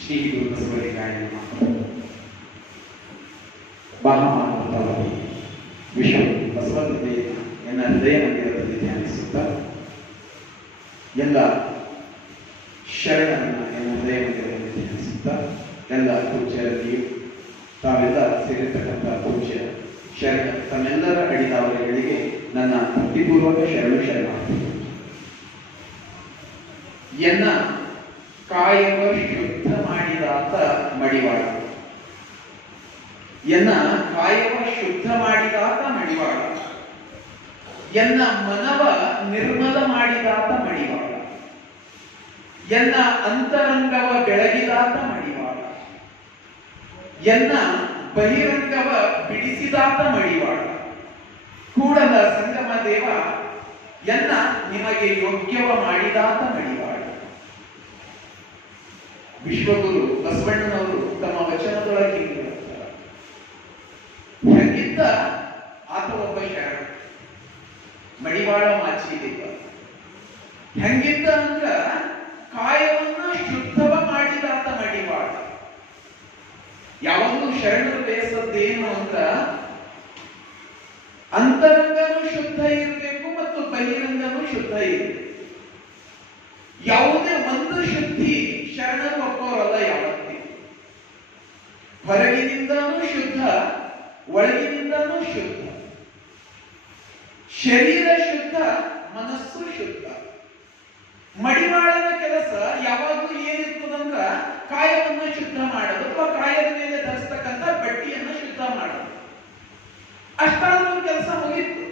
ಶ್ರೀ ಗುರು ಬಸವಲಿಂಗಾಯ ನಮಃ. ಮಹಾಮಾನವತಾವಾದಿ ವಿಶ್ವ ಬಸವತಂದೆಯನ್ನು ಎನ್ನ ಹೃದಯ ಮಂದಿರದಲ್ಲಿ ಧ್ಯಾನಿಸುತ್ತಾ ಎಲ್ಲ ಶರಣರನ್ನ ಎನ್ನ ಹೃದಯ ಮಂದಿರದಲ್ಲಿ ಧ್ಯಾನಿಸುತ್ತಾ ಎಲ್ಲ ಪೂಜ್ಯರಲ್ಲಿಯೂ ತಾವೆಲ್ಲ ಸೇರಿರ್ತಕ್ಕಂಥ ಪೂಜ್ಯ ಶರಣ ತಮ್ಮೆಲ್ಲರ ಅಡಿದಾವರಿಗಳಿಗೆ ನನ್ನ ಭಕ್ತಿಪೂರ್ವಕ ಶರಣ ಎನ್ನ ಕಾಯವ ಶುದ್ಧ ಮಾಡಿದಾತ ಮಡಿವಾಳ, ಎನ್ನ ಕಾಯವ ಶುದ್ಧ ಮಾಡಿದಾತ ಮಡಿವಾಳ, ಎನ್ನ ಮನವ ನಿರ್ಮಲ ಮಾಡಿದಾತ ಮಡಿವಾಳ, ಎನ್ನ ಅಂತರಂಗವ ಬೆಳಗಿದಾತ ಮಡಿವಾಳ, ಎನ್ನ ಬಹಿರಂಗವ ಬಿಡಿಸಿದಾತ ಮಡಿವಾಳ, ಕೂಡಲ ಸಂಗಮ ದೇವ ಎನ್ನ ನಿಮಗೆ ಯೋಗ್ಯವ ಮಾಡಿದಾತ ಮಡಿವಾಳ. ವಿಶ್ವಗುರು ಬಸವಣ್ಣನವರು ತಮ್ಮ ವಚನದೊಳಗೆ ಹೆಂಗಿದ್ದ ಆತ ಒಬ್ಬ ಶರಣ ಮಡಿವಾಳ ಮಾಚಿದೇವ. ಹೆಂಗಿದ್ದ ಅಂದ್ರ ಕಾಯವನ್ನ ಶುದ್ಧವ ಮಾಡಿದಾತ ಮಡಿವಾಳ. ಯಾವಾಗಲೂ ಶರಣರು ಬಯಸದ್ದೇನು ಅಂದ್ರ ಅಂತರಂಗನೂ ಶುದ್ಧ ಇರಬೇಕು ಮತ್ತು ಬಹಿರಂಗನೂ ಶುದ್ಧ ಇರಬೇಕು. ಯಾವುದೇ ಒಂದು ಶುದ್ಧಿ ಶರಣರು ಒಪ್ಪೋರಲ್ಲ. ಯಾವತ್ತಿ ಹೊರಗಿನಿಂದನೂ ಶುದ್ಧ, ಒಳಗಿನಿಂದನೂ ಶುದ್ಧ. ಶರೀರ ಶುದ್ಧ, ಮನಸ್ಸು ಶುದ್ಧ. ಮಡಿವಾಳನ ಕೆಲಸ ಯಾವಾಗಲೂ ಏನಿರ್ತದಂದ್ರ ಕಾಯವನ್ನು ಶುದ್ಧ ಮಾಡೋದು ಅಥವಾ ಕಾಯದ ಮೇಲೆ ಧರಿಸ್ತಕ್ಕಂಥ ಬಟ್ಟೆಯನ್ನು ಶುದ್ಧ ಮಾಡೋದು. ಅಷ್ಟಾದ್ರೂ ಕೆಲಸ ಮುಗಿತ್ತು.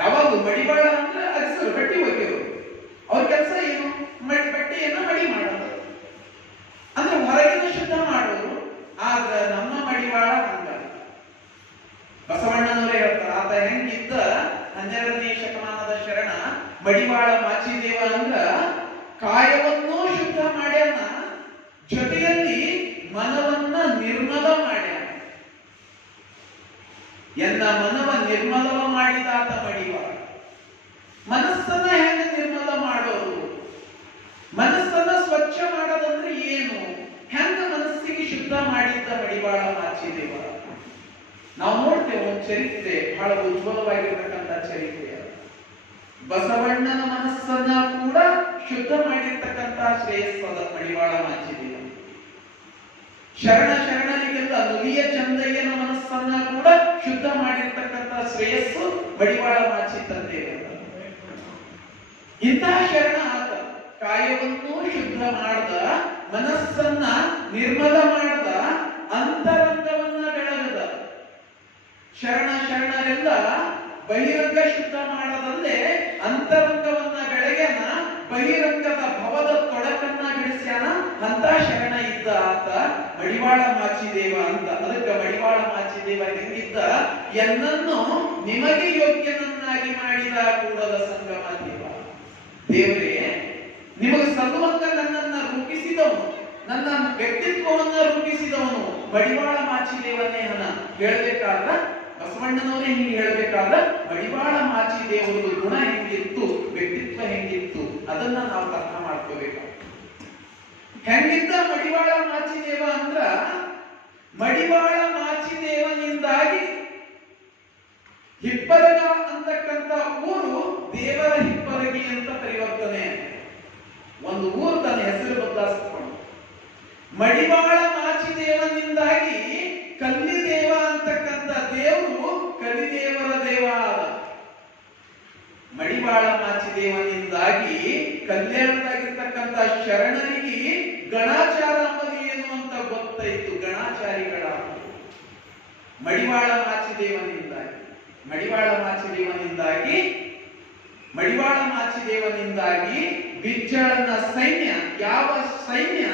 ಯಾವಾಗಲೂ ಮಡಿವಾಳ ಅಂದ್ರೆ ಅಗಸರು ಬಟ್ಟೆ ಒಗೆಯೋರು. ಅವ್ರ ಕೆಲಸ ಏನು? ಬಟ್ಟೆಯನ್ನ ಮಡಿ ಮಾಡೋದು, ಅಂದ್ರೆ ಹೊರಗಿನ ಶುದ್ಧ ಮಾಡೋರು. ಆದ್ರೆ ನಮ್ಮ ಮಡಿವಾಳ ಹಂಗ. ಬಸವಣ್ಣನವರೇ ಹೇಳ್ತಾರೆ, ಆತ ಹೆಂಗಿದ್ದ 12ನೇ ಶತಮಾನದ ಶರಣ ಮಡಿವಾಳ ಮಾಚಿದೇವ ಅಂದ್ರ ಕಾಯವನ್ನೂ ಶುದ್ಧ ಮಾಡ್ಯಾನ, ಜೊತೆಯಲ್ಲಿ ಮನವನ್ನ ನಿರ್ಮಲ ಮಾಡ್ಯಾನ. ಎನ್ನ ಮನವ ನಿರ್ಮಲವ ಮಾಡಿದಾತ ಮಡಿವಾಳ. ಮನಸ್ಸನ್ನ ಹೆಂಗ ನಿರ್ಮಲ ಮಾಡೋದು? ಮನಸ್ಸನ್ನ ಸ್ವಚ್ಛ ಮಾಡೋದಂದ್ರೆ ಏನು? ಹೆಂಗ ಮನಸ್ಸಿಗೆ ಶುದ್ಧ ಮಾಡಿದ್ದ ಮಡಿವಾಳ ಮಾಚಿದೇವ? ನಾವು ನೋಡ್ತೇವೆ ಒಂದು ಚರಿತ್ರೆ, ಬಹಳ ಉಜ್ವಲವಾಗಿರ್ತಕ್ಕಂಥ ಚರಿತ್ರೆ. ಬಸವಣ್ಣನ ಮನಸ್ಸನ್ನ ಕೂಡ ಶುದ್ಧ ಮಾಡಿರ್ತಕ್ಕಂಥ ಶ್ರೇಯಸ್ಸದ ಮಡಿವಾಳ ಮಾಚಿದೇವ. ಶರಣರಿಗೆಲ್ಲ ನುಲಿಯ ಚಂದಯ್ಯನ ಮನಸ್ಸನ್ನ ಕೂಡ ಶುದ್ಧ ಮಾಡಿರ್ತಕ್ಕಂಥ ಶ್ರೇಯಸ್ಸು ಮಡಿವಾಳ ಮಾಚಿ ತಂದೆಯ. ಇಂತಹ ಶರಣ ಆತ ಕಾಯವನ್ನೂ ಶುದ್ಧ ಮಾಡ್ದ, ಮನಸ್ಸನ್ನ ನಿರ್ಮಲ ಮಾಡ್ದ, ಅಂತರಂಗವನ್ನ ಬೆಳಗದ. ಶರಣರೆಲ್ಲ ಬಹಿರಂಗ ಶುದ್ಧ ಮಾಡದಲ್ಲೇ ಅಂತರಂಗವನ್ನ ಬೆಳಗ್ಯಾನ, ಬಹಿರಂಗದ ಭವದ ತೊಡಕನ್ನ ಬಿಡಿಸ್ಯಾನ. ಅಂತ ಶರಣ ಇದ್ದ ಆತ ಮಡಿವಾಳ ಮಾಚಿದೇವ ಅಂತ. ಅದಕ್ಕೆ ಮಡಿವಾಳ ಮಾಚಿದೇವ ಹೆಂಗಿದ್ದ? ಎನ್ನನ್ನು ನಿಮಗೆ ಯೋಗ್ಯನನ್ನಾಗಿ ಮಾಡಿದ ಕೂಡಲ ಸಂಗಮ ದೇವ. ದೇವರೇ, ನಿಮಗೆ ಸಲ್ಲುವಂತ ನನ್ನನ್ನ ರೂಪಿಸಿದವನು, ನನ್ನ ವ್ಯಕ್ತಿತ್ವವನ್ನ ರೂಪಿಸಿದವನು ಮಡಿವಾಳ ಮಾಚಿದೇವನೇ ಹನ ಹೇಳ್ಬೇಕಾದ್ರ, ಬಸವಣ್ಣನವರೇ ಹಿಂಗೆ ಹೇಳ್ಬೇಕಾದ್ರ ಮಡಿವಾಳ ಮಾಚಿದೇವರ ಗುಣ ಹೆಂಗಿತ್ತು, ವ್ಯಕ್ತಿತ್ವ ಹೆಂಗಿತ್ತು, ಅದನ್ನ ನಾವು ಅರ್ಥ ಮಾಡ್ಕೋಬೇಕು. ಹೆಂಗಿದ್ದ ಮಡಿವಾಳ ಮಾಚಿದೇವ ಅಂದ್ರ, ಮಡಿವಾಳ ಮಾಚಿದೇವನಿಂದಾಗಿ ಹಿಪ್ಪರಗ ಅಂತಕ್ಕಂಥ ಊರು ದೇವರ ಹಿಪ್ಪರಗಿ ಅಂತ ಪರಿವರ್ತನೆ. ಒಂದು ಊರು ತನ್ನ ಹೆಸರು ಬದಲಾಯಿಸಿಕೊಂಡು, ಮಡಿವಾಳ ಮಾಚಿದೇವನಿಂದಾಗಿ ಕಲ್ಲಿದೇವ ಅಂತಕ್ಕಂಥ ದೇವರು ಕಲಿದೇವರ ದೇವ ಆದ. ಮಡಿವಾಳ ಮಾಚಿದೇವನಿಂದಾಗಿ ಕಲ್ಯಾಣದಾಗಿರ್ತಕ್ಕಂಥ ಶರಣರಿಗೆ ಗಣಾಚಾರ ಅನ್ನೋದು ಏನು ಅಂತ ಗೊತ್ತಾಯ್ತು. ಗಣಾಚಾರಿಗಳ ಮಡಿವಾಳ ಮಾಚಿದೇವನಿಂದಾಗಿ ಬಿಜ್ಜಳನ ಸೈನ್ಯ, ಯಾವ ಸೈನ್ಯ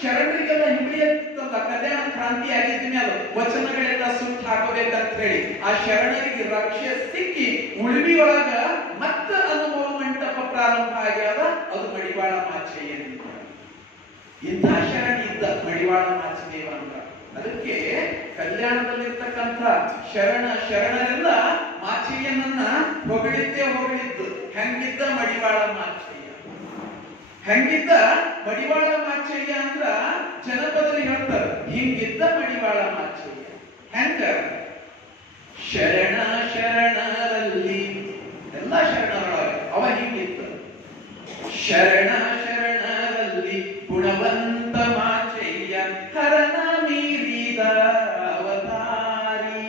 ಶರಣರಿಗೆಲ್ಲ ಹಿಡಿಯತ್ತಲ್ಲ, ಕಲ್ಯಾಣ ಕ್ರಾಂತಿ ಆಗಿದ್ದ ಮೇಲೆ ವಚನಗಳೆಲ್ಲ ಸುಟ್ಟು ಹಾಕಬೇಕಂತ ಹೇಳಿ ಆ ಶರಣರಿಗೆ ರಕ್ಷೆ ಸಿಕ್ಕಿ ಉಳಿವಿಯೊಳಗ ಮತ್ತ ಅನುಭವ ಮಂಟಪ ಪ್ರಾರಂಭ ಆಗ್ಯಾದ. ಅದು ಮಡಿವಾಳ ಮಾಚಯ್ಯನಿಂದ. ಇಂತಹ ಶರಣ ಇದ್ದ ಮಡಿವಾಳ ಮಾಚಿದೇವ ಅಂತ. ಅದಕ್ಕೆ ಕಲ್ಯಾಣದಲ್ಲಿರ್ತಕ್ಕಂಥ ಶರಣರೆಲ್ಲ ಮಾಚಯ್ಯನನ್ನ ಹೊಗಳಿದ್ದೇ ಹೊಗಳಿದ್ದು. ಹೆಂಗಿದ್ದ ಮಡಿವಾಳ ಮಾಚಯ್ಯ? ಹಂಗಿದ್ದ ಮಡಿವಾಳ ಮಾಚಯ್ಯ ಅಂದ್ರ ಜನಪದರು ಹೇಳ್ತಾರ ಹಿಂಗಿದ್ದ ಮಡಿವಾಳ ಮಾಚಯ್ಯ ಹೆಂಗ ಶರಣ ಶರಣರಲ್ಲಿ ಎಲ್ಲ ಶರಣರೊಳಗೆ ಅವ ಹಿಂಗಿದ್ದ ಶರಣ ಶರಣರಲ್ಲಿ ಗುಣವಂತ ಮಾಚಯ್ಯ ಹರನ ಮೀರಿದ ಅವತಾರಿ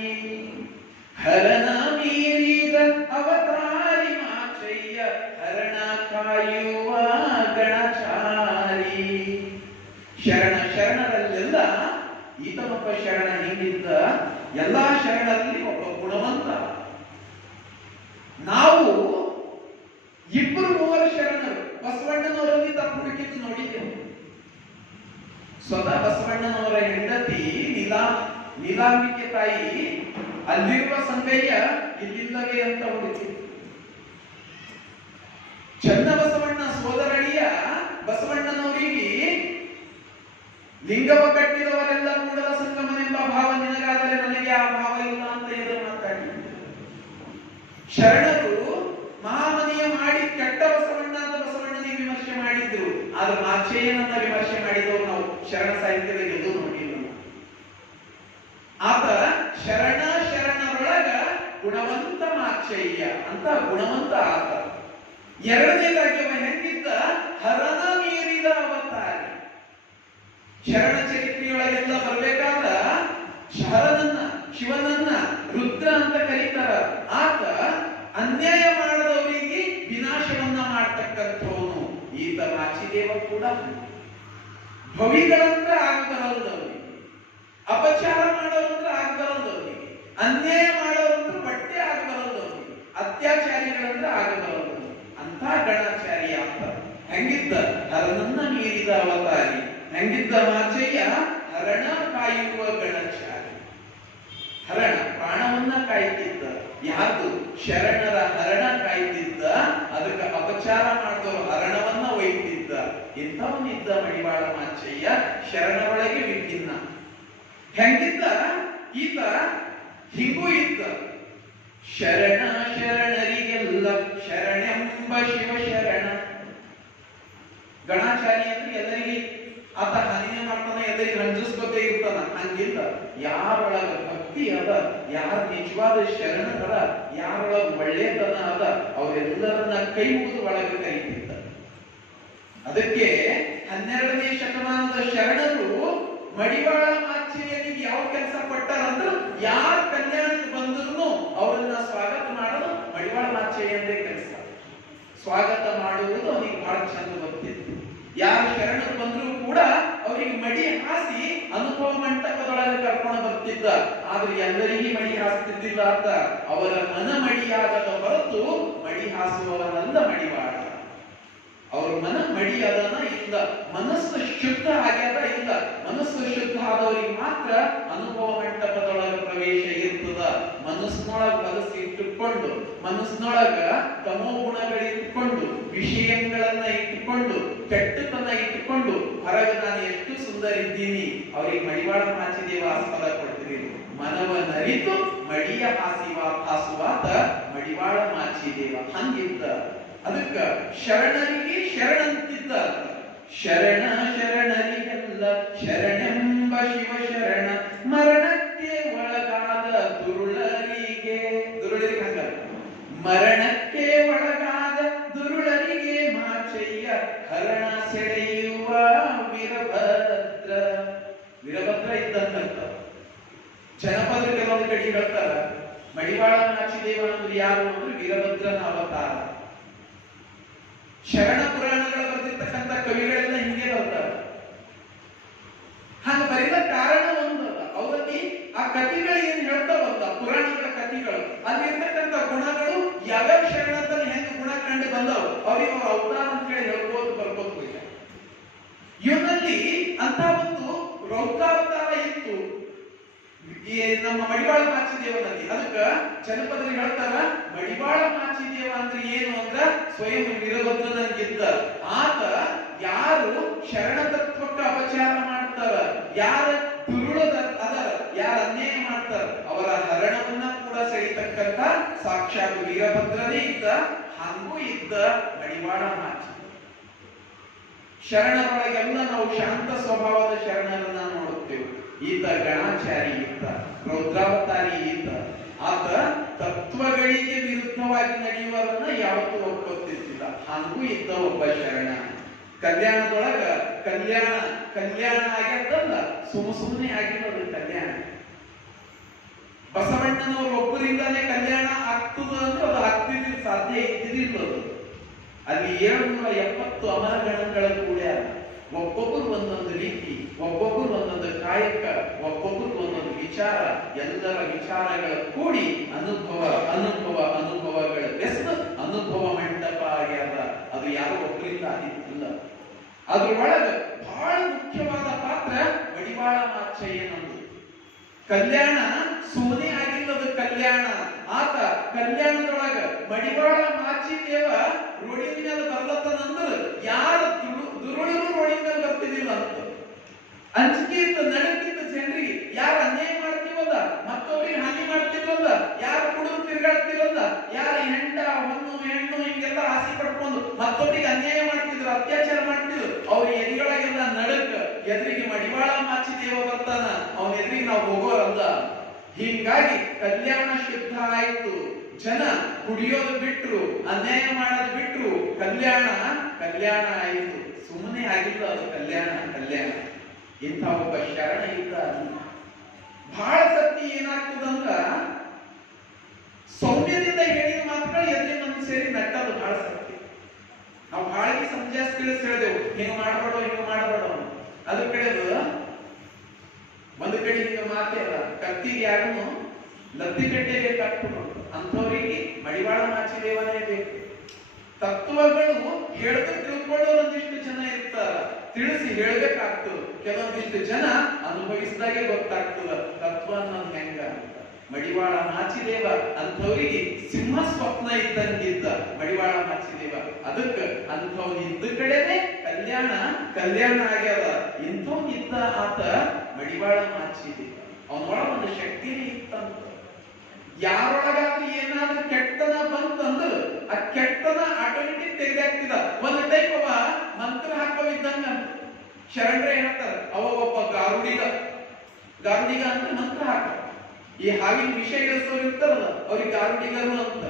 ಹರನ ಮೀರಿದ ಅವತಾರಿ ಮಾಚಯ್ಯ ಹರಣ ಕಾಯುವ ಗಣಚಾರಿ ಶರಣ ಶರಣರಲ್ಲೆಲ್ಲ ಈತನೊಬ್ಬ ಶರಣ ಹಿಂಗಿದ್ದ ಎಲ್ಲಾ ಶರಣರಲ್ಲಿ ಒಬ್ಬ ಗುಣವಂತ. ನಾವು ಇಬ್ಬರು ಮೂವರು ಶರಣರು ಬಸವಣ್ಣನವರಲ್ಲಿ ತಪ್ಪು ಹುಡುಕಿದ್ದು ನೋಡಿದ್ದೆವು. ಸ್ವತಃ ಬಸವಣ್ಣನವರ ಹೆಂಡತಿ ನೀಲಾಂಬಿಕೆ ತಾಯಿ ಅಲ್ಲಿರುವ ಸಂಗಯ್ಯ ಇಲ್ಲಿಲ್ಲವೇ ಅಂತ ಹುಡುಕಿ. ಚನ್ನಬಸವಣ್ಣ ಸೋದರಳಿಯ ಬಸವಣ್ಣನವರಿಗೆ ಲಿಂಗವ ಕಟ್ಟಿದವರೆಲ್ಲ ಕೂಡಲ ಸಂಗಮನೆಂಬ ಭಾವ ನಿನಗಾದರೆ ನನಗೆ ಆ ಭಾವ ಇಲ್ಲ ಅಂತ ಎದುರು ಮಾತಾಡಿ ಶರಣರು ಮಹಾಮನಿಯ ಮಾಡಿ ಕೆಟ್ಟ ಬಸವಣ್ಣ ಅಂತ ಬಸವಣ್ಣನಿಗೆ ವಿಮರ್ಶೆ ಮಾಡಿದ್ರು. ಆದ್ರೆ ಮಾಚಯ್ಯನನ್ನ ವಿಮರ್ಶೆ ಮಾಡಿದವರು ನಾವು ಶರಣ ಸಾಹಿತ್ಯದಲ್ಲಿ ಎಲ್ಲೂ ನೋಡಿಲ್ಲ. ಆತ ಶರಣ ಶರಣರೊಳಗ ಗುಣವಂತ ಮಾಚಯ್ಯ ಅಂತ ಗುಣವಂತ ಆತ. ಎರಡನೇದಾಗಿ ಅವ ಹೆಂಗಿದ್ದ ಹರನ ಮೀರಿದ ಅವತಾರಿ. ಶರಣ ಚರಿತ್ರೆಯೊಳಗೆಲ್ಲ ಬರ್ಬೇಕಾದ ಹರನನ್ನ ಶಿವನನ್ನ ರುದ್ರ ಅಂತ ಕರೀತಾರ. ಆತ ಅನ್ಯಾಯ ಮಾಡದವರಿಗೆ ವಿನಾಶವನ್ನ ಮಾಡ್ತಕ್ಕಂಥವನು. ಈತ ಮಾಚಿದೇವ ಕೂಡ ಭವಿಗಳಂದ್ರೆ ಆಗಬರಲ್ದವರಿಗೆ, ಅಪಚಾರ ಮಾಡೋರಂದ್ರೆ ಆಗಬರಲ್ದವರಿಗೆ, ಅನ್ಯಾಯ ಮಾಡೋರಂದ್ರೆ ಬಟ್ಟೆ ಆಗಬರಲ್ದವರಿಗೆ, ಅತ್ಯಾಚಾರಿಗಳಂದ್ರೆ ಆಗಬರಲ್ದವರಿಗೆ ಅಂತ ಗಣಾಚಾರಿ ಆತ. ಹೆಂಗಿದ್ದ ಹರನನ್ನ ಮೀರಿದ ಅವತಾರಿ. ಹೆಂಗಿದ್ದ ಮಾಚಯ್ಯ ಹರಣ ಕಾಯುವ ಗಣಚಾರಿ. ಹರಣ ಪ್ರಾಣವನ್ನ ಕಾಯ್ತಿದ್ದ. ಯಾರ್ದು ಶರಣರ ಹರಣ ಕಾಯ್ತಿದ್ದ. ಅದಕ್ಕೆ ಅಪಚಾರ ಮಾಡಿದವರು ಹರಣವನ್ನ ಒಯ್ತಿದ್ದ. ಇಂಥವನಿದ್ದ ಮಡಿವಾಳ ಮಾಚಯ್ಯ ಶರಣರೊಳಗೆ ವಿಭಿನ್ನ. ಹೆಂಗಿದ್ದ ಈತ ಹಿಂಗೂ ಇದ್ದ. ಶರಣ ಶರಣರಿಗೆಲ್ಲ ಶರಣೆಂಬ ಶಿವ ಶರಣ. ಗಣಾಚಾರಿ ಅಂದ್ರೆ ಎಲ್ಲರಿಗೆ ಆತ ಹಾನಿನೇ ಮಾಡ್ತಾನ, ಎಲ್ಲರಿಗೆ ರಂಜಿಸ್ಕೊತೇ ಇರ್ತಾನ. ಹಂಗಿಲ್ಲ, ಯಾರೊಳಗ ಭಕ್ತಿ ಅದ, ಯಾರ ನಿಜವಾದ ಶರಣರ, ಯಾರೊಳಗ ಒಳ್ಳೆತನ ಅದ ಅವರೆಲ್ಲರನ್ನ ಕೈ ಮುಗಿದು ಒಳಗೆ ಕರೀತಿದ್ದ. ಅದಕ್ಕೆ 12ನೇ ಶತಮಾನದ ಶರಣರು ಮಡಿವಾಳ ಮಾಚಯ್ಯನಿಗೆ ಯಾವ ಕೆಲಸ ಕೊಟ್ಟಾರಂದ್ರ ಯಾರ ಕಲ್ಯಾಣಕ್ಕೆ ಬಂದ್ರು ಅವರನ್ನ ಸ್ವಾಗತ ಮಾಡೋದು ಮಡಿವಾಳ ಮಾಚಯ್ಯಂದೇ ಕೆಲಸ. ಸ್ವಾಗತ ಮಾಡುವುದು ಅವನಿಗೆ ಬಹಳ ಚಂದ ಗೊತ್ತಿತ್ತು. ಯಾರು ಶರಣರು ಬಂದ್ರು ಕೂಡ ಅವರಿಗೆ ಮಡಿ ಹಾಸಿ ಅನುಭವ ಮಂಟಪದೊಳಗೆ ಕರ್ಕೊಂಡು ಬರ್ತಿದ್ದ. ಆದ್ರೆ ಎಲ್ಲರಿಗೂ ಮಡಿ ಹಾಸ್ತಿದ್ದಿಲ್ಲ ಅಂತ. ಅವರ ಮನ ಮಡಿಯಾಗದ ಹೊರತು ಮಡಿ ಹಾಸುವವನಲ್ಲ ಮಡಿವಾಳ. ಅವ್ರ ಮನ ಮಡಿ ಅದನ ಇಲ್ಲ, ಮನಸ್ಸು ಶುದ್ಧ ಆಗ್ಯದ ಇಲ್ಲ. ಮನಸ್ಸು ಶುದ್ಧ ಆದವರಿಗೆ ಮಾತ್ರ ಅನುಭವ ಮಂಟಪದೊಳಗ ಪ್ರವೇಶ ಇರ್ತದ. ಮನಸ್ಸಿನೊಳಗ ಮನಸ್ಸು ಇಟ್ಟುಕೊಂಡು, ಮನಸ್ಸಿನೊಳಗ ತಮೋ ಗುಣಗಳಿಟ್ಟುಕೊಂಡು, ವಿಷಯಗಳನ್ನ ಇಟ್ಟುಕೊಂಡು, ಕೆಟ್ಟತನ ಇಟ್ಟುಕೊಂಡು ಹೊರಗೆ ನಾನು ಎಷ್ಟು ಸುಂದರ ಇದ್ದೀನಿ ಅವ್ರಿಗೆ ಮಡಿವಾಳ ಮಾಚಿದೇವ ಆಸ್ಪದ ಕೊಡ್ತೀರಿ. ಮನವ ನರಿತು ಮಡಿಯ ಹಾಸುವಾತ ಮಡಿವಾಳ ಮಾಚಿದೇವ ಹಂಗಿದ್ದ. ಅದಕ್ಕ ಶರಣರಿಗೆ ಶರಣಂತಿದ್ದ. ಶರಣ ಶರಣರಿಗೆಲ್ಲ ಶರಣೆಂಬ ಶಿವ ಶರಣ. ಮರಣಕ್ಕೆ ಒಳಗಾದ ದುರುಳರಿಗೆ ಹಂಗ ಮರಣಕ್ಕೆ ಒಳಗಾದ ದುರುಳರಿಗೆ ಮಾಚಯ್ಯ ಹರಣ ಸೆಳೆಯುವ ವೀರಭದ್ರ. ವೀರಭದ್ರ ಇದ್ದಂತ ಜನಪದ ಕೆಲವೊಂದು ಕಡೆ ಹೇಳ್ತಾರ ಮಡಿವಾಳ ಮಾಚಿದೇವ ಅಂದ್ರೆ ಯಾರು ಅಂದ್ರೆ ವೀರಭದ್ರನ ಅವತಾರ. ಶರಣ ಪುರಾಣಗಳು ಬರೆದಿರ್ತಕ್ಕಂಥ ಕವಿಗಳೆಲ್ಲ ಹಿಂಗೆ ಬರ್ತಾರೆ. ಹಂಗ ಬರೆದ ಕಾರಣ ಒಂದು ಅವರಲ್ಲಿ ಆ ಕಥೆಗಳು ಏನ್ ಹೇಳ್ತಾವಲ್ಲ ಪುರಾಣಗಳ ಕಥೆಗಳು, ಅಲ್ಲಿರ್ತಕ್ಕಂಥ ಗುಣಗಳು ಯಾವ್ಯಾವ ಶರಣದಲ್ಲಿ ಹೆಂಗ ಗುಣ ಕಂಡು ಬಂದವು ಅವ್ರಿಗೆ ಅವ್ರ ಅವತಾರ ಅಂತ ಹೇಳಿ ಹೇಳ್ಬೋದು ಬರ್ಬೋದು. ಇವನಲ್ಲಿ ಅಂತ ಒಂದು ರೌದ್ರಾವತಾರ ಇತ್ತು ಈ ನಮ್ಮ ಮಡಿವಾಳ ಮಾಚಿದೇವನಲ್ಲಿ. ಅದಕ್ಕ ಜನಪದರು ಹೇಳ್ತಾರ ಮಡಿವಾಳ ಮಾಚಿದೇವ ಅಂದ್ರೆ ಏನು ಅಂದ್ರ ಸ್ವಯಂ ವೀರಭದ್ರನಿಗಿದ್ದ. ಆತ ಯಾರು ಶರಣ ತತ್ವಕ್ಕೆ ಅಪಚಾರ ಮಾಡ್ತಾರ, ಯಾರ ದುರುಳದ ಅದರ, ಯಾರ ಅನ್ಯಾಯ ಮಾಡ್ತಾರ ಅವರ ಹರಣವನ್ನ ಕೂಡ ಸೆಳಿತಕ್ಕಂತ ಸಾಕ್ಷಾತ್ ವೀರಭದ್ರನೇ ಇದ್ದ. ಹಂಗೂ ಇದ್ದ ಮಡಿವಾಳ ಮಾಚಿ. ಶರಣರೊಳಗೆಲ್ಲ ನಾವು ಶಾಂತ ಸ್ವಭಾವದ ಶರಣರನ್ನ ನೋಡುತ್ತೇವೆ. ಈತ ಗಣಾಚಾರಿ ಇದ್ದ, ರೌದ್ರಾವತಾರಿ ಇದ್ದ. ಆತ ತತ್ವಗಳಿಗೆ ವಿರುದ್ಧವಾಗಿ ನಡೆಯುವರನ್ನ ಯಾವತ್ತೂ ಒಪ್ಪುತ್ತಿದ್ದಿಲ್ಲ. ಹಾಗೂ ಇದ್ದ ಒಬ್ಬ ಶರಣ. ಕಲ್ಯಾಣದೊಳಗ ಕಲ್ಯಾಣ ಆಗ್ಯದಲ್ಲ, ಸುಮ್ಮನೆ ಆಗಿರೋದು ಕಲ್ಯಾಣ. ಬಸವಣ್ಣನವರು ಒಬ್ಬರಿಂದಾನೇ ಕಲ್ಯಾಣ ಆಗ್ತದ ಅಂದ್ರೆ ಅದು ಆಗ್ತಿದ್ದಿಲ್ಲ, ಸಾಧ್ಯ ಇದ್ದಿದ್ದಿಲ್ಲ. ಅಲ್ಲಿ 770 ಅಮರಗಣಗಳ ಕೂಡ ಒಬ್ಬೊಬ್ಬರು ಒಂದೊಂದು ರೀತಿ, ಒಬ್ಬೊಬ್ಬರು ಒಂದೊಂದು ಕಾಯಕ, ಒಬ್ಬೊಬ್ಬರು ಒಂದೊಂದು ವಿಚಾರ, ಎಲ್ಲರ ವಿಚಾರಗಳ ಕೂಡಿ ಅನುಭವಗಳ ಬೆಸ್ಟ್ ಅನುಭವ ಮಂಟಪ ಆಗ್ಯಾದ. ಅದು ಯಾರೋ ಒಬ್ಬರಿಂದ ಆಗಿಲ್ಲ. ಅದ್ರೊಳಗ ಬಹಳ ಮುಖ್ಯವಾದ ಪಾತ್ರ ಮಡಿವಾಳ ಮಾಚಯ್ಯನದು. ಕಲ್ಯಾಣ ಸುಮ್ಮನೆ ಆಗಿಲ್ಲದ ಕಲ್ಯಾಣ. ಆತ ಕಲ್ಯಾಣದೊಳಗ ಮಡಿವಾಳ ಮಾಚಿದೇವ ರೋಡಿನ ಮೇಲೆ ಬರ್ಲತ್ತನಂದ್ರ ಯಾರು ದುರುಳರು ರೋಡಿನ ಮೇಲೆ ಬರ್ತಿದಿಲ್ಲ ಅಂತ ಅಂಜಿಕೆ ಇತ್ತು, ನಡಕಿತ್ತು ಜನರಿಗೆ. ಯಾರು ಅನ್ಯಾಯ ಮಾಡ್ತೀವಲ್ಲ, ಮತ್ತೊಬ್ಬರಿಗೆ ಹಾನಿ ಮಾಡ್ತಿರಲ್ಲ, ಯಾರು ಕುಡಿದು ತಿರುಗಾಡ್ತಿರಲ್ಲ, ಯಾರು ಹೆಣ್ಣು ಹಿಂಗೆಲ್ಲ ಆಸೆ ಪಡ್ಕೊಂಡು ಮತ್ತೊಬ್ಬರಿಗೆ ಅನ್ಯಾಯ ಮಾಡ್ತಿದ್ರು, ಅತ್ಯಾಚಾರ ಮಾಡ್ತಿದ್ರು, ಅವ್ರ ಎದಿಗಳಾಗೆಲ್ಲ ನಡಕ ಎದುರಿಗೆ ಮಡಿವಾಳ ಮಾಚಿದೇವ ಬರ್ತಾನ. ಅವನ ಎದುರಿಗೆ ನಾವು ಹೋಗೋರಲ್ಲ. ಹೀಗಾಗಿ ಕಲ್ಯಾಣ ಶುದ್ಧ ಆಯ್ತು. ಜನ ಕುಡಿಯೋದು ಬಿಟ್ರು, ಅನ್ಯಾಯ ಮಾಡೋದು ಬಿಟ್ರು. ಕಲ್ಯಾಣ ಆಯ್ತು. ಸುಮ್ಮನೆ ಆಗಿಲ್ಲ ಅದು ಕಲ್ಯಾಣ. ಇಂಥ ಒಬ್ಬ ಶರಣ ಇದ್ದ. ಬಹಳ ಸತಿ ಏನಾಗ್ತದಂದ್ರ ಸೌಮ್ಯದಿಂದ ಹೇಳಿದ ಮಾತುಗಳು ಎದುರಿಗೆ ನಮ್ಗೆ ಸೇರಿ ನಟ್ಟದು. ಬಹಳ ಸತಿ ನಾವು ಬಹಳಗೆ ಸಂಜಾಸ್ ತಿಳಿಸಿ ಹೇಳಿದೆವು, ಹಿಂಗ ಮಾಡಬೇಡ. ಅದ್ರ ಕಡೆದು ಒಂದು ಕಡೆ ಹಿಂಗ ಮಾತೇ ಅಲ್ಲ, ಕತ್ತಿಗೆ ಯಾರನ್ನು ಲತ್ತಿ ಕಟ್ಟೆಗೆ ಕಟ್ಟುಕೊಂಡು ಅಂಥವರಿಗೆ ಮಡಿವಾಳ ಮಾಚಿದೇವನೇ ಬೇಕು. ತತ್ವಗಳು ಹೇಳ್ದು ತಿಳ್ಕೊಳ್ಳೋರು ಒಂದಿಷ್ಟು ಜನ ಇರ್ತಾರ, ತಿಳಿಸಿ ಹೇಳ್ಬೇಕಾಗ್ತದೆ. ಕೆಲವೊಂದಿಷ್ಟು ಜನ ಅನುಭವಿಸಿದಾಗೆ ಗೊತ್ತಾಗ್ತದ ತತ್ವ ಅನ್ನೋದು ಹೆಂಗ ಅಂತ. ಮಡಿವಾಳ ಮಾಚಿದೇವ ಅಂಥವ್ರಿಗೆ ಸಿಂಹ ಸ್ವಪ್ನ ಇದ್ದಂಗಿದ್ದ ಮಡಿವಾಳ ಮಾಚಿದೇವ. ಅದಕ್ಕ ಅಂಥವ್ನ ಇದ್ದ ಕಡೆನೆ ಕಲ್ಯಾಣ ಆಗ್ಯಾದ. ಇಂಥವ್ನಿದ್ದ ಆತ ಮಡಿವಾಳ ಮಾಚಿದೇವ. ಅವನೊಳಗ ಒಂದು ಶಕ್ತಿನೇ ಇತ್ತಂತ. ಯಾರೊಳಗಾದ್ರೂ ಏನಾದ್ರೂ ಕೆಟ್ಟನ ಬಂತಂದ್ರ ಆ ಕೆಟ್ಟನ ಆಟೋಮೆಟಿಕ್ ತೆಗೆದಾಗ್ತಿದ. ಒಂದು ಟೈಪ್ ಅವ ಮಂತ್ರ ಹಾಕೋವಿದ್ದಂಗ. ಶರಣರೇ ಹೇಳ್ತಾರ, ಅವ ಒಬ್ಬ ಗಾರುಡಿಗ ಅಂದ್ರೆ ಮಂತ್ರ ಹಾಕ. ಈ ಹಾವಿನ ವಿಷಯ ಇಳಿಸೋರು ಇರ್ತಾರಲ್ಲ, ಅವ್ರಿಗೆ ಗಾರುಡಿಗರು ಅಂತ.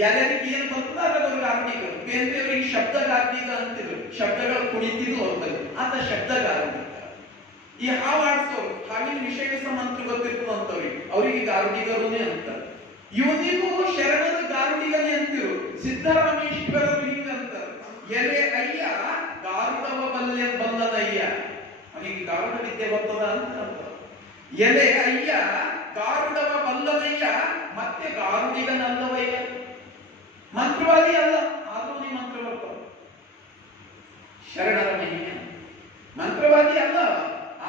ಯಾರ್ಯಾರಿಗೆ ಏನ್ ಬರ್ತದ ಅವ್ರಿಗೆ ಗಾರುಡಿಗರು. ಬೇರೆ ಅವರಿಗೆ ಶಬ್ದಗಾರ್ಡಿಗ ಅಂತಿದ್ರು. ಶಬ್ದಗಳು ಕುಣಿತಿದ್ದು ಅವ್ರಿಗೆ. ಆತ ಶಬ್ದಗಾರುಡಿಗ. ಈ ಹಾವು ಆಡ್ಸೋರು, ಹಾವಿನ ವಿಷಯ ಮಂತ್ರ ಗೊತ್ತಿರ್ತದಂತವ್ರಿಗೆ, ಅವರಿಗೆ ಗಾರುಡಿಗರುನೇ ಅಂತ. ಇವನಿಗೂ ಶರಣದ ಗಾರುಡಿಗನೇ ಅಂತಿರು. ಸಿದ್ದರಾಮೇಶ್ವರರು ಹಿಂಗಂತ, ಎಲೆ ಅಯ್ಯ ಗಾರುಡವ ಬಲ್ಲನಯ್ಯ. ಅವನಿಗೆ ಗಾರುಡ ವಿದ್ಯೆ ಬರ್ತದ ಅಂತ. ಎಲೆ ಅಯ್ಯ ಗಾರುಡವ ಬಲ್ಲನಯ್ಯ, ಮತ್ತೆ ಗಾರುಡಿಗನಲ್ಲವಯ್ಯ. ಮಂತ್ರವಾದಿ ಅಲ್ಲ, ಆದ್ರೂ ನೀ ಮಂತ್ರ ಬರ್ತಾವ. ಶರಣರ ಮಹಿಮೆ. ಮಂತ್ರವಾದಿ ಅಲ್ಲ,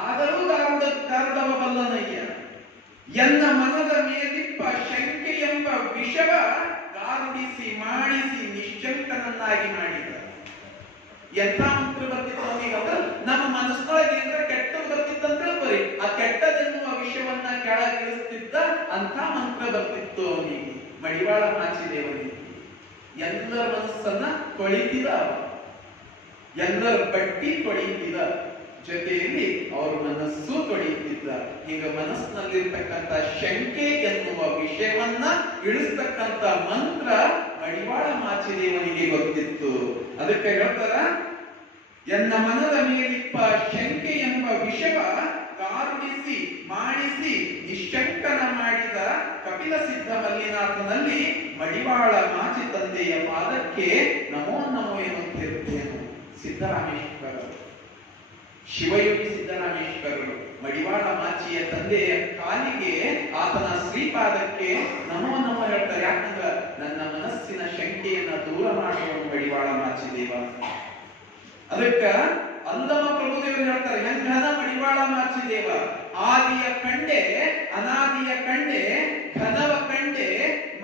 ಆದರೂ ಗಾರುಡವ ಬಲ್ಲನಯ್ಯ. ಎನ್ನ ಮನದ ಮೇಲಿಪ್ಪ ಶಂಕೆ ಎಂಬ ವಿಷವ ಗಾರುಡಿಸಿ ಮಾಡಿಸಿ ನಿಶ್ಚಂಕನನ್ನಾಗಿ ಮಾಡಿದ. ಎಂಥ ಮಂತ್ರ ಬರ್ತಿತ್ತು ಅವನಿಗಂದ್ರೆ, ನಮ್ಮ ಮನಸ್ಸೊಳಗೆ ಏನಾರ ಕೆಟ್ಟದ್ದು ಬರ್ತಿತ್ತಂತ ಬರೀ ಆ ಕೆಟ್ಟದೆನ್ನುವ ವಿಷಯವನ್ನ ಕೆಳಗಿಳಿಸ್ತಿದ್ದ ಅಂಥ ಮಂತ್ರ ಬರ್ತಿತ್ತು ಅವನಿಗೆ. ಮಡಿವಾಳ ಮಾಚಿದೇವನಿಗೆ ಎಲ್ಲರ ಮನಸ್ಸನ್ನ ತೊಳಿತಿದ, ಎಲ್ಲರ ಬಟ್ಟಿ ತೊಳಿತಿದ, ಜೊತೆಯಲ್ಲಿ ಅವ್ರ ಮನಸ್ಸು ತೊಳೆಯುತ್ತಿದ್ದ. ಈಗ ಮನಸ್ಸಿನಲ್ಲಿರ್ತಕ್ಕಂಥ ಶಂಕೆ ಎನ್ನುವ ವಿಷಯವನ್ನ ಇಳಿಸ್ತಕ್ಕಂಥ ಮಂತ್ರ ಮಡಿವಾಳ ಮಾಚಿದೇವನಿಗೆ ಗೊತ್ತಿತ್ತು. ಅದಕ್ಕೆ ಹೇಳ್ತಾರ, ಎನ್ನ ಮನದ ಮೇಲಿಪ್ಪ ಶಂಕೆ ಎಂಬ ವಿಷವ ಗಾರುಡಿಸಿ ಮಾಡಿಸಿ ನಿಶ್ಶಂಕನ ಮಾಡಿದ ಕಪಿಲ ಸಿದ್ಧ ಮಲ್ಲಿನಾಥನಲ್ಲಿ ಮಡಿವಾಳ ಮಾಚಿ ತಂದೆಯ ಪಾದಕ್ಕೆ ನಮೋ ನಮೋ ಎನ್ನುತ್ತಿರುತ್ತೇನು. ಸಿದ್ದರಾಮೇಶ್ವರ, ಶಿವಯೋಗಿ ಸಿದ್ದರಾಮೇಶ್ವರರು ಮಡಿವಾಳ ಮಾಚಿಯ ತಂದೆಯ ಕಾಲಿಗೆ, ಆತನ ಶ್ರೀಪಾದಕ್ಕೆ ನಮೋ ನಮೋ ಹೇಳ್ತಾರೆ. ಯಾಕಂದ್ರೆ ನನ್ನ ಮನಸ್ಸಿನ ಶಂಕೆಯನ್ನ ದೂರ ಮಾಡುವ ಮಡಿವಾಳ ಮಾಚಿದೇವ. ಅದಕ್ಕ ಅಲ್ಲಮ ಪ್ರಭುದೇವರು ಹೇಳ್ತಾರೆ, ಹೆಂಗನ ಮಡಿವಾಳ ಮಾಚಿದೇವ. ಆದಿಯ ಕಂಡೆ ಅನಾದಿಯ ಕಂಡೆ, ಘನವ ಕಂಡೆ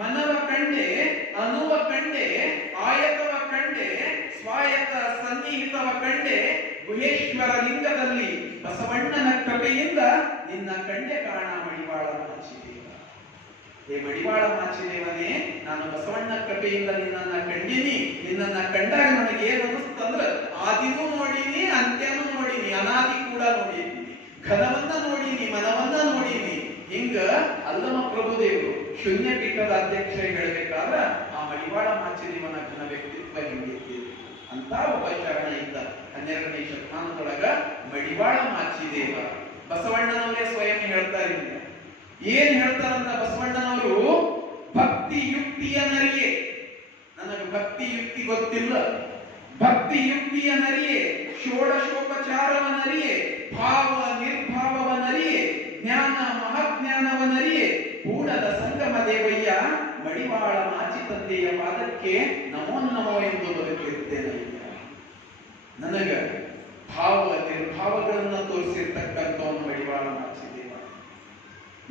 ಮನವ ಕಂಡೆ, ಅನುವ ಕಂಡೆ ಆಯತವ ಕಂಡೆ, ಸ್ವಾಯತ ಸನ್ನಿಹಿತವ ಕಂಡೆ, ಗುಹೇಶ್ವರ ಲಿಂಗದಲ್ಲಿ ಬಸವಣ್ಣನ ಕೃಪೆಯಿಂದ ನಿನ್ನ ಕಂಡೆ ಕಾಣ ಮಡಿವಾಳ ಮಾಚಿದೇವ. ಹೇ ಮಡಿವಾಳ ಮಾಚಿದೇವನೇ, ನಾನು ಬಸವಣ್ಣ ಕೃಪೆಯಿಂದ ನಿನ್ನನ್ನ ಕಂಡಿನಿ. ನಿನ್ನನ್ನ ಕಂಡಾಗ ನನಗೆ ಏನು ಅನಿಸ್ತಂದ್ರ, ಆದಿನೂ ನೋಡಿನಿ, ಅಂತ್ಯನೂ ನೋಡಿನಿ, ಅನಾದಿ ಕೂಡ ನೋಡಿನಿ, ಘನವನ್ನ ನೋಡಿನಿ, ಮನವನ್ನ ನೋಡಿನಿ. ಹಿಂಗ ಅಲ್ಲಮ ಪ್ರಭುದೇವರು ಶೂನ್ಯ ಪೀಠದ ಅಧ್ಯಕ್ಷ ಹೇಳಬೇಕಾದ್ರ ಆ ಮಡಿವಾಳ ಮಾಚಿದೇವನ ಘನ ವ್ಯಕ್ತಿತ್ವ ಹಿಂಗಿತ್ತು ಅಂತ ಒಬ್ಬ ಶರಣ ಇದ್ದ 12ನೇ ಶತಮಾನದೊಳಗ ಮಡಿವಾಳ ಮಾಚಿದೇವ. ಬಸವಣ್ಣನವರೇ ಸ್ವಯಂ ಹೇಳ್ತಾರೆ. ಏನ್ ಹೇಳ್ತಾರಂತ ಬಸವಣ್ಣನವರು, ಭಕ್ತಿ ಯುಕ್ತಿಯ ನರಿಯೇ, ನನಗೆ ಭಕ್ತಿ ಯುಕ್ತಿ ಗೊತ್ತಿಲ್ಲ, ಭಕ್ತಿ ಯುಕ್ತಿಯ ನರಿಯೇ, ಷೋಡಶೋಪಚಾರವ ನರಿಯೇ, ಭಾವ ನಿರ್ಭಾವವ ನರಿಯೇ, ಜ್ಞಾನ ಮಹಾಜ್ಞಾನವ ನರಿಯೇ, ಕೂಡದ ಸಂಗಮ ದೇವಯ್ಯ, ಮಡಿವಾಳ ಮಾಚಿ ತಂದೆಯ ಪಾದಕ್ಕೆ ನಮೋ ನಮೋ ಎಂದು ಬದುಕಿರುತ್ತೇನೆ. ನನಗ ಭಾವ ನಿರ್ಭಾವಗಳನ್ನ ತೋರಿಸಿರ್ತಕ್ಕಂಥವನು ಮಡಿವಾಳ ಮಾಚಿದೇವ.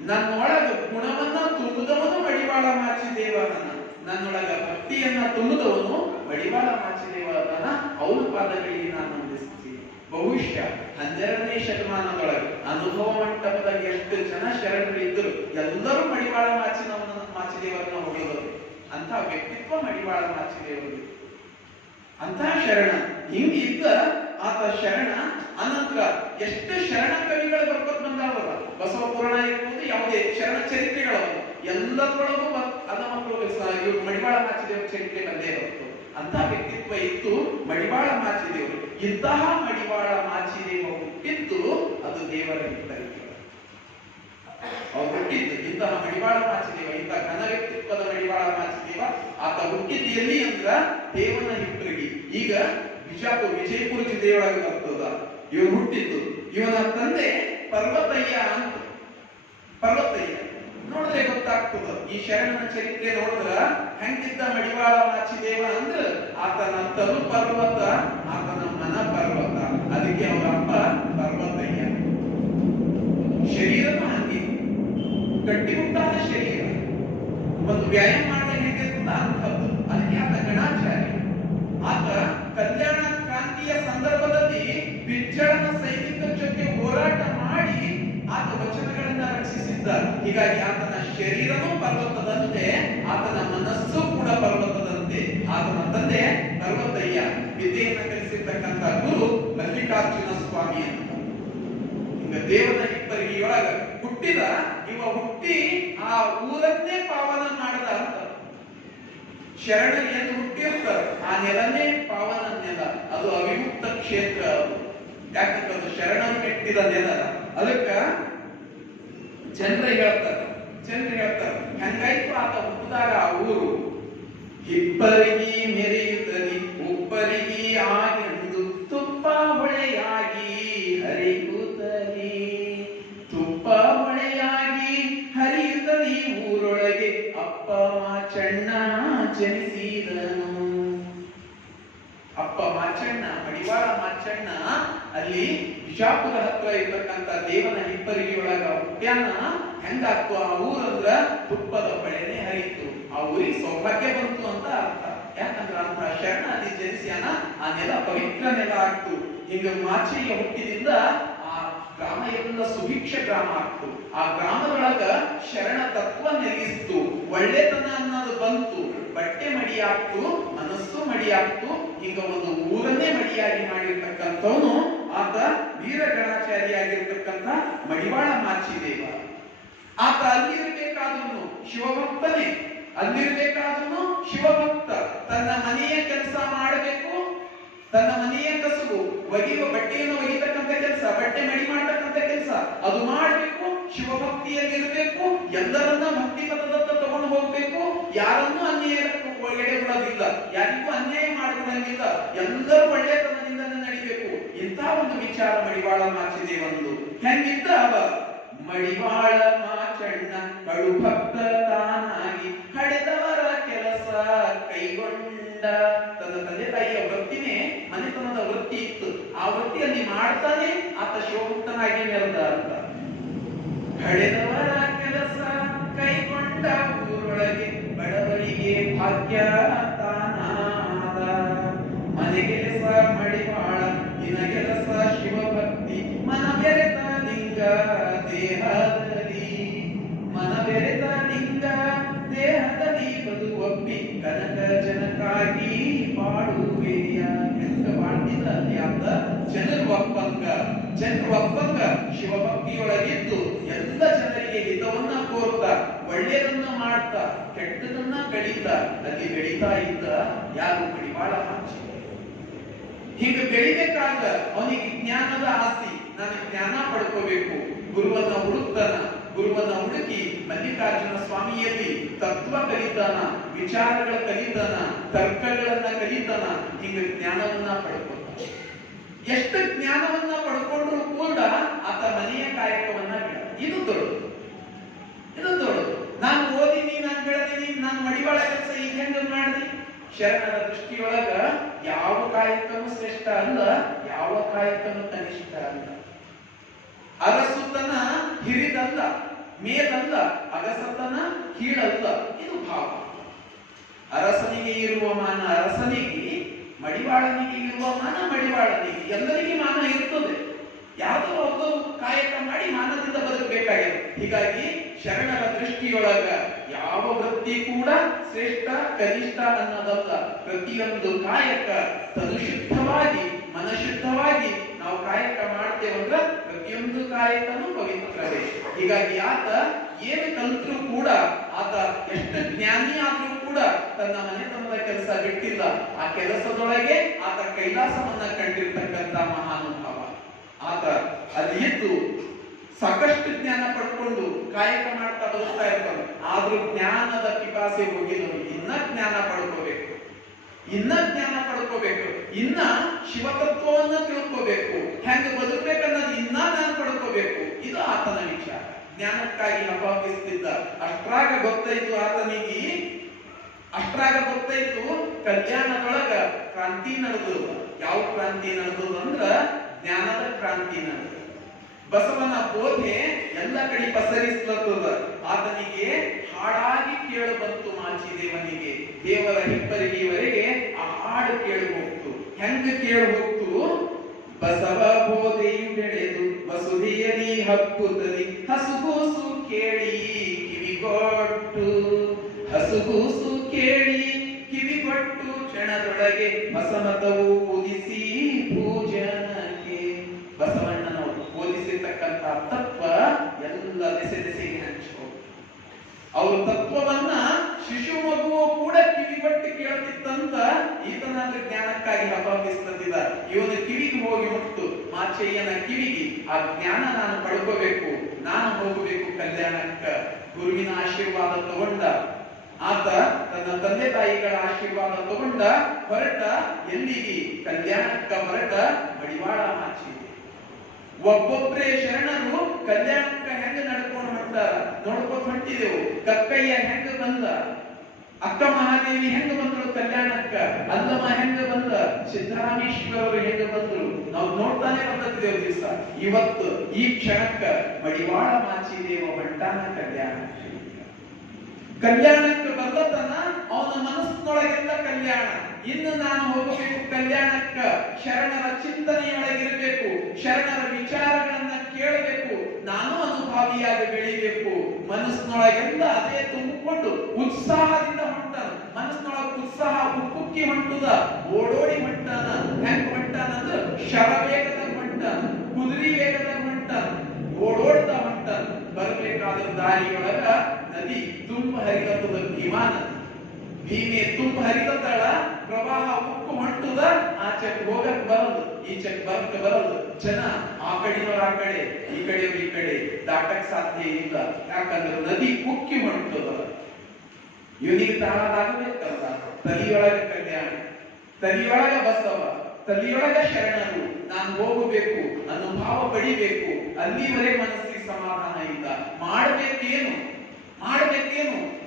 ನನ್ನೊಳಗ ಗುಣವನ್ನ ತುಂಬುದವನು ಮಡಿವಾಳ ಮಾಚಿದೇವ. ನನ್ನೊಳಗ ಭಕ್ತಿಯನ್ನ ತುಂಬುದವನು ಮಡಿವಾಳ ಮಾಚಿದೇವ. ಅವನ ಪಾದಗಳಿಗೆ ನಾನು ವಂದಿಸ್ತೀನಿ. ಬಹುಶಃ 12ನೇ ಶತಮಾನದೊಳಗೆ ಅನುಭವ ಮಂಟಪದಾಗ ಎಷ್ಟು ಜನ ಶರಣರು ಇದ್ದರು, ಎಲ್ಲರೂ ಮಡಿವಾಳ ಮಾಚಿದೇವರನ್ನ ಹೊಗಳಿದರು. ಅಂತ ವ್ಯಕ್ತಿತ್ವ ಮಡಿವಾಳ ಮಾಚಿದೇವರು. ಅಂತ ಶರಣ ಹಿಂಗಿದ್ದ ಆತ ಶರಣ. ಅನಂತರ ಎಷ್ಟು ಶರಣ ಕವಿಗಳು ಬರ್ಕೊಂಡು ಬಂದಾವಲ್ಲ, ಬಸವ ಪುರಾಣ ಇರ್ಬೋದು, ಯಾವುದೇ ಶರಣ ಚರಿತ್ರೆಗಳವ ಎಲ್ಲದರೊಳಗೂ ಅಲ್ಲಮ ಇವರು ಮಡಿವಾಳ ಮಾಚಿದೇವರ ಚರಿತ್ರೆ ಬಂದೇ ಬರ್ತದೆ. ಅಂತ ವ್ಯಕ್ತಿತ್ವ ಇತ್ತು ಮಡಿವಾಳ ಮಾಚಿದೇವರು. ಇಂತಹ ಮಡಿವಾಳ ಮಾಚಿದೇವ ಹುಟ್ಟಿದ್ದು ಅದು ದೇವರ ಹಿತೈಕೆ. ಅವ್ರು ಹುಟ್ಟಿದ್ದು ಇಂತಹ ಮಡಿವಾಳ ಮಾಚಿದೇವ, ಇಂತಹ ಘನ ವ್ಯಕ್ತಿತ್ವದ ಮಡಿವಾಳ ಮಾಚಿದೇವ. ಆತ ಹುಟ್ಟಿದ್ದು ಎಲ್ಲಿ ಅಂದ್ರ ದೇವನ ಹಿಪ್ಪರಿಗೆ. ಈಗ ವಿಜಯಪುರ ಜಿಲ್ಲೆಯೊಳಗೆ ಬರ್ತದ ಇವರು ಹುಟ್ಟಿದ್ದು. ಇವನ ತಂದೆ ಪರ್ವತಯ್ಯ ಅಂತ. ಪರ್ವತಯ್ಯ ನೋಡಿದ್ರೆ ಗೊತ್ತಾಗ್ತದ. ಈ ಶರಣನ ಚರಿತ್ರೆ ನೋಡಿದ್ರ ಹೆಂಗಿದ್ದ ಮಡಿವಾಳ ಮಾಚಿದೇವ ಅಂದ್ರ, ಆತನ ತನು ಪರ್ವತ, ಆತನ ಮನ ಪರ್ವತ. ಅದಕ್ಕೆ ಅವರ ಅಪ್ಪ ಪರ್ವತಯ್ಯ. ಶರೀರನ ಹಂಗೆ ಗಟ್ಟಿಮುಟ್ಟಾದ ಶರೀರ, ಒಂದು ವ್ಯಾಯಾಮ ಮಾಡಿದಾಗ ಹೇಗಿರ್ತದ ಅಂಥದ್ದು. ಅದಕ್ಕೆ ಆತ ಗಣಾಚಾರ್ಯ. ಆತ ಕಲ್ಯಾಣ ಕ್ರಾಂತಿಯ ಸಂದರ್ಭದಲ್ಲಿ ಬಿಜ್ಜಳನ ಸೈನಿಕರ ಜೊತೆ ಹೋರಾಟ ಮಾಡಿ ಆತ ವಚನಗಳನ್ನ ರಕ್ಷಿಸಿದ್ದ. ಹೀಗಾಗಿ ಆತನ ಶರೀರನೂ ಪರ್ವತದಂತೆ, ಆತನ ಮನಸ್ಸು ಕೂಡ ಪರ್ವತದಂತೆ. ಆತನ ತಂದೆ ಪರ್ವತಯ್ಯ. ವಿದ್ಯೆಯನ್ನು ಕಲಿಸಿರ್ತಕ್ಕಂಥ ಗುರು ಮಲ್ಲಿಕಾರ್ಜುನ ಸ್ವಾಮಿ ಅಂತ. ಹಿಂಗ ದೇವನ ಹಿಪ್ಪರಿಗೆಯೊಳಗ ಹುಟ್ಟಿದ ಇವ. ಹುಟ್ಟಿ ಆ ಊರನ್ನೇ ಪಾವನ ಮಾಡದ ಅಂತ. ಶರಣರು ಎಂದು ಹುಟ್ಟಿರ್ತಾರೆ, ಆ ನೆಲನೇ ಪಾವನ ನೆಲ. ಅದು ಅವಿಮುಕ್ತ ಕ್ಷೇತ್ರ. ಯಾಕಂದ್ರೆ ಅದು ಶರಣರು ಕೆಟ್ಟಿದ ನೆಲ. ಅದಕ್ಕ ಜನರು ಹೇಳ್ತಾರೆ ಹಂಗಾಯ್ತು ಆತ ಹುಟ್ಟಿದಾಗ ಆ ಊರು. ಹಿಪ್ಪರಿಗಿ ಮೆರೆಯುತ್ತಲಿ ಉಪ್ಪರಿಗಿ ಆಗೆಂದು ತುಪ್ಪ ಹೊಳೆಯಾಗಿ ಹರಿಯುತ್ತಲಿ. ತುಪ್ಪ ಹೊಳೆಯಾಗಿ ಹರಿಯುತ್ತಲಿ ಊರೊಳಗೆ ಅಪ್ಪ ಮಾಚಣ್ಣ ಜನಿಸಿದನು. ಅಪ್ಪ ಮಾಚಣ್ಣ, ಮಡಿವಾಳ ಮಾಚಣ್ಣ ಅಲ್ಲಿ ಬಿಜಾಪುರ ಹತ್ರ ಇರ್ತಕ್ಕಂಥ ದೇವನ ಹಿಪ್ಪರಿಗೆಯೊಳಗ ಹುಟ್ಟ್ಯಾನ. ಹೆಂಗಾಗ್ತು ಆ ಊರಂದ್ರ ತುಪ್ಪದ ಹೊಳೆನೆ ಹರಿಯಿತು. ಆ ಊರಿಗೆ ಸೌಭಾಗ್ಯ ಬಂತು ಅಂತ ಅರ್ಥ. ಯಾಕಂದ್ರ ಅಂತ ಶರಣ ಅಲ್ಲಿ ಜನಿಸ್ಯಾನ, ಆ ನೆಲ ಪವಿತ್ರ ನೆಲ ಆಗ್ತು. ಹಿಂಗ ಮಾಚಿಯ ಹುಟ್ಟಿದಿಂದ ಆ ಗ್ರಾಮ ಎಲ್ಲ ಸುಭಿಕ್ಷ ಗ್ರಾಮ ಆಗ್ತು. ಆ ಗ್ರಾಮದೊಳಗ ಶರಣ ತತ್ವ ನೆಲೆಯಿಸ್ತು. ಒಳ್ಳೆತನ ಅನ್ನೋದು ಬಂತು. ಬಟ್ಟೆ ಮಡಿಯಾಗ್ತು, ಮನಸ್ಸು ಮಡಿಯಾಗ್ತು. ಹಿಂಗ ಒಂದು ಊರನ್ನೇ ಮಡಿಯಾಗಿ ಮಾಡಿರ್ತಕ್ಕಂಥವನು ಆತ ವೀರ ಗಣಾಚಾರಿಯಾಗಿರ್ತಕ್ಕಂಥ ಮಡಿವಾಳ ಮಾಚಿದೇವ. ಆತ ಅಲ್ಲಿರ್ಬೇಕಾದ್ರೂ ಶಿವಭಕ್ತನೇ, ಅಲ್ಲಿರ್ಬೇಕಾದ್ರೂ ಶಿವಭಕ್ತ. ತನ್ನ ಮನೆಯ ಕೆಲಸ ಮಾಡಬೇಕು, ತನ್ನ ಮನೆಯ ಕಸುಬು ಬಟ್ಟೆಯನ್ನು ಒಗಿತಕ್ಕಂಥ ಕೆಲಸ, ಬಟ್ಟೆ ಮಡಿ ಮಾಡತಕ್ಕಂಥ ಕೆಲಸ ಅದು ಮಾಡಬೇಕು. ಶಿವಭಕ್ತಿಯಲ್ಲಿರಬೇಕು. ಎಲ್ಲರನ್ನ ಭಕ್ತಿ ಪಥದತ್ತ ತಗೊಂಡು ಹೋಗ್ಬೇಕು. ಯಾರನ್ನೂ ಅನ್ಯಾಯಕ್ಕೆ ಎಡೆಬಿಡೋದಿಲ್ಲ, ಯಾರಿಗೂ ಅನ್ಯಾಯ ಮಾಡಿಬಿಡಂಗಿಲ್ಲ. ಎಲ್ಲರೂ ಒಳ್ಳೆತನದಿಂದ ನಡಿಬೇಕು. ಇಂಥ ಒಂದು ವಿಚಾರ ಮಡಿವಾಳ ಮಾಚಿದೇವಂದು. ಹೆಂಗಿದ್ದ ಅವ ಮಡಿವಾಳ ಮಾಚಣ್ಣ ಕಡು ಭಕ್ತ ತಾನಾಗಿ ಹಡೆದವರ ಕೆಲಸ ಕೈಗೊಂಡ. ತನ್ನ ತಂದೆ ತಾಯಿಯ ವೃತ್ತಿನೇ ಮನೆತನದ ವೃತ್ತಿ ಇತ್ತು. ಆ ವೃತ್ತಿಯಲ್ಲಿ ಮಾಡ್ತಾನೆ ಆತ ಶಿವಭಕ್ತನಾಗಿ ಮೆರೆದ ಅಂತ. ಹಡೆದವರ ಕೆಲಸ ಕೈಗೊಂಡ ಊರೊಳಗೆ ಬಡವರಿಗೆ ಭಾಗ್ಯ ತಾನಾದ. ಮನೆಗೆಲಸ ಮಡಿವಾಳ ನಿನಗೆಲಸ ಶಿವಭಕ್ತಿ ಮನ ಬೆರೆತ ಲಿಂಗ ದೇಹದಲ್ಲಿ. ಮನ ಬೆರೆತ ಲಿಂಗ ಜನರು ಒಬ್ಬಂಗ ಶಿವಭಕ್ತಿಯೊಳಗಿದ್ದು ಎಲ್ಲ ಜನರಿಗೆ ಹಿತವನ್ನ ಕೋರ್ತಾ ಒಳ್ಳೆಯದನ್ನ ಮಾಡ್ತಾ ಕೆಟ್ಟದನ್ನ ಕಳೀತಾ ಅಲ್ಲಿ ಬೆಳೀತಾ ಇದ್ದ ಯಾರು ಮಡಿವಾಳ ಮಾಚಿ. ಹೀಗೆ ಬೆಳಿಬೇಕಾದ ಅವನಿಗೆ ಜ್ಞಾನದ ಆಸೆ, ನಾನು ಜ್ಞಾನ ಪಡ್ಕೋಬೇಕು, ಗುರುವನ್ನ ಹುಡುಕ್ತಾನ. ಗುರುವನ್ನ ಹುಡುಕಿ ಮಲ್ಲಿಕಾರ್ಜುನ ಸ್ವಾಮಿಯಲ್ಲಿ ತತ್ವ ಕಲಿತಾನ, ವಿಚಾರಗಳ ಕಲಿತಾನ, ತರ್ಕಗಳನ್ನ ಕಲಿತಾನ. ಹೀಗೆ ಜ್ಞಾನವನ್ನ ಪಡ್ಕೊತಾನ. ಎಷ್ಟು ಜ್ಞಾನವನ್ನ ಪಡ್ಕೊಂಡ್ರು ಕೂಡ ಆತ ಮನೆಯ ಕಾಯಕವನ್ನ ಬಿಡ. ಇದು ದೊಡ್ಡದು, ಇದು ದೊಡ್ಡದು. ನಾನು ಓದಿನಿ, ನಾನು ಬೆಳೆದಿನಿ, ನಾನು ಮಡಿವಾಳ ಕೆಲಸ ಈಗ ಹೆಂಗ ಮಾಡಿದಿ? ಶರಣರ ದೃಷ್ಟಿಯೊಳಗ ಯಾವ ಕಾಯಕನೂ ಶ್ರೇಷ್ಠ ಅಲ್ಲ, ಯಾವ ಕಾಯಕನೂ ಕನಿಷ್ಠ ಅಲ್ಲ. ಅರಸುತನ ಹಿರಿದಲ್ಲ, ಮೇಲಲ್ಲ, ಅಗಸತನ ಕೀಳಲ್ಲ. ಇದು ಭಾವ. ಅರಸನಿಗೆ ಇರುವ ಮಾನ ಅರಸನಿಗೆ, ಮಡಿವಾಳನಿಗೆ ಇರುವ ಮಾನ ಮಡಿವಾಳನಿಗೆ. ಎಲ್ಲರಿಗೆ ಮಾನ ಇರ್ತದೆ. ಯಾವುದೋ ಒಬ್ಬರು ಕಾಯಕ ಮಾಡಿ ಮಾನದಿಂದ ಬದುಕಬೇಕಾಗಿದೆ. ಹೀಗಾಗಿ ಶರಣರ ದೃಷ್ಟಿಯೊಳಗ ಯಾವ ವೃತ್ತಿ ಕೂಡ ಶ್ರೇಷ್ಠ ಕನಿಷ್ಠ ಅನ್ನೋದಲ್ಲ. ಪ್ರತಿಯೊಂದು ಕಾಯಕ ತನುಶುದ್ಧವಾಗಿ ಮನಶುದ್ಧವಾಗಿ ನಾವು ಕಾಯಕ ಮಾಡ್ತೇವಂದ್ರ ಪ್ರತಿಯೊಂದು ಕಾಯಕನೂ ಪವಿತ್ರವೇ. ಹೀಗಾಗಿ ಆತ ಏನು ಕಲ್ತರೂ ಕೂಡ, ಆತ ಎಷ್ಟು ಜ್ಞಾನಿ ಆದ್ರೂ ಕೂಡ ತನ್ನ ಮನೆತನದ ಕೆಲಸ ಬಿಟ್ಟಿಲ್ಲ. ಆ ಕೆಲಸದೊಳಗೆ ಆತ ಕೈಲಾಸವನ್ನ ಕಂಡಿರ್ತಕ್ಕಂಥ ಮಹಾನುಭಾವ. ಆತ ಅಲ್ಲಿ ಇದ್ದು ಸಾಕಷ್ಟು ಜ್ಞಾನ ಪಡ್ಕೊಂಡು ಕಾಯಕ ಮಾಡ್ತಾ ಬದುಕ್ತಾ ಇರ್ತಾನೆ. ಆದ್ರೂ ಜ್ಞಾನದ ಪಿಪಾಸೆ ಹೋಗಿಲ್ಲ. ಇನ್ನ ಜ್ಞಾನ ಪಡ್ಕೋಬೇಕು, ಇನ್ನ ಜ್ಞಾನ ಪಡ್ಕೋಬೇಕು, ಇನ್ನ ಶಿವತತ್ವವನ್ನ ತಿಳ್ಕೋಬೇಕು, ಹೆಂಗ ಬದುಕಬೇಕನ್ನೋದು ಇನ್ನ ಜ್ಞಾನ ಪಡ್ಕೋಬೇಕು. ಇದು ಆತನ ವಿಚಾರ. ಜ್ಞಾನಕ್ಕಾಗಿ ಹಬ್ಬವಿಸ್ತಿದ್ದ. ಅಷ್ಟ್ರಾಗ ಗೊತ್ತಾಯ್ತು ಆತನಿಗೆ, ಅಷ್ಟ್ರಾಗ ಗೊತ್ತಾಯ್ತು ಕಲ್ಯಾಣದೊಳಗ ಕ್ರಾಂತಿ ನಡೆದು. ಯಾವ ಕ್ರಾಂತಿ ನಡೆದು ಅಂದ್ರ ಜ್ಞಾನದ ಕ್ರಾಂತಿ ನಡೆದು. ಬಸವನ ಬೋಧೆ ಎಲ್ಲ ಕಡೆ ಪಸರಿಸ್ಲತ್ತದ. ಆತನಿಗೆ ಹಾಡಾಗಿ ಕೇಳು ಬಂತು ಮಾಚಿ ದೇವನಿಗೆ. ದೇವರ ಹಿಪ್ಪರಿಗೆಯವರೆಗೆ ಆ ಹಾಡು ಕೇಳಿ ಹೋಗ್ತು. ಹೆಂಗ ಕೇಳಿ ಹೋಗ್ತು? ಬಸವ ಬೋಧೆಯು ಬೆಳೆದು ಬಸುದಿಯಲಿ ಹಕ್ಕುತ್ತದೆ, ಹಸುಗೂಸು ಕೇಳಿ ಕಿವಿಗೊಟ್ಟು, ಹಸುಗೂಸು ಕೇಳಿ ಕಿವಿಗೊಟ್ಟು ಕ್ಷಣದೊಳಗೆ ಬಸಮತವು ಉದಿಸಿ ಪೂಜನಕ್ಕೆ. ಬಸವಣ್ಣನವರು ಬೋಧಿಸಿರ್ತಕ್ಕಂಥ ತತ್ವ ಎಲ್ಲ ದೆಸೆಗೆ ಹಂಚೋ. ಅವರು ತತ್ವವನ್ನ ಶಿಶು ಮಗುವು ಕೂಡ ಕಿವಿಗೊಟ್ಟು ಕೇಳ್ತಿತ್ತಂತ ಈತನಾದ ಜ್ಞಾನಕ್ಕಾಗಿ ಹಬ್ಬವಿಸ್ತದಿದ. ಇವನು ಕಿವಿಗೆ ಹೋಗಿ ಮುಟ್ಟು ಮಾಚಯ್ಯನ ಕಿವಿಗೆ ಆ ಜ್ಞಾನ ನಾನು ಪಡ್ಕೋಬೇಕು, ನಾನು ಹೋಗಬೇಕು ಕಲ್ಯಾಣಕ್ಕ. ಗುರುವಿನ ಆಶೀರ್ವಾದ ತಗೊಂಡ ಆತ, ತನ್ನ ತಂದೆ ತಾಯಿಗಳ ಆಶೀರ್ವಾದ ತಗೊಂಡ ಹೊರಟ. ಎಲ್ಲಿಗೆ? ಕಲ್ಯಾಣಕ್ಕ ಹೊರಟ. ಮಡಿವಾಳ ಮಾಚಿ. ಒಬ್ಬೊಬ್ಬರೇ ಶರಣರು ಕಲ್ಯಾಣಕ್ಕ ಹೆಂಗ ನಡ್ಕೊಂಡು ಹೊಂಟಾರ ನೋಡ್ಕೊಂಡು ಹೊಂಟಿದೆವು. ಕಕ್ಕಯ್ಯ ಹೆಂಗ ಬಂದ, ಅಕ್ಕ ಮಹಾದೇವಿ ಹೆಂಗ ಬಂದ್ರು ಕಲ್ಯಾಣಕ್ಕ, ಅಲ್ಲಮ್ಮ ಹೆಂಗ ಬಂದ, ಸಿದ್ದರಾಮೇಶ್ವರರು ಹೆಂಗ ಬಂದ್ರು, ನಾವು ನೋಡ್ತಾನೆ ಬಂದಿದ್ದೇವೆ ದಿವಸ. ಇವತ್ತು ಈ ಕ್ಷಣಕ್ಕ ಮಡಿವಾಳ ಮಾಚಿದೇವ ಹೊಂಟಾನ ಕಲ್ಯಾಣ. ಕಲ್ಯಾಣಕ್ಕೆ ಬರ್ಲತನ ಅವನ ಮನಸ್ಸಿನೊಳಗೆಲ್ಲ ಕಲ್ಯಾಣ. ಇನ್ನು ನಾನು ಹೋಗಬೇಕು ಕಲ್ಯಾಣಕ್ಕ, ಶರಣರ ಚಿಂತನೆಯೊಳಗಿರಬೇಕು, ಶರಣರ ವಿಚಾರಗಳನ್ನ ಕೇಳಬೇಕು, ನಾನು ಅನುಭಾವಿಯಾಗಿ ಬೆಳಿಬೇಕು. ಮನಸ್ಸಿನೊಳಗೆಲ್ಲ ಅದೇ ತುಂಬಿಕೊಂಡು ಉತ್ಸಾಹದಿಂದ ಹೊಂಟಾನ. ಮನಸ್ಸಿನೊಳಗೆ ಉತ್ಸಾಹ ಉಕ್ಕುಕ್ಕಿ ಹೊಂಟುದ, ಓಡೋಡಿ ಹೊಂಟಾನ. ಹೆಂಗ್ ಹೊಂಟಾನ ಅಂದ್ರೆ ಶರವೇಗದಾಗ ಹೊಂಟಾನ, ಕುದುರೆ ವೇಗದಾಗ ಹೊಂಟಾನ, ಓಡೋಡ್ತಾ ಹೊಂಟಾನ. ಬರ್ಬೇಕಾದ ದಾರಿಯೊಳಗ ನದಿ ತುಂಬ ಹರಿದತ್ತದ, ಭೀಮಾ ನದಿ. ಭೀಮೆ ತುಂಬ ಹರಿದತ್ತಳ, ಪ್ರವಾಹ ಉಕ್ಕು ಹೊಂಟುದ. ಆಚೆಗೆ ಹೋಗಕ್ ಬರದು, ಈಚೆಗೆ ಬರಕ್ ಬರದು. ಜನ ಆ ಕಡೆಯವರು ಆ ಕಡೆ, ಈ ಕಡೆಯವರು ಈ ಕಡೆ ದಾಟಕ್ ಸಾಧ್ಯ ಇಲ್ಲ. ಯಾಕಂದ್ರೆ ನದಿ ಉಕ್ಕಿ ಹೊಂಟುದ. ಇವನಿಗೆ ತಾಳದಾಗಬೇಕಲ್ಲ. ತಲಿಯೊಳಗ ಕಲ್ಯಾಣ, ತಲಿಯೊಳಗ ಬಸವ, ತಲಿಯೊಳಗ ಶರಣರು. ನಾನು ಹೋಗಬೇಕು, ಅನುಭವ ಪಡಿಬೇಕು. ಅಲ್ಲಿವರೆಗೆ ಮನಸ್ಸಿಗೆ ಸಮಾಧಾನ ಇಲ್ಲ. ಮಾಡ್ಬೇಕೇನು?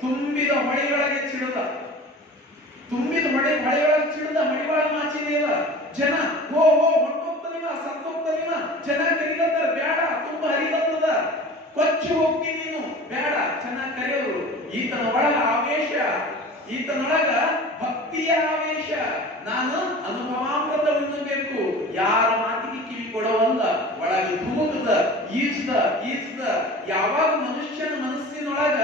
ತುಂಬಿದ ಹೊಳೆಯೊಳಗೆ ಚಿಡುದ, ತುಂಬಿದ ಹೊಳೆಯೊಳಗೆ ಚಿಡುದ ಮಡಿವಾಳ ಮಾಚಿದೇವ. ಜನ ಹೋ ಹೊಂಟೋಗ್ತನಿವ, ಸತ್ತೋಗ್ತನಿವ. ಜನ ಕರೀಲತ್ತಾರ, ಬೇಡ, ತುಂಬ ಹರಿದತ್ತದ, ಕೊಚ್ಚಿ ಹೋಗ್ತಿ ನೀನು, ಬೇಡ. ಚೆನ್ನಾಗಿ ಕರೆಯೋರು. ಈತನ ಒಳಗ ಆವೇಶ, ಈತನೊಳಗ ಭಕ್ತಿಯ ಆವೇಶ. ನಾನು ಅನುಭವಾಮೃತ ಉಣ್ಣಬೇಕು. ಯಾರ ಮಾತಿಗೆ ಕಿವಿ ಕೊಡವಲ್ಲ. ಒಳಗೆ ಧುಮುಕದ, ಈಜ್ದ. ಯಾವಾಗ ಮನುಷ್ಯನ ಮನಸ್ಸಿನೊಳಗ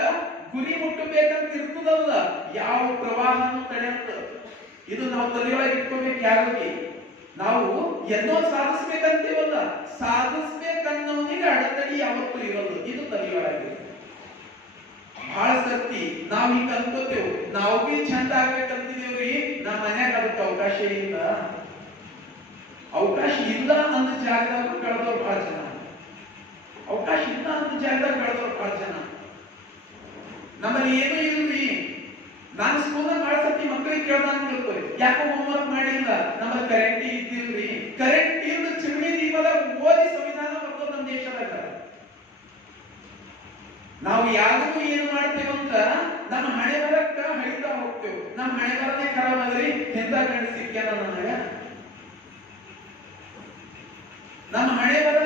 ಗುರಿ ಮುಟ್ಟಬೇಕಂತ ಇರ್ತದಲ್ಲ, ಯಾವ ಪ್ರವಾಹನೂ ತಡೆಯುತ್ತ. ಇದು ನಾವು ತಲೆಯೊಳಗೆ ಇಟ್ಕೋಬೇಕು. ಯಾರಿಗೆ ನಾವು ಎಲ್ಲೋ ಸಾಧಿಸ್ಬೇಕಂತೀವಲ್ಲ, ಸಾಧಿಸ್ಬೇಕನ್ನೋನಿಗೆ ಅಡೆತಡೆ ಯಾವತ್ತೂ ಇರೋದು. ಇದು ತಲೆಯೊಳಗೆ ಬಹಳ ಸರ್ತಿ ನಾವ್ ಹಿಂಗ ಅನ್ಕೋತೇವ್, ನಾವು ಬಿ ಚಂದ ಆಗ್ಬೇಕಂತಿದೇವ್ರಿ, ನಮ್ಮ ಮನ್ಯಾಗ ಅದಕ್ಕೆ ಅವಕಾಶ ಇಲ್ಲ. ಅವಕಾಶ ಇಲ್ಲ ಅಂದ ಜಾಗದಾಗ ಕಳೆದವ್ರು ಬಹಳ ಜನ, ಅವಕಾಶ ಇಲ್ಲ ಅಂದ ಜಾಗದಾಗ ಕಳೆದವ್ರು ಬಹಳ ಜನ. ನಮ್ಮಲ್ಲಿ ಏನೂ ಇಲ್ರಿ. ನಾನು ಸ್ಕೂಲ್ನಾಗ ಬಹಳ ಸರ್ತಿ ಮಕ್ಕಳಿಗೆ ಕೇಳ್ದಂತ ತಿಳ್ಕೊರಿ, ಯಾಕೋ ಹೋಮ್ವರ್ಕ್ ಮಾಡಿಲ್ಲ, ನಮ್ಮಲ್ಲಿ ಕರೆಂಟ್ ಇದ್ದಿಲ್ರಿ. ಕರೆಂಟ್ ಇಲ್ದ ಚಿಮಣಿ ದೀಪದಾಗ ಓದಿ ಸಂವಿಧಾನ ಬರ್ತದ ನಮ್ಮ ದೇಶದಾಗ. ನಾವು ಯಾರಿಗೂ ಏನ್ ಮಾಡ್ತೇವಂತ ನಮ್ಮ ಹಣೆ ಬರಕ್ಕ ಹಳಿತಾ ಹೋಗ್ತೇವೆ. ನಮ್ಮ ಹಣೆ ಬರನೇ ಖರಾಬ್ ಆದ್ರಿ, ಎಂತ ಗಂಡ ಸಿಕ್ಕ್ಯಾನ ನನಗ, ನಮ್ಮ ಹಣೆ ಬರ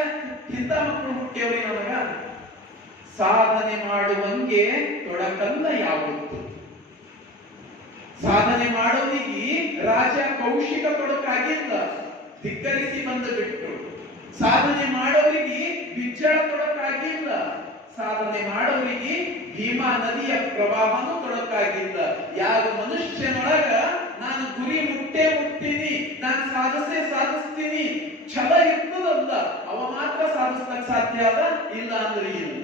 ಇಂಥ ಮಕ್ಕಳು ಹುಟ್ಟ್ಯವ್ರಿ ನಮಗ. ಸಾಧನೆ ಮಾಡುವಂಗೆ ತೊಡಕಲ್ಲ ಯಾವತ್ತು. ಸಾಧನೆ ಮಾಡೋದಿಗೆ ರಾಜ ಕೌಶಿಕ ತೊಡಕಾಗಿಲ್ಲ, ಧಿಕ್ಕರಿಸಿ ಬಂದು ಬಿಟ್ರು. ಸಾಧನೆ ಮಾಡೋರಿಗೆ ಬಿಜ್ಜಳ ತೊಡಕಾಗಿಲ್ಲ, ಸಾಧನೆ ಮಾಡೋರಿಗೆ ಭೀಮಾ ನದಿಯ ಪ್ರವಾಹನೂ ತೊಡಕಾಗಿಲ್ಲ. ಯಾವ ಮನುಷ್ಯನೊಳಗ ನಾನು ಗುರಿ ಮುಟ್ತೀನಿ, ನಾನು ಸಾಧಿಸ್ತೀನಿ ಛಲ ಇರ್ತದಲ್ಲ, ಅವ ಮಾತ್ರ ಸಾಧಿಸ್ಲಿಕ್ಕೆ ಸಾಧ್ಯ ಅದ, ಇಲ್ಲ ಅಂದ್ರೆ ಇಲ್ಲ.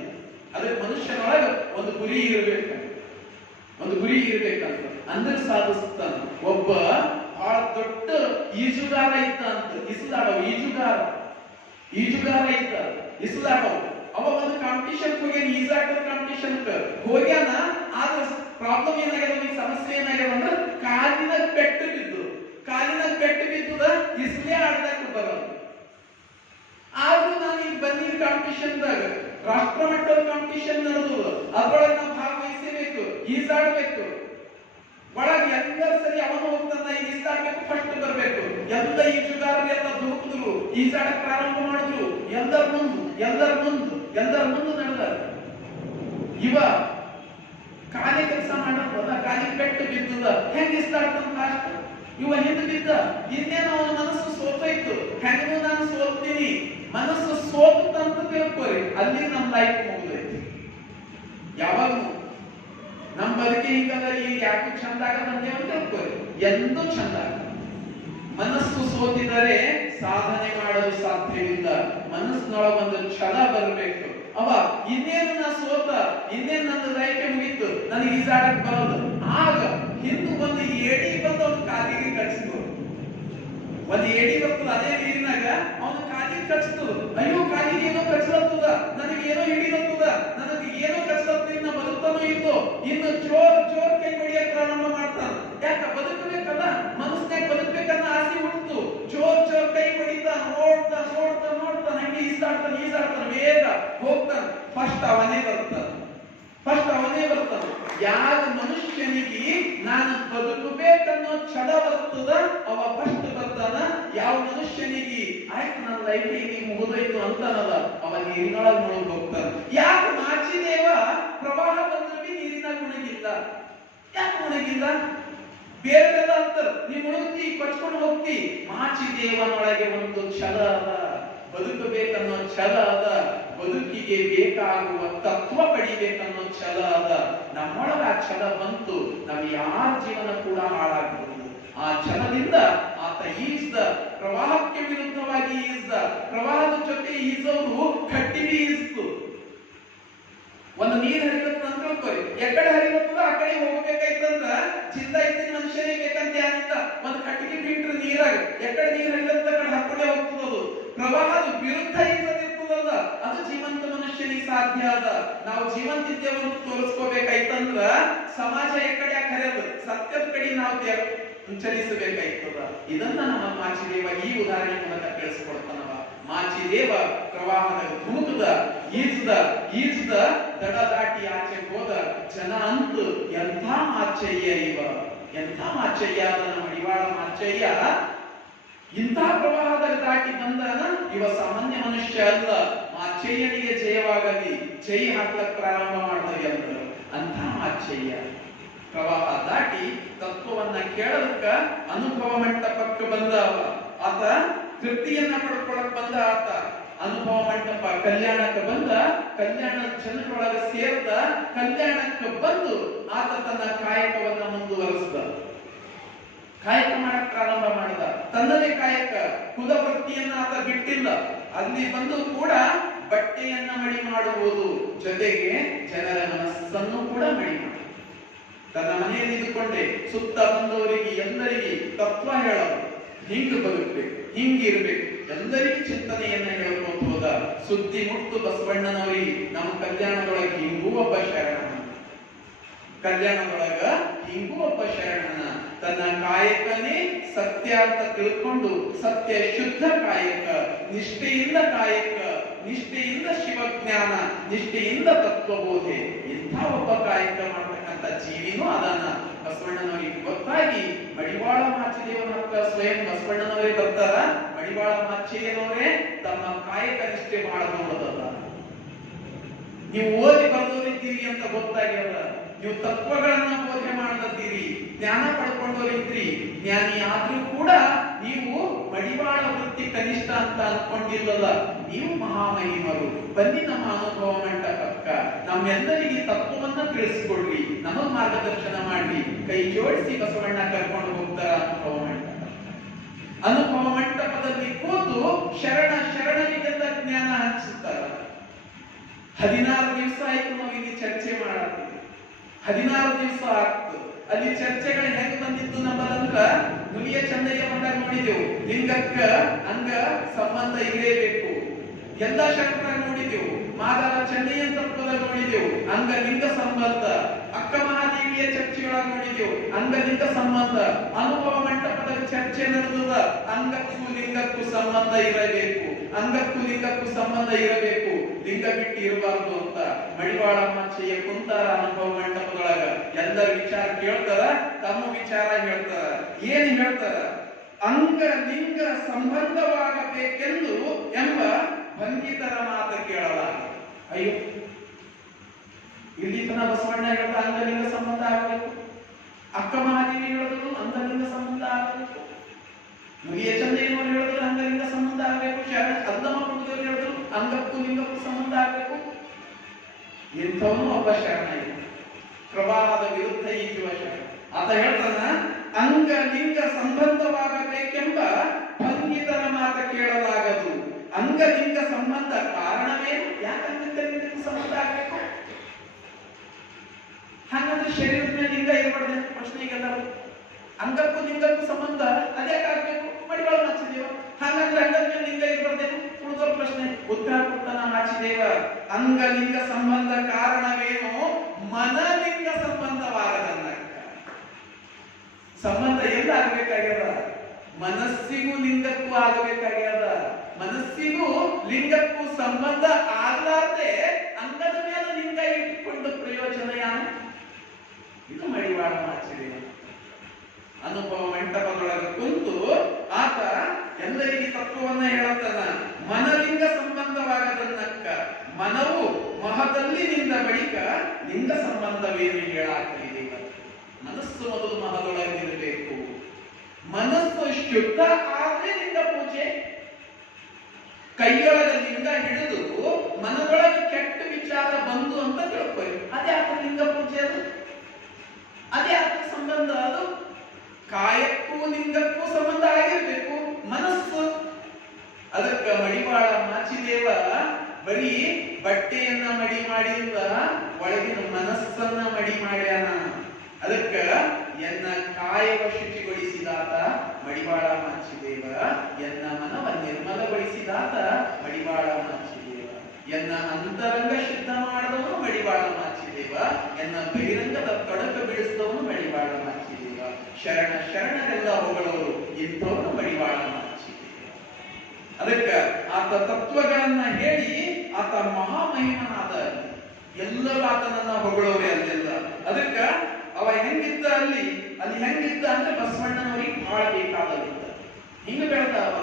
ಅದಕ್ಕೆ ಮನುಷ್ಯನೊಳಗ ಒಂದು ಗುರಿ ಇರಬೇಕು, ಒಂದು ಗುರಿ ಇರ್ಬೇಕಂತ, ಅಂದ್ರೆ ಸಾಧಿಸ್ತಾನ. ಒಬ್ಬ ಬಹಳ ದೊಡ್ಡ ಈಜುಗಾರ ಇದ್ದ ಅಂತ, ಈಜುಗಾರ ಇದ್ದ, ಇಸುಲಾಡವ. ಅವ ಒಂದು ಕಾಂಪಿಟಿಷನ್ ಹೋಗ್ಯಾನ, ಈಜಾಟದ ಕಾಂಪಿಟಿಷನ್ ಹೋಗ್ಯಾನ. ಆದ್ರ ಪ್ರಾಬ್ಲಮ್ ಏನಾಗ್ಯದ, ಸಮಸ್ಯೆ ಏನಾಗ್ಯದ ಅಂದ್ರೆ ಕಾಲಿನಾಗ ಪೆಟ್ಟು ಬಿದ್ದುದ, ಇಸ್ಲೇ ಆಡ್ದಾಗ ಬರೋದು. ಆದ್ರೂ ನಾನು ಈಗ ಬಂದಿದ್ದ ಕಾಂಪಿಟಿಷನ್ದಾಗ ರಾಷ್ಟ್ರ ಮಟ್ಟದ ಕಾಂಪಿಟಿಷನ್ ನಡೆದು ಅದ್ರೊಳಗೆ ನಾವು ಭಾಗವಹಿಸಬೇಕು, ಈಜಾಡ್ಬೇಕು. ಒಳಗೆ ಎಲ್ಲರ ಸರಿ ಅವನು ಹೋಗ್ತಾನ, ಈಜಾಡ್ಬೇಕು, ಫಸ್ಟ್ ಬರ್ಬೇಕು. ಎಲ್ಲ ಈಜುಗಾರರೆಲ್ಲ ಧುಮುಕಿದ್ರು, ಈಜಾಡಕ್ ಪ್ರಾರಂಭ ಮಾಡಿದ್ರು. ಎಲ್ಲರ ಮುಂದೆ ನಡೆದ ಇವ ಕಾಲಿ ಕೆಲಸ ಮಾಡಲ್ಲ, ಕಾಲಿ ಪೆಟ್ಟು ಬಿದ್ದದ, ಹೆಂಗ್ ಇಷ್ಟಾಡ್ತಾನ ಲಾಸ್ಟ್. ಇವ ಹಿಂದೆ ಬಿದ್ದ, ಇನ್ನೇನು ಅವನ ಮನಸ್ಸು ಸೋತೋಯ್ತು. ಹೆಂಗೂ ನಾನು ಸೋಲ್ತೀನಿ, ಮನಸ್ಸು ಸೋತಂತ ತಿಳ್ಕೋರಿ, ಅಲ್ಲಿ ನಮ್ಮ ಲೈಫ್ ಮುಗಿದೈತಿ. ಯಾವಾಗ ನಮ್ಮ ಬದುಕಿ ಹಿಂಗದ, ಈಗ ಯಾಕೆ ಚಂದ ಆಗದಂತೆ ಅಂತ ತಿಳ್ಕೋರಿ, ಎಂದೂ ಚಂದ ಆಗಲ್ಲ. ಮನಸ್ಸು ಸೋತಿದರೆ ಸಾಧನೆ ಮಾಡಲು ಸಾಧ್ಯವಿಲ್ಲ. ಮನಸ್ಸಿನೊಳಗ ಒಂದು ಛಲ ಬರಬೇಕು. ಅವ ಇನ್ನೇನು ನಾ ಸೋತ, ಇನ್ನೇನು ನನ್ನ ಲೈಫ್ ಮುಗಿತು, ನನಗೆ ಈಜಾಡಕ್ ಬರೋದು. ಆಗ ಹಿಂದೂ ಒಂದು ಏಡಿ ಬಂದು ಅವನ ಕಾಲಿಗೆ ಕಚ್ಚಿತು. ಒಂದು ಏಡಿ ಬರ್ತದ ಅದೇ ನೀರಿನಾಗ, ಅವನ ಕಾಲಿಗೆ ಕಚ್ತದ. ಅಯ್ಯೋ, ಕಾಲಿಗೆ ಏನೋ ಕಚ್ಚಲತ್ತದ, ನನಗೇನೋ ಹಿಡಿಲತ್ತದ, ನನಗೆ ಏನೋ ಕಚ್ಚಲತ್ತಿನ ಬದುಕ್ತಾನೋ ಇಲ್ಲೋ. ಇನ್ನು ಜೋರ್ ಕೈ ಹೊಡಿಯಕ್ ಪ್ರಾರಂಭ ಮಾಡ್ತಾನ. ಯಾಕ ಬದುಕಬೇಕಲ್ಲ, ಮನಸ್ಸಿನಾಗ ಬದುಕಬೇಕನ್ನ ಆಸೆ ಹುಟ್ಟು ಜೋರ್ ಕೈ ಹೊಡಿತಾನ, ನೋಡ್ತಾನ, ಹಂಗೆ ಈಜಾಡ್ತಾನ, ಬೇಗ ಹೋಗ್ತಾನ. ಫಸ್ಟ್ ಅವನೇ ಬರ್ತಾನ. ಯಾವ ಮನುಷ್ಯನಿಗೆ ನಾನು ಬದುಕಬೇಕನ್ನೋ ಛಲ ಬರ್ತದ, ಅವ ಫಸ್ಟ್ ಬರ್ತಾನ. ಯಾವ ಮನುಷ್ಯನಿಗೆ ಆಯ್ತು ನನ್ನ ಲೈಫ್ ಈಗ ಮುಗಿದೋಯ್ತು ಅಂತಾನಲ್ಲ, ಅವ ನೀರಿನೊಳಗೆ ಮುಳುಗ್ ಹೋಗ್ತಾನ. ಯಾಕೆ ಮಾಚಿದೇವ ಪ್ರವಾಹ ಬಂದ್ರೂ ನೀರಿನಾಗ ಮುಳುಗಿಲ್ಲ? ಯಾಕೆ ಮುಳುಗಿಲ್ಲ? ಬೇರೆಲ್ಲ ಅಂತಾರ, ನೀ ಮುಳುಗ್ತಿ, ಕೊಚ್ಕೊಂಡು ಹೋಗ್ತಿ. ಮಾಚಿದೇವನೊಳಗೆ ಒಂದು ಛಲ ಅದ, ಬದುಕಬೇಕನ್ನೋ ಛಲ ಅದ, ಬದುಕಿಗೆ ಬೇಕಾಗುವ ತತ್ವ ಪಡಿಬೇಕನ್ನೋ ಛಲ ಅದ. ನಮ್ಮೊಳಗ ಆ ಛಲ ಬಂತು, ನಾವು ಯಾರ ಜೀವನ ಕೂಡ ಹಾಳಾಗಬಹುದು. ಆ ಛಲದಿಂದ ಆತ ಈಜ್ದ, ಪ್ರವಾಹಕ್ಕೆ ವಿರುದ್ಧವಾಗಿ ಈಜ್ದ. ಪ್ರವಾಹದ ಜೊತೆ ಈಜೋರು ಕಟ್ಟಿಗೆ ಈಜ್ತು. ಒಂದು ನೀರು ಹರಿಯುತ್ತ ಅಂತ ತಿಳ್ಕೊರಿ, ಎಕಡೆ ಹರಿಯುತ್ತದ ಆ ಕಡೆ ಹೋಗ್ಬೇಕಾಯ್ತಂದ್ರ ಚಿಂತ ಇದ್ದಿನ ಮನುಷ್ಯನೇ ಬೇಕಂತ ಯಾನಿಲ್ಲ. ಒಂದು ಕಟ್ಟಿಗೆ ಬಿಟ್ರೆ ನೀರಾಗ ಎಕಡೆ ನೀರು ಹರಿಯುತ್ತ ಕಡೆ ಹಾಕೊಂಡೇ ಹೋಗ್ತದದು. ಪ್ರವಾಹದ ವಿರುದ್ಧ ಈಜದಿರ್ತದಲ್ಲ, ಅದು ಜೀವಂತ ಮನುಷ್ಯನಿಗೆ ಸಾಧ್ಯ ಅದ. ನಾವು ಜೀವಂತಿದ್ದೇವನ್ನು ತೋರಿಸ್ಕೋಬೇಕಾಯ್ತಂದ್ರ ಸಮಾಜ ಎಕಡೆ ಯಾಕೆ ಹರಿಯೋದು, ಸತ್ಯದ ಕಡೆ ನಾವು ಚಲಿಸಬೇಕಾಯ್ತದ. ಇದನ್ನ ನಮ್ಮ ಮಾಚಿದೇವ ಈ ಉದಾಹರಣೆ ಮೂಲಕ ತಿಳಿಸ್ಕೊಡ್ತಾನವ. ಮಾಚಿದೇವ ಪ್ರವಾಹದ ಧುಮುಕದ, ಈಜದ ದಡ ದಾಟಿ ಆಚೆ ಹೋದ. ಜನ ಅಂತೂ ಎಂಥ ಮಾಚಯ್ಯ ಇವ, ಎಂಥ ಮಾಚಯ್ಯ ಅದ ನಮ್ಮ ಮಡಿವಾಳ ಮಾಚಯ್ಯ. ಇಂಥ ಪ್ರವಾಹದ ದಾಟಿ ಬಂದಾನ ಇವ, ಸಾಮಾನ್ಯ ಮನುಷ್ಯ ಅಲ್ಲ. ಮಾಚಯ್ಯನಿಗೆ ಜಯವಾಗಲಿ, ಜೈ ಹಾಕ್ಲಕ್ ಪ್ರಾರಂಭ ಮಾಡ್ತೀವಿ ಅಂದ್ರು. ಅಂಥ ಮಾಚಯ್ಯ ಪ್ರವಾಹ ದಾಟಿ ತತ್ವವನ್ನ ಕೇಳೋದಕ್ಕ ಅನುಭವ ಮಂಟಪಕ್ಕೆ ಬಂದ ಆತ. ತೃಪ್ತಿಯನ್ನ ಪಡ್ಕೊಳಕ್ ಬಂದ ಆತ. ಅನುಭವ ಮಂಟಪ ಕಲ್ಯಾಣಕ್ಕೆ ಬಂದ, ಕಲ್ಯಾಣ ಜನರೊಳಗ ಸೇರ್ದ. ಕಲ್ಯಾಣಕ್ಕೆ ಬಂದು ಆತ ತನ್ನ ಕಾಯಕವನ್ನ ಮುಂದುವರೆಸಿದ. ಕಾಯಕ ಮಾಡಕ್ ಪ್ರಾರಂಭ ಮಾಡಿದ. ತನ್ನದೇ ಕಾಯಕ ಕುಲ ವೃತ್ತಿಯನ್ನ ಆತ ಬಿಟ್ಟಿಲ್ಲ. ಅಲ್ಲಿ ಬಂದು ಕೂಡ ಬಟ್ಟೆಯನ್ನ ಮಡಿ ಮಾಡುವುದು ಜೊತೆಗೆ ಜನರ ಮನಸ್ಸನ್ನು ಕೂಡ ಮಡಿ ಮಾಡುವುದು. ತನ್ನ ಮನೆಯಲ್ಲಿ ಇದ್ದುಕೊಂಡೆ ಸುತ್ತ ಬಂದವರಿಗೆ ಎಲ್ಲರಿಗೆ ತತ್ವ ಹೇಳೋದು, ಹಿಂಗ್ ಬದುಕ್ಬೇಕು, ಹಿಂಗಿರ್ಬೇಕು, ಎಲ್ಲರಿಗೂ ಚಿಂತನೆಯನ್ನ ಹೇಳ್ಕೊಂಡು ಹೋದ. ಸುದ್ದಿ ಮುಟ್ಟು ಬಸವಣ್ಣನವರಿಗೆ ನಮ್ಮ ಕಲ್ಯಾಣದೊಳಗೆ ಹಿಂಗೂ ಒಬ್ಬ ಶರಣನ, ಕಲ್ಯಾಣದೊಳಗ ಹಿಂಗೂ ಒಬ್ಬ ಶರಣನ. ತನ್ನ ಕಾಯಕನೇ ಸತ್ಯ ಅಂತ ತಿಳ್ಕೊಂಡು ಸತ್ಯ ಶುದ್ಧ ಕಾಯಕ, ನಿಷ್ಠೆಯಿಂದ ಕಾಯಕ, ನಿಷ್ಠೆಯಿಂದ ಶಿವಜ್ಞಾನ, ನಿಷ್ಠೆಯಿಂದ ತತ್ವಬೋಧೆ, ಇಂಥ ಒಬ್ಬ ಕಾಯಕ ಮಾಡ್ತಕ್ಕಂಥ ಜೀವಿನೂ ಅದನ್ನ ಬಸವಣ್ಣನವರಿಗೆ ಗೊತ್ತಾಗಿ ಮಡಿವಾಳ ಮಾಚಿದೇವನ ಹತ್ರ ಸ್ವಯಂ ಬಸವಣ್ಣನವರೇ ಬರ್ತಾರ. ಮಡಿವಾಳ ಮಾಚಿದೇವನವರೇ ತಮ್ಮ ಕಾಯಕ ನಿಷ್ಠೆ ಮಾಡಬಹುದಲ್ಲ, ನೀವು ಓದಿ ಬರೆದವರಿದ್ದೀರಿ ಅಂತ ಗೊತ್ತಾಗ್ಯದ, ನೀವು ತತ್ವಗಳನ್ನ ಬೋಧನೆ ಮಾಡದಿದ್ದೀರಿ, ಜ್ಞಾನ ಪಡ್ಕೊಂಡವರಿದ್ರಿ, ಜ್ಞಾನಿ ಆದ್ರೂ ಕೂಡ ನೀವು ಮಡಿವಾಳ ವೃತ್ತಿ ಕನಿಷ್ಠ ಅಂತ ಅನ್ಕೊಂಡಿಲ್ಲಲ್ಲ, ನೀವು ಮಹಾಮಹಿಮರು. ಬನ್ನಿ ನಮ್ಮ ಅನುಭವ ಮಂಟಪಕ್ಕ, ನಮ್ಮೆಲ್ಲರಿಗೆ ತತ್ವವನ್ನ ತಿಳಿಸಿಕೊಡ್ರಿ, ನಮಗ್ ಮಾರ್ಗದರ್ಶನ ಮಾಡ್ರಿ. ಕೈ ಜೋಡಿಸಿ ಬಸವಣ್ಣ ಕರ್ಕೊಂಡು ಹೋಗ್ತಾರ ಅನುಭವ ಮಂಟಪ. ಅನುಭವ ಮಂಟಪದಲ್ಲಿ ಕೂತು ಶರಣರಿಗೆಲ್ಲ ಜ್ಞಾನ ಹಂಚುತ್ತಾರ. 16 ದಿವಸ ಆಯ್ತು ನಾವು ಇಲ್ಲಿ ಚರ್ಚೆ ಮಾಡತ್ತೀವಿ. 16 ದಿವಸ ಆಗ್ತು. ಅಲ್ಲಿ ಚರ್ಚೆಗಳು ಹೆಂಗ್ ಬಂದಿತ್ತು ನಮ್ಮದಂದ್ರ, ನುಲಿಯ ಚಂದಯ್ಯ ಬಂದಾಗ ನೋಡಿದೆವು, ಲಿಂಗಕ್ಕ ಅಂಗ ಸಂಬಂಧ ಇರಲೇಬೇಕು. ಎಲ್ಲ ಶಂಕರ ನೋಡಿದೆವು, ಮಾದಾರ ಚೆನ್ನಯ್ಯನ ತತ್ವದಾಗ ನೋಡಿದೆವು, ಅಂಗ ಲಿಂಗ ಸಂಬಂಧ. ಅಕ್ಕ ಮಹಾದೇವಿಯ ಚರ್ಚೆಗಳಾಗ ನೋಡಿದೆವು, ಅಂಗ ಲಿಂಗ ಸಂಬಂಧ. ಅನುಭವ ಮಂಟಪದ ಚರ್ಚೆ ನಡೆದ ಅಂಗಕ್ಕೂ ಲಿಂಗಕ್ಕೂ ಸಂಬಂಧ ಇರಬೇಕು, ಅಂಗಕ್ಕೂ ಲಿಂಗಕ್ಕೂ ಸಂಬಂಧ ಇರಬೇಕು, ಲಿಂಗ ಬಿಟ್ಟು ಇರಬಾರ್ದು ಅಂತ ಮಡಿವಾಳ ಮಾಚಯ್ಯ ಕುಂತಾರ ಅನುಭವ ಮಂಟಪದೊಳಗ. ಎಲ್ಲರ ವಿಚಾರ ಕೇಳ್ತಾರ, ತಮ್ಮ ವಿಚಾರ ಹೇಳ್ತಾರ. ಏನ್ ಹೇಳ್ತಾರ? ಅಂಗ ಲಿಂಗ ಸಂಬಂಧವಾಗಬೇಕೆಂದು ಎಂಬ ಭಂಗಿತರ ಮಾತು ಕೇಳಲಾಗ. ಅಯ್ಯೋ, ಇಲ್ಲಿ ತನ ಬಸವಣ್ಣ ಹೇಳ್ದ ಅಂಗಲಿಂಗ ಸಂಬಂಧ ಆಗಬೇಕು, ಅಕ್ಕ ಮಹಾದೇವಿ ಹೇಳಿದ್ರು ಅಂಗಲಿಂಗ ಸಂಬಂಧ ಆಗಬೇಕು, ನುಲಿಯ ಚಂದಯ್ಯನವರು ಹೇಳಿದ್ರು ಅಂಗಲಿಂಗ ಸಂಬಂಧ ಆಗಬೇಕು, ಶರಣ ಅಲ್ಲಮ ಪ್ರಭುದೇವರು ಹೇಳಿದ್ರು ಅಂಗಕ್ಕೂ ಲಿಂಗಕ್ಕೂ ಸಂಬಂಧ ಆಗಬೇಕು. ಇಂಥವನು ಒಬ್ಬ ಶರಣ ಇದೆ, ಪ್ರವಾಹದ ವಿರುದ್ಧ ಈಜುವ ಶರಣ. ಆತ ಹೇಳ್ತಾನ, ಅಂಗ ಲಿಂಗ ಸಂಬಂಧವಾಗಬೇಕೆಂಬ ಭಂಗಿತರ ಮಾತ ಕೇಳಲಾಗದು. ಅಂಗಲಿಂಗ ಸಂಬಂಧ ಕಾರಣವೇನು? ಯಾಕೆ ಅಂಗಲಿಂಗಕ್ಕೂ ಸಂಬಂಧ ಆಗಬೇಕು? ಹಾಗಾದ್ರೆ ಶರೀರದ ಮೇಲೆ ಲಿಂಗ ಇರಬಾರ್ದು ಪ್ರಶ್ನೆ ಈಗೆಲ್ಲರೂ. ಅಂಗಕ್ಕೂ ಲಿಂಗಕ್ಕೂ ಸಂಬಂಧ ಅದ್ಯಾಕಾಗಬೇಕು? ಮಡಿವಾಳ ಮಾಚಿದೇವ. ಹಾಗಾದ್ರೆ ಅಂಗದ ಮೇಲೆ ಲಿಂಗ ಇರಬಾರ್ದೇನು? ಉಳಿದವ್ರ ಪ್ರಶ್ನೆ. ಉತ್ತರ ಕೊಡ್ತಾನ ಮಾಚಿದೇವ, ಅಂಗಲಿಂಗ ಸಂಬಂಧ ಕಾರಣವೇನು? ಮನಲಿಂಗ ಸಂಬಂಧವಾಗದನ್ನ. ಸಂಬಂಧ ಎಲ್ಲ ಆಗಬೇಕಾಗ್ಯದ, ಮನಸ್ಸಿಗೂ ಲಿಂಗಕ್ಕೂ ಆಗಬೇಕಾಗ್ಯದ. ಮನಸ್ಸಿಗೂ ಲಿಂಗಕ್ಕೂ ಸಂಬಂಧ ಆಗಲಾರ್ದೆ ಅಂಗದ ಮೇಲೆ ಲಿಂಗ ಇಟ್ಟುಕೊಂಡು ಪ್ರಯೋಜನ ಏನು? ಇದು ಮಡಿವಾಳ ಮಾಚಿದೇವ. ಅನುಭವ ಮಂಟಪದೊಳಗೆ ಕುಂತು ಆತ ಎಲ್ಲರಿಗೆ ತತ್ವವನ್ನ ಹೇಳುತ್ತಾನ. ಮನಲಿಂಗ ಸಂಬಂಧವಾಗದನ್ನಕ್ಕ ಮನವು ಮಹದಲ್ಲಿ ನಿಂದ ಬಳಿಕ ಲಿಂಗ ಸಂಬಂಧವೇನು ಹೇಳಾಗ್ತಿದೆ. ಮನಸ್ಸು ಮೊದಲು ಮಹದೊಳಗಿರಬೇಕು. ಮನಸ್ಸು ಶುದ್ಧ ಆದ್ರೆ ಲಿಂಗ ಪೂಜೆ. ಕೈಯೊಳಗ ಲಿಂಗ ಹಿಡಿದು ಮನದೊಳಗೆ ಕೆಟ್ಟ ವಿಚಾರ ಬಂದು ಅಂತ ತಿಳ್ಕೊಳ್ಳಿ, ಅದೇ ಆತ ಲಿಂಗ ಪೂಜೆ. ಅದು ಅದೇ ಆತ ಸಂಬಂಧ. ಅದು ಕಾಯಕ್ಕೂ ಲಿಂಗಕ್ಕೂ ಸಂಬಂಧ ಆಗಿರ್ಬೇಕು ಮನಸ್ಸು. ಅದಕ್ಕ ಮಡಿವಾಳ ಮಾಚಿದೇವ ಬರೀ ಬಟ್ಟೆಯನ್ನ ಮಡಿ ಮಾಡಿಲ್ಲ, ಒಳಗಿನ ಮನಸ್ಸನ್ನ ಮಡಿ ಮಾಡ್ಯಾನ. ಅದಕ್ಕ ಎನ್ನ ಕಾಯವ ಶುಚಿಗೊಳಿಸಿದಾತ ಮಡಿವಾಳ ಮಾಚಿದೇವ, ಎನ್ನ ಮನವ ನಿರ್ಮಲಗೊಳಿಸಿದಾತ ಮಡಿವಾಳ ಮಾಚಿದೇವ, ಎನ್ನ ಅಂತರಂಗ ಶುದ್ಧ ಮಾಡಿದವನು ಮಡಿವಾಳ ಮಾಚಿದೇವ, ಎನ್ನ ಬಹಿರಂಗದ ತೊಡಕ ಬಿಡಿಸಿದವನು ಮಡಿವಾಳ ಮಾಚಿದೇವ. ಶರಣರೆಲ್ಲ ಹೊಗಳವರು, ಇಂಥವನು ಮಡಿವಾಳ ಮಾಚಿದೇವ. ಅದಕ್ಕ ಆತ ತತ್ವಗಳನ್ನ ಹೇಳಿ ಆತ ಮಹಾಮಹಿಮನಾದ. ಎಲ್ಲರೂ ಆತನನ್ನ ಹೊಗಳವರೇ ಅಲ್ಲೆಲ್ಲ. ಅದಕ್ಕ ಅವ ಹೆಂಗಿದ್ದ ಅಲ್ಲಿ ಹೆಂಗಿದ್ದ ಅಂದ್ರೆ ಬಸವಣ್ಣನವರಿಗೆ ಬಹಳ ಬೇಕಾದವಿದ್ದ. ಹಿಂಗ ಬೆಳೆದವ,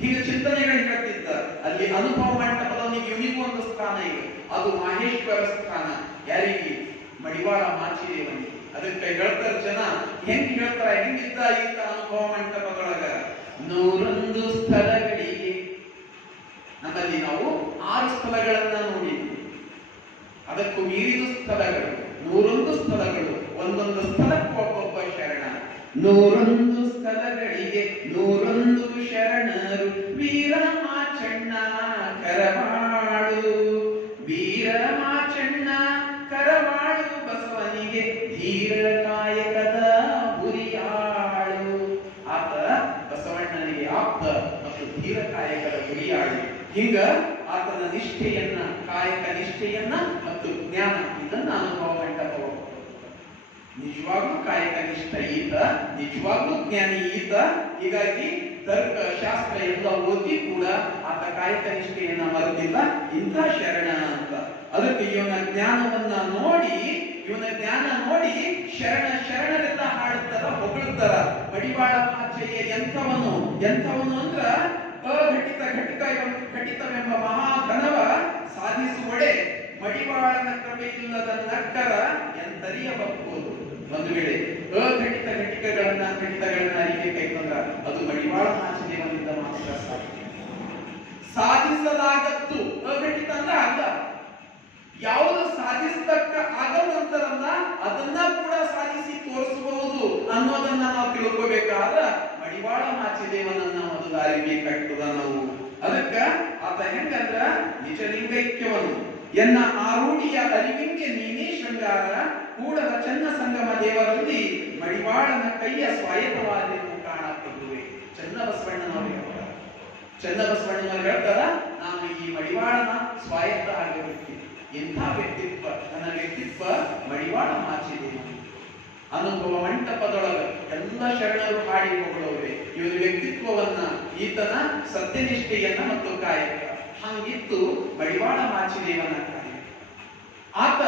ಹೀಗ ಚಿಂತನೆಗಳು ಹೇಳ್ತಿದ್ದ. ಅಲ್ಲಿ ಅನುಭವ ಮಂಟಪದವನಿಗೆ ಇವನಿಗೂ ಒಂದು ಸ್ಥಾನ ಇದೆ, ಅದು ಮಾಹೇಶ್ವರ ಸ್ಥಾನ. ಯಾರಿಗೆ? ಮಡಿವಾಳ ಮಾಚಿದೇವನಿಗೆ. ಅದಕ್ಕೆ ಹೇಳ್ತಾರ ಜನ, ಹೆಂಗ್ ಹೇಳ್ತಾರ, ಹೆಂಗಿದ್ದ ಈತ ಅನುಭವ ಮಂಟಪದೊಳಗ? 101 ಸ್ಥಳಗಳಿಗೆ. ನಮ್ಮಲ್ಲಿ ನಾವು 6 ಸ್ಥಳಗಳನ್ನ ನೋಡಿದ್ವಿ, ಅದಕ್ಕೂ ಮೀರಿದ ಸ್ಥಳಗಳು 101 ಸ್ಥಳಗಳು. ಒಂದೊಂದು ಸ್ಥಳಕ್ಕೆ ಒಬ್ಬೊಬ್ಬ ಶರಣ. 101 ಸಲಗಳಿಗೆ 101 ಶರಣರು ವೀರಮಾಚಣ್ಣ ಕರವಾಳು ವೀರಮಾಚಣ್ಣ ಕರವಾಳು ಬಸವನಿಗೆ ಧೀರ ಕಾಯಕದ ಗುರಿಯಾಳು. ಆತ ಬಸವಣ್ಣನಿಗೆ ಆಪ್ತ ಮತ್ತು ಧೀರ ಕಾಯಕದ ಗುರಿಯಾಳು. ಹಿಂಗ ಆತನ ನಿಷ್ಠೆಯನ್ನ, ಕಾಯಕ ನಿಷ್ಠೆಯನ್ನ ಮತ್ತು ಜ್ಞಾನ ಇದನ್ನ ಅನುಭವ ಮಂಟಪ ನಿಜವಾಗ್ಲೂ ಕಾಯಕ ನಿಷ್ಠ ಈತ, ನಿಜವಾಗ್ಲೂ ಜ್ಞಾನಿ ಈತ. ಹೀಗಾಗಿ ತರ್ಕ ಶಾಸ್ತ್ರ ಎಲ್ಲ ಓದಿ ಕೂಡ ಆತ ಕಾಯಕ ನಿಷ್ಠೆಯನ್ನ ಮರೆತಿಲ್ಲ. ಇಂಥ ಶರಣ ಅಂತ. ಅದಕ್ಕೆ ಇವನ ಜ್ಞಾನ ನೋಡಿ ಶರಣರೆಲ್ಲ ಹಾಡುತ್ತಾರ, ಹೊಗಳುತ್ತಾರ. ಮಡಿವಾಳ ಮಾಚಯ್ಯ ಎಂಥವನು ಅಂದ್ರ ಘಟಿತವೆಂಬ ಮಹಾಘನವ ಸಾಧಿಸುವಡೆ ಮಡಿವಾಳನ ಕೃಪೆಯಿಲ್ಲದ ನಕ್ಕರ ಎಂತರಿಯಬಹುದು. ಒಂದು ವೇಳೆ ಘಟಿತಗಳನ್ನ ಅರಿಕೆ ಕೈಗೊಂಡ್ರ ಅದು ಮಡಿವಾಳ ಮಾಚದೇವನಿಂದ ಮಾತ್ರ ಸಾಧ್ಯ. ಸಾಧಿಸಲಾಗತ್ತು. ಅಘಟಿತ ಅಂದ್ರೆ ಅಲ್ಲ, ಯಾವುದು ಸಾಧಿಸತಕ್ಕ ಆಗದಂತರಲ್ಲ ಅದನ್ನ ಕೂಡ ಸಾಧಿಸಿ ತೋರಿಸಬಹುದು ಅನ್ನೋದನ್ನ ನಾವು ತಿಳ್ಕೋಬೇಕಾದ್ರ ಮಡಿವಾಳ ಮಾಚಿದೇವನನ್ನ ಮೊದಲು ಅರಿವಿ ಕಟ್ಟುದ ನಾವು. ಅದಕ್ಕ ಆತ ಹೆಂಗಂದ್ರ ನಿಜಲಿಂಗೈಕ್ಯವನು ಎನ್ನ ಆರೂಢಿಯ ಅರಿವಿಂಗೆ ನೀನೇ ಶೃಂಗಾರ ಕೂಡದ ಚನ್ನ ಸಂಗಮ ದೇವರಲ್ಲಿ ಮಡಿವಾಳನ ಕೈಯ ಸ್ವಾಯತ್ತವಾದೆಯನ್ನು ಕಾಣப்படுವೆ. ಚನ್ನಬಸವಣ್ಣನವರು ಹೇಳ್ತಾರ, ನಾನು ಈ ಮಡಿವಾಳನ ಸ್ವಾಯತ್ತ ಆಗಿರುತ್ತೀನಿ. ಎಂಥ ವ್ಯಕ್ತಿತ್ವ! ನನ್ನ ವ್ಯಕ್ತಿತ್ವ ಮಡಿವಾಳ ಮಾಚಿದೇವ. ಅನುಭವ ಮಂಟಪದೊಳಗ ಎಲ್ಲ ಶರಣರು ಹಾಡಿ ಹೋಗುವವರೇ ಇವನ ವ್ಯಕ್ತಿತ್ವವನ್ನ, ಈತನ ಸತ್ಯನಿಷ್ಠೆಯನ್ನ ಮತ್ತು ಕಾಯಕ ಹಂಗಿತ್ತು ಮಡಿವಾಳ ಮಾಚಿದೇವನ ಕಾಯಕ. ಆತ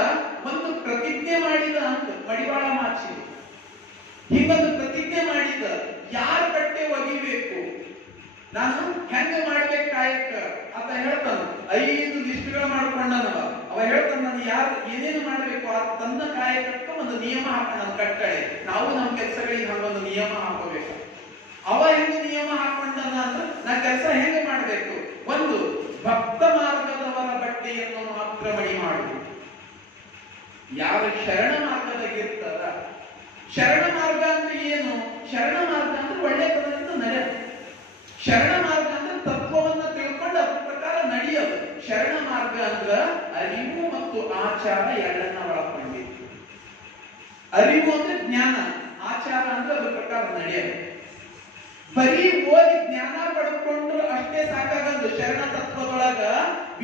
ಒಂದು ಪ್ರತಿಜ್ಞೆ ಮಾಡಿದ ಅಂತ ಮಡಿವಾಳ ಮಾಚಿ ಹಿಂಗೊಂದು ಪ್ರತಿಜ್ಞೆ ಮಾಡಿದ, ಯಾರ ಬಟ್ಟೆ ಒಗಿಬೇಕು, ನಾನು ಹೆಂಗ ಮಾಡ್ಬೇಕು ಕಾಯಕ ಆತ ಹೇಳ್ತಾನ. 5 ಲಿಸ್ಟ್ಗಳು ಮಾಡ್ಕೊಂಡನವ. ಅವ ಹೇಳ್ತಾನ, ನಾನು ಯಾರು ಏನೇನು ಮಾಡ್ಬೇಕು ಆ ತನ್ನ ಕಾಯಕಕ್ಕೆ ಒಂದು ನಿಯಮ ಹಾಕೋಣ, ಕಟ್ಟಳೆ. ನಾವು ನಮ್ಮ ಕೆಲಸಗಳಿಗೆ ಹಂಗೊಂದು ನಿಯಮ ಹಾಕೋಬೇಕು. ಅವ ಹೆಂಗ ನಿಯಮ ಹಾಕೊಂಡನ ಅಂದ್ರೆ, ನಾ ಕೆಲಸ ಹೆಂಗ ಮಾಡ್ಬೇಕು, ಒಂದು ಭಕ್ತ ಮಾರ್ಗದವರ ಬಟ್ಟೆಯನ್ನು ಮಾತ್ರ ಮಡಿ ಮಾಡುವುದು. ಯಾರು ಶರಣ ಮಾರ್ಗದಾಗಿರ್ತಾರ, ಶರಣ ಮಾರ್ಗ ಅಂದ್ರೆ ಏನು? ಶರಣ ಮಾರ್ಗ ಅಂದ್ರೆ ಒಳ್ಳೆತನದಿಂದ ನಡೆಯೋದು. ಶರಣ ಮಾರ್ಗ ಅಂದ್ರೆ ತತ್ವವನ್ನ ತಿಳ್ಕೊಂಡು ಅದ್ರ ಪ್ರಕಾರ ನಡೆಯೋದು. ಶರಣ ಮಾರ್ಗ ಅಂದ್ರ ಅರಿವು ಮತ್ತು ಆಚಾರ ಎರಡನ್ನ ಒಳಗೊಂಡಿತ್ತು. ಅರಿವು ಅಂದ್ರೆ ಜ್ಞಾನ, ಆಚಾರ ಅಂದ್ರೆ ಅದ್ರ ಪ್ರಕಾರ ನಡೆಯೋದು. ಬರೀ ಓದಿ ಜ್ಞಾನ ಪಡ್ಕೊಂಡ್ರು ಅಷ್ಟೇ ಸಾಕಾಗದು. ಶರಣ ತತ್ವದೊಳಗ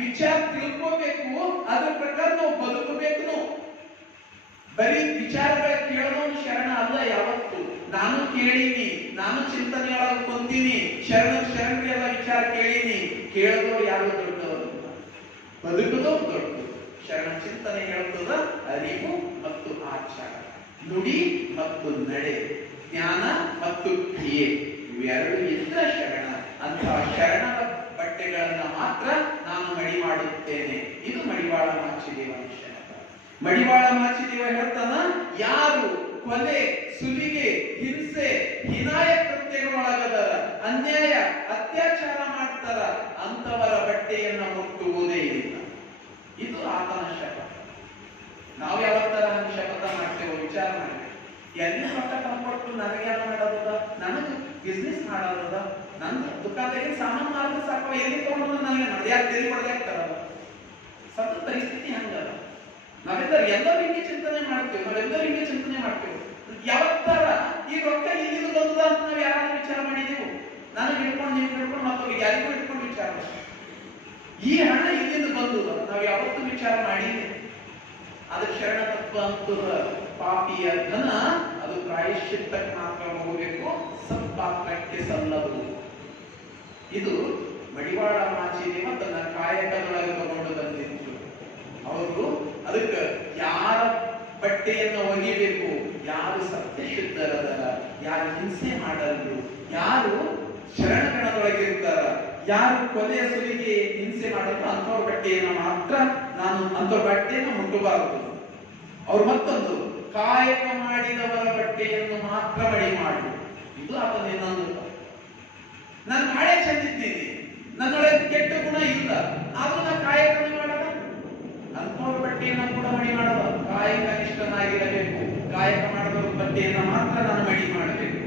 ವಿಚಾರ ತಿಳ್ಕೋಬೇಕು, ಅದ್ರ ಪ್ರಕಾರ ನಾವು ಬದುಕಬೇಕು. ನಾವು ಬರೀ ವಿಚಾರಗಳ ಕೇಳೋನು ಶರಣ ಅಲ್ಲ ಯಾವತ್ತು. ನಾನು ಕೇಳೀನಿ, ನಾನು ಚಿಂತನೆಯೊಳಗೆ ಕುಂತೀನಿ, ಶರಣರೆಲ್ಲ ವಿಚಾರ ಕೇಳೀನಿ. ಕೇಳೋದು ಯಾರು ದೊಡ್ಡವರು, ಬದುಕುವುದು ದೊಡ್ಡದು. ಶರಣ ಚಿಂತನೆ ಹೇಳ್ತದ ಅರಿವು ಮತ್ತು ಆಚಾರ, ನುಡಿ ಮತ್ತು ನಡೆ, ಜ್ಞಾನ ಮತ್ತು ಕ್ರಿಯೆ, ಇವೆರಡು ಇದ್ರ ಶರಣ. ಅಂತಹ ಶರಣರ ಬಟ್ಟೆಗಳನ್ನ ಮಾತ್ರ ನಾನು ಮಡಿ ಮಾಡುತ್ತೇನೆ. ಇದು ಮಡಿವಾಳ ಮಾಚಿದೇವನ ಶರಣ. ಮಡಿವಾಳ ಮಾಚಿದೇವ ಹೇಳ್ತಾನ, ಯಾರು ಕೊಲೆ, ಸುಲಿಗೆ, ಹಿಂಸೆ, ಹೀನಾಯ ಕೃತ್ಯಗಳೊಳಗದರ, ಅನ್ಯಾಯ ಅತ್ಯಾಚಾರ ಮಾಡ್ತಾರ, ಅಂತವರ ಬಟ್ಟೆಯನ್ನ ಮುಟ್ಟುವುದೇ ಇಲ್ಲ. ಇದು ಆತನ ಶಪಥ. ನಾವು ಯಾವ ತರ ಶಪಥ ಮಾಡ್ತೇವೋ ವಿಚಾರ ಮಾಡ್ಬೇಕು. ಎಲ್ಲಿ ರೊಕ್ಕ ತಂದ್ಕೊಟ್ಟು ನನಗೇನು ಮಾಡೋದ, ನನಗೆ ಬಿಸ್ನೆಸ್ ಮಾಡೋದ, ನನ್ನ ದುಕಾನದಾಗಿ ಸಾಮಾನು ಮಾರಿದ್ರೆ ಸಾಕು, ಎಲ್ಲಿ ತಗೊಂಡು ನನಗೆ ಯಾರು ತೆರಿಗೆ ಹೊಡೆದಾಗ್ತಾರಲ್ಲ. ಸತ್ತ ಪರಿಸ್ಥಿತಿ ಹಂಗಲ್ಲ. ಎಲ್ಲರೂ ಹಿಂಗೆ ಚಿಂತನೆ ಮಾಡ್ತೇವೆ. ಯಾವತ್ತರ ಈ ರೊಕ್ಕ ಇಲ್ಲಿಂದ ಬಂದ ಅಂತ ನಾವು ಯಾರು ವಿಚಾರ ಮಾಡಿದೆವು? ನನಗೆ ಹಿಡ್ಕೊಂಡು, ನೀವು ಹಿಡ್ಕೊಂಡು, ಮತ್ತೊಬ್ಬರಿಗೆ ಯಾರಿಗೂ ಹಿಡ್ಕೊಂಡು ವಿಚಾರ ಮಾಡಿ. ಈ ಹಣ ಇಲ್ಲಿಂದ ಬಂದುದ ನಾವು ಯಾವತ್ತೂ ವಿಚಾರ ಮಾಡಿದ್ದೇವೆ. ಅದು ಶರಣ ತತ್ವ ಅಂತದ. ಪಾಪಿಯ ಧನ ಅದು ಪ್ರಾಯಶ್ಚಿತ್ತಕ್ಕೆ ಮಾತ್ರ ಹೋಗಬೇಕು, ಸತ್ಪಾತ್ರಕ್ಕೆ ಸಲ್ಲದು. ಇದು ಮಡಿವಾಳ ಮಾಚಿದೇವ ತನ್ನ ಕಾಯಕದೊಳಗೆ ತಗೊಂಡು ಬಂದಿತ್ತು. ಅವರು ಅದಕ್ಕೆ ಯಾರ ಬಟ್ಟೆಯನ್ನು ಒಗಿಬೇಕು, ಯಾರು ಸತ್ಯಶುದ್ಧರದ, ಯಾರು ಹಿಂಸೆ ಮಾಡಲು, ಯಾರು ಶರಣಗಣದೊಳಗಿರ್ತಾರ, ಯಾರು ಕೊಲೆ, ಸುಲಿಗೆ, ಹಿಂಸೆ ಮಾಡಲು ಅಂತವ್ರ ಬಟ್ಟೆಯನ್ನು ಮಾತ್ರ ನಾನು ಅಂತವ್ರ ಬಟ್ಟೆಯನ್ನು ಮುಟ್ಟಬಾರದು. ಅವ್ರು ಮತ್ತೊಂದು ಕಾಯಕ ಮಾಡಿದವರ ಬಟ್ಟೆಯನ್ನು ಮಾತ್ರ ಮಡಿ ಮಾಡು. ಇದು ಆತನ ಇನ್ನೊಂದು. ನಾನು ನಾಳೆ ಚೆಂದಿದ್ದೀನಿ, ನನ್ನೊಳಗೆ ಕೆಟ್ಟ ಗುಣ ಇಲ್ಲ, ಆದ್ರೂ ನಾನು ಕಾಯಕವನ್ನು ಮಾಡಲ್ಲ. ಅಂತವ್ರ ಬಟ್ಟೆಯನ್ನು ಕೂಡ ಮಡಿ ಮಾಡಲ್ಲ. ಕಾಯಕ ನಿಷ್ಠನಾಗಿರಬೇಕು. ಕಾಯಕ ಮಾಡಿದವ್ರ ಬಟ್ಟೆಯನ್ನು ಮಾತ್ರ ನಾನು ಮಡಿ ಮಾಡಬೇಕು.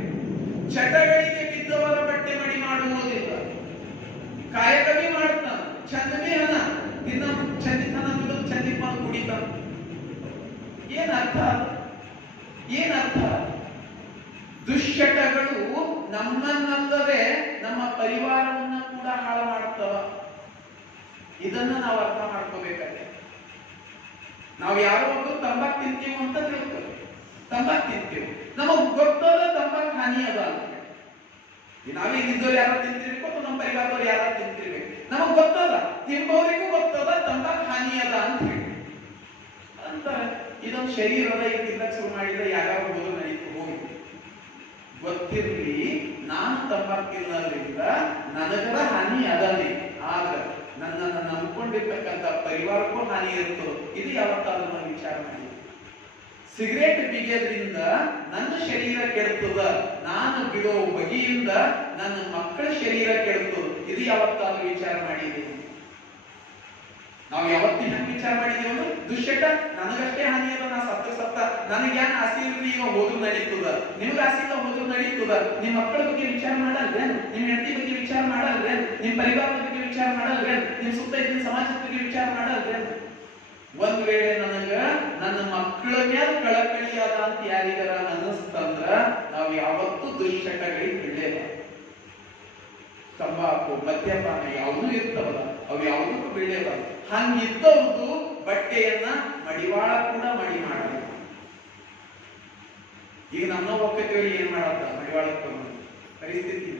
ಚಟಗಳಿಗೆ ಬಿದ್ದವರ ಬಟ್ಟೆ ಮಡಿ ಮಾಡುವುದಿಲ್ಲ. ಕಾಯಕವೇ ಮಾಡ್ತಾನ, ಚಂದವೇ ಅನ ದಿನ ಚಂದಿತನ ಚಂದಿಪ್ಪ ಕುಡಿತಾನ. ಏನರ್ಥ? ಏನರ್ಥ? ದುಶ್ಚಟಗಳು ನಮ್ಮನ್ನಲ್ಲದೆ ನಮ್ಮ ಪರಿವಾರವನ್ನ ಕೂಡ ಹಾಳು ಮಾಡ್ತವ. ಇದನ್ನ ನಾವು ಅರ್ಥ ಮಾಡ್ಕೋಬೇಕಾದ್ರೆ ನಾವು ಯಾರೋ ಒಬ್ಬರು ತಂಬಾಕ್ ತಿಂತೀವಿ ಅಂತ ತಿಳ್ಕೊಳ್ಳಿ. ತಂಬಾಕ್ ತಿಂತೀವಿ, ನಮಗ್ ಗೊತ್ತದ ತಂಬಾಕ್ ಹಾನಿ ಅದ ಅಂತ. ನಾವೇನಿದ್ದವ್ರು ಯಾರು ತಿಂತಿರ್ಬೇಕು ಅಥವಾ ನಮ್ಮ ಪರಿವಾರದವ್ರು ಯಾರು ತಿಂತಿರ್ಬೇಕು, ನಮಗ್ ಗೊತ್ತದ, ತಿಂಬವರಿಗೂ ಗೊತ್ತದ ತಂಬಾಕ್ ಹಾನಿ ಅದ ಅಂತ ಹೇಳಿ ಅಂತಾರೆ. ಇದೊಂದು ಶರೀರದ ಇದರಿಂದ ಶುರು ಮಾಡಿದ ಯಾವ್ಯಾವ ಹೋದ್ರು ನಡೀತು ಹೋಗಿ ಗೊತ್ತಿರ್ಲಿ. ನಾನು ತಂಬಾಕ್ ತಿನ್ನೋದ್ರಿಂದ ನನಗರ ಹಾನಿ ಅದನೇ, ಆಗ ನನ್ನನ್ನು ನಂಬಿಕೊಂಡಿರ್ತಕ್ಕಂಥ ಪರಿವಾರಕ್ಕೂ ಹಾನಿ ಇರ್ತದೆ. ಇದು ಯಾವತ್ತಾದ್ರೂ ನಾನು ವಿಚಾರ ಮಾಡಿ. ಸಿಗರೇಟ್ ಬಿಗಿಯೋದ್ರಿಂದ ನನ್ನ ಶರೀರ ಕೆಡ್ತದ, ನಾನು ಬಿಡೋ ಬಗೆಯಿಂದ ನನ್ನ ಮಕ್ಕಳ ಶರೀರ ಕೆಡ್ತದ. ಇದು ಯಾವತ್ತಾದ್ರೂ ವಿಚಾರ ಮಾಡಿದ್ದೀವಿ ನಾವು? ಯಾವತ್ತಿನ ವಿಚಾರ ಮಾಡಿದೀವಿ ಅಂದ್ರೆ ದುಶ್ಚಟ ನನಗಷ್ಟೇ ಹಾನಿ ಅದ, ನಾ ಸತ್ತ ನನಗೆ ಯಾಕೆ ಆಸೆ ಇರ್ಲಿ, ಈಗ ಹೋದ್ರು ನಡೀತದ, ನಿಮ್ಗೆ ಆಸೆ ಇಲ್ಲ ಹೋದ್ರು ನಡೀತದ. ನಿಮ್ ಮಕ್ಕಳ ಬಗ್ಗೆ ವಿಚಾರ ಮಾಡಲ್ರೇನು? ನಿಮ್ ಹೆಂಡತಿ ಬಗ್ಗೆ ವಿಚಾರ ಮಾಡಲ್ರೇನು? ನಿಮ್ ಪರಿವಾರದ ಬಗ್ಗೆ ವಿಚಾರ ಮಾಡಲ್ರೇನು? ನಿಮ್ ಸುತ್ತ ಇದ್ದ ಸಮಾಜದ ಬಗ್ಗೆ ವಿಚಾರ ಮಾಡಲ್ರೇನು? ಒಂದ್ ವೇಳೆ ನನಗ ನನ್ನ ಮಕ್ಕಳ ಮೇಲೆ ಕಳಕಳಿಯಾದ ಅಂತ ಯಾರಿಗಾರ ಅನ್ನಿಸ್ತಂದ್ರ ನಾವು ಯಾವತ್ತೂ ದುಶ್ಚಟಗಳಿಗೆ ಬಿಡಲೇಲ್ಲ. ತಂಬಾಕು, ಮದ್ಯಪಾನ ಯಾವುದೂ ಇರ್ತವಲ್ಲ, ಅವು ಯಾವುದಕ್ಕೂ ಬೀಳೇಲ್ಲ. ಹಂಗಿದ್ದವ್ರದ್ದು ಬಟ್ಟೆಯನ್ನ ಮಡಿವಾಳ ಕೂಡ ಮಡಿ ಮಾಡಲ್ಲ. ಈಗ ನಮ್ಮ ಒಕ್ಕತ್ತೇಳಿ ಏನ್ ಮಾಡತ್ತ, ಮಡಿವಾಳ ಪರಿಸ್ಥಿತಿ.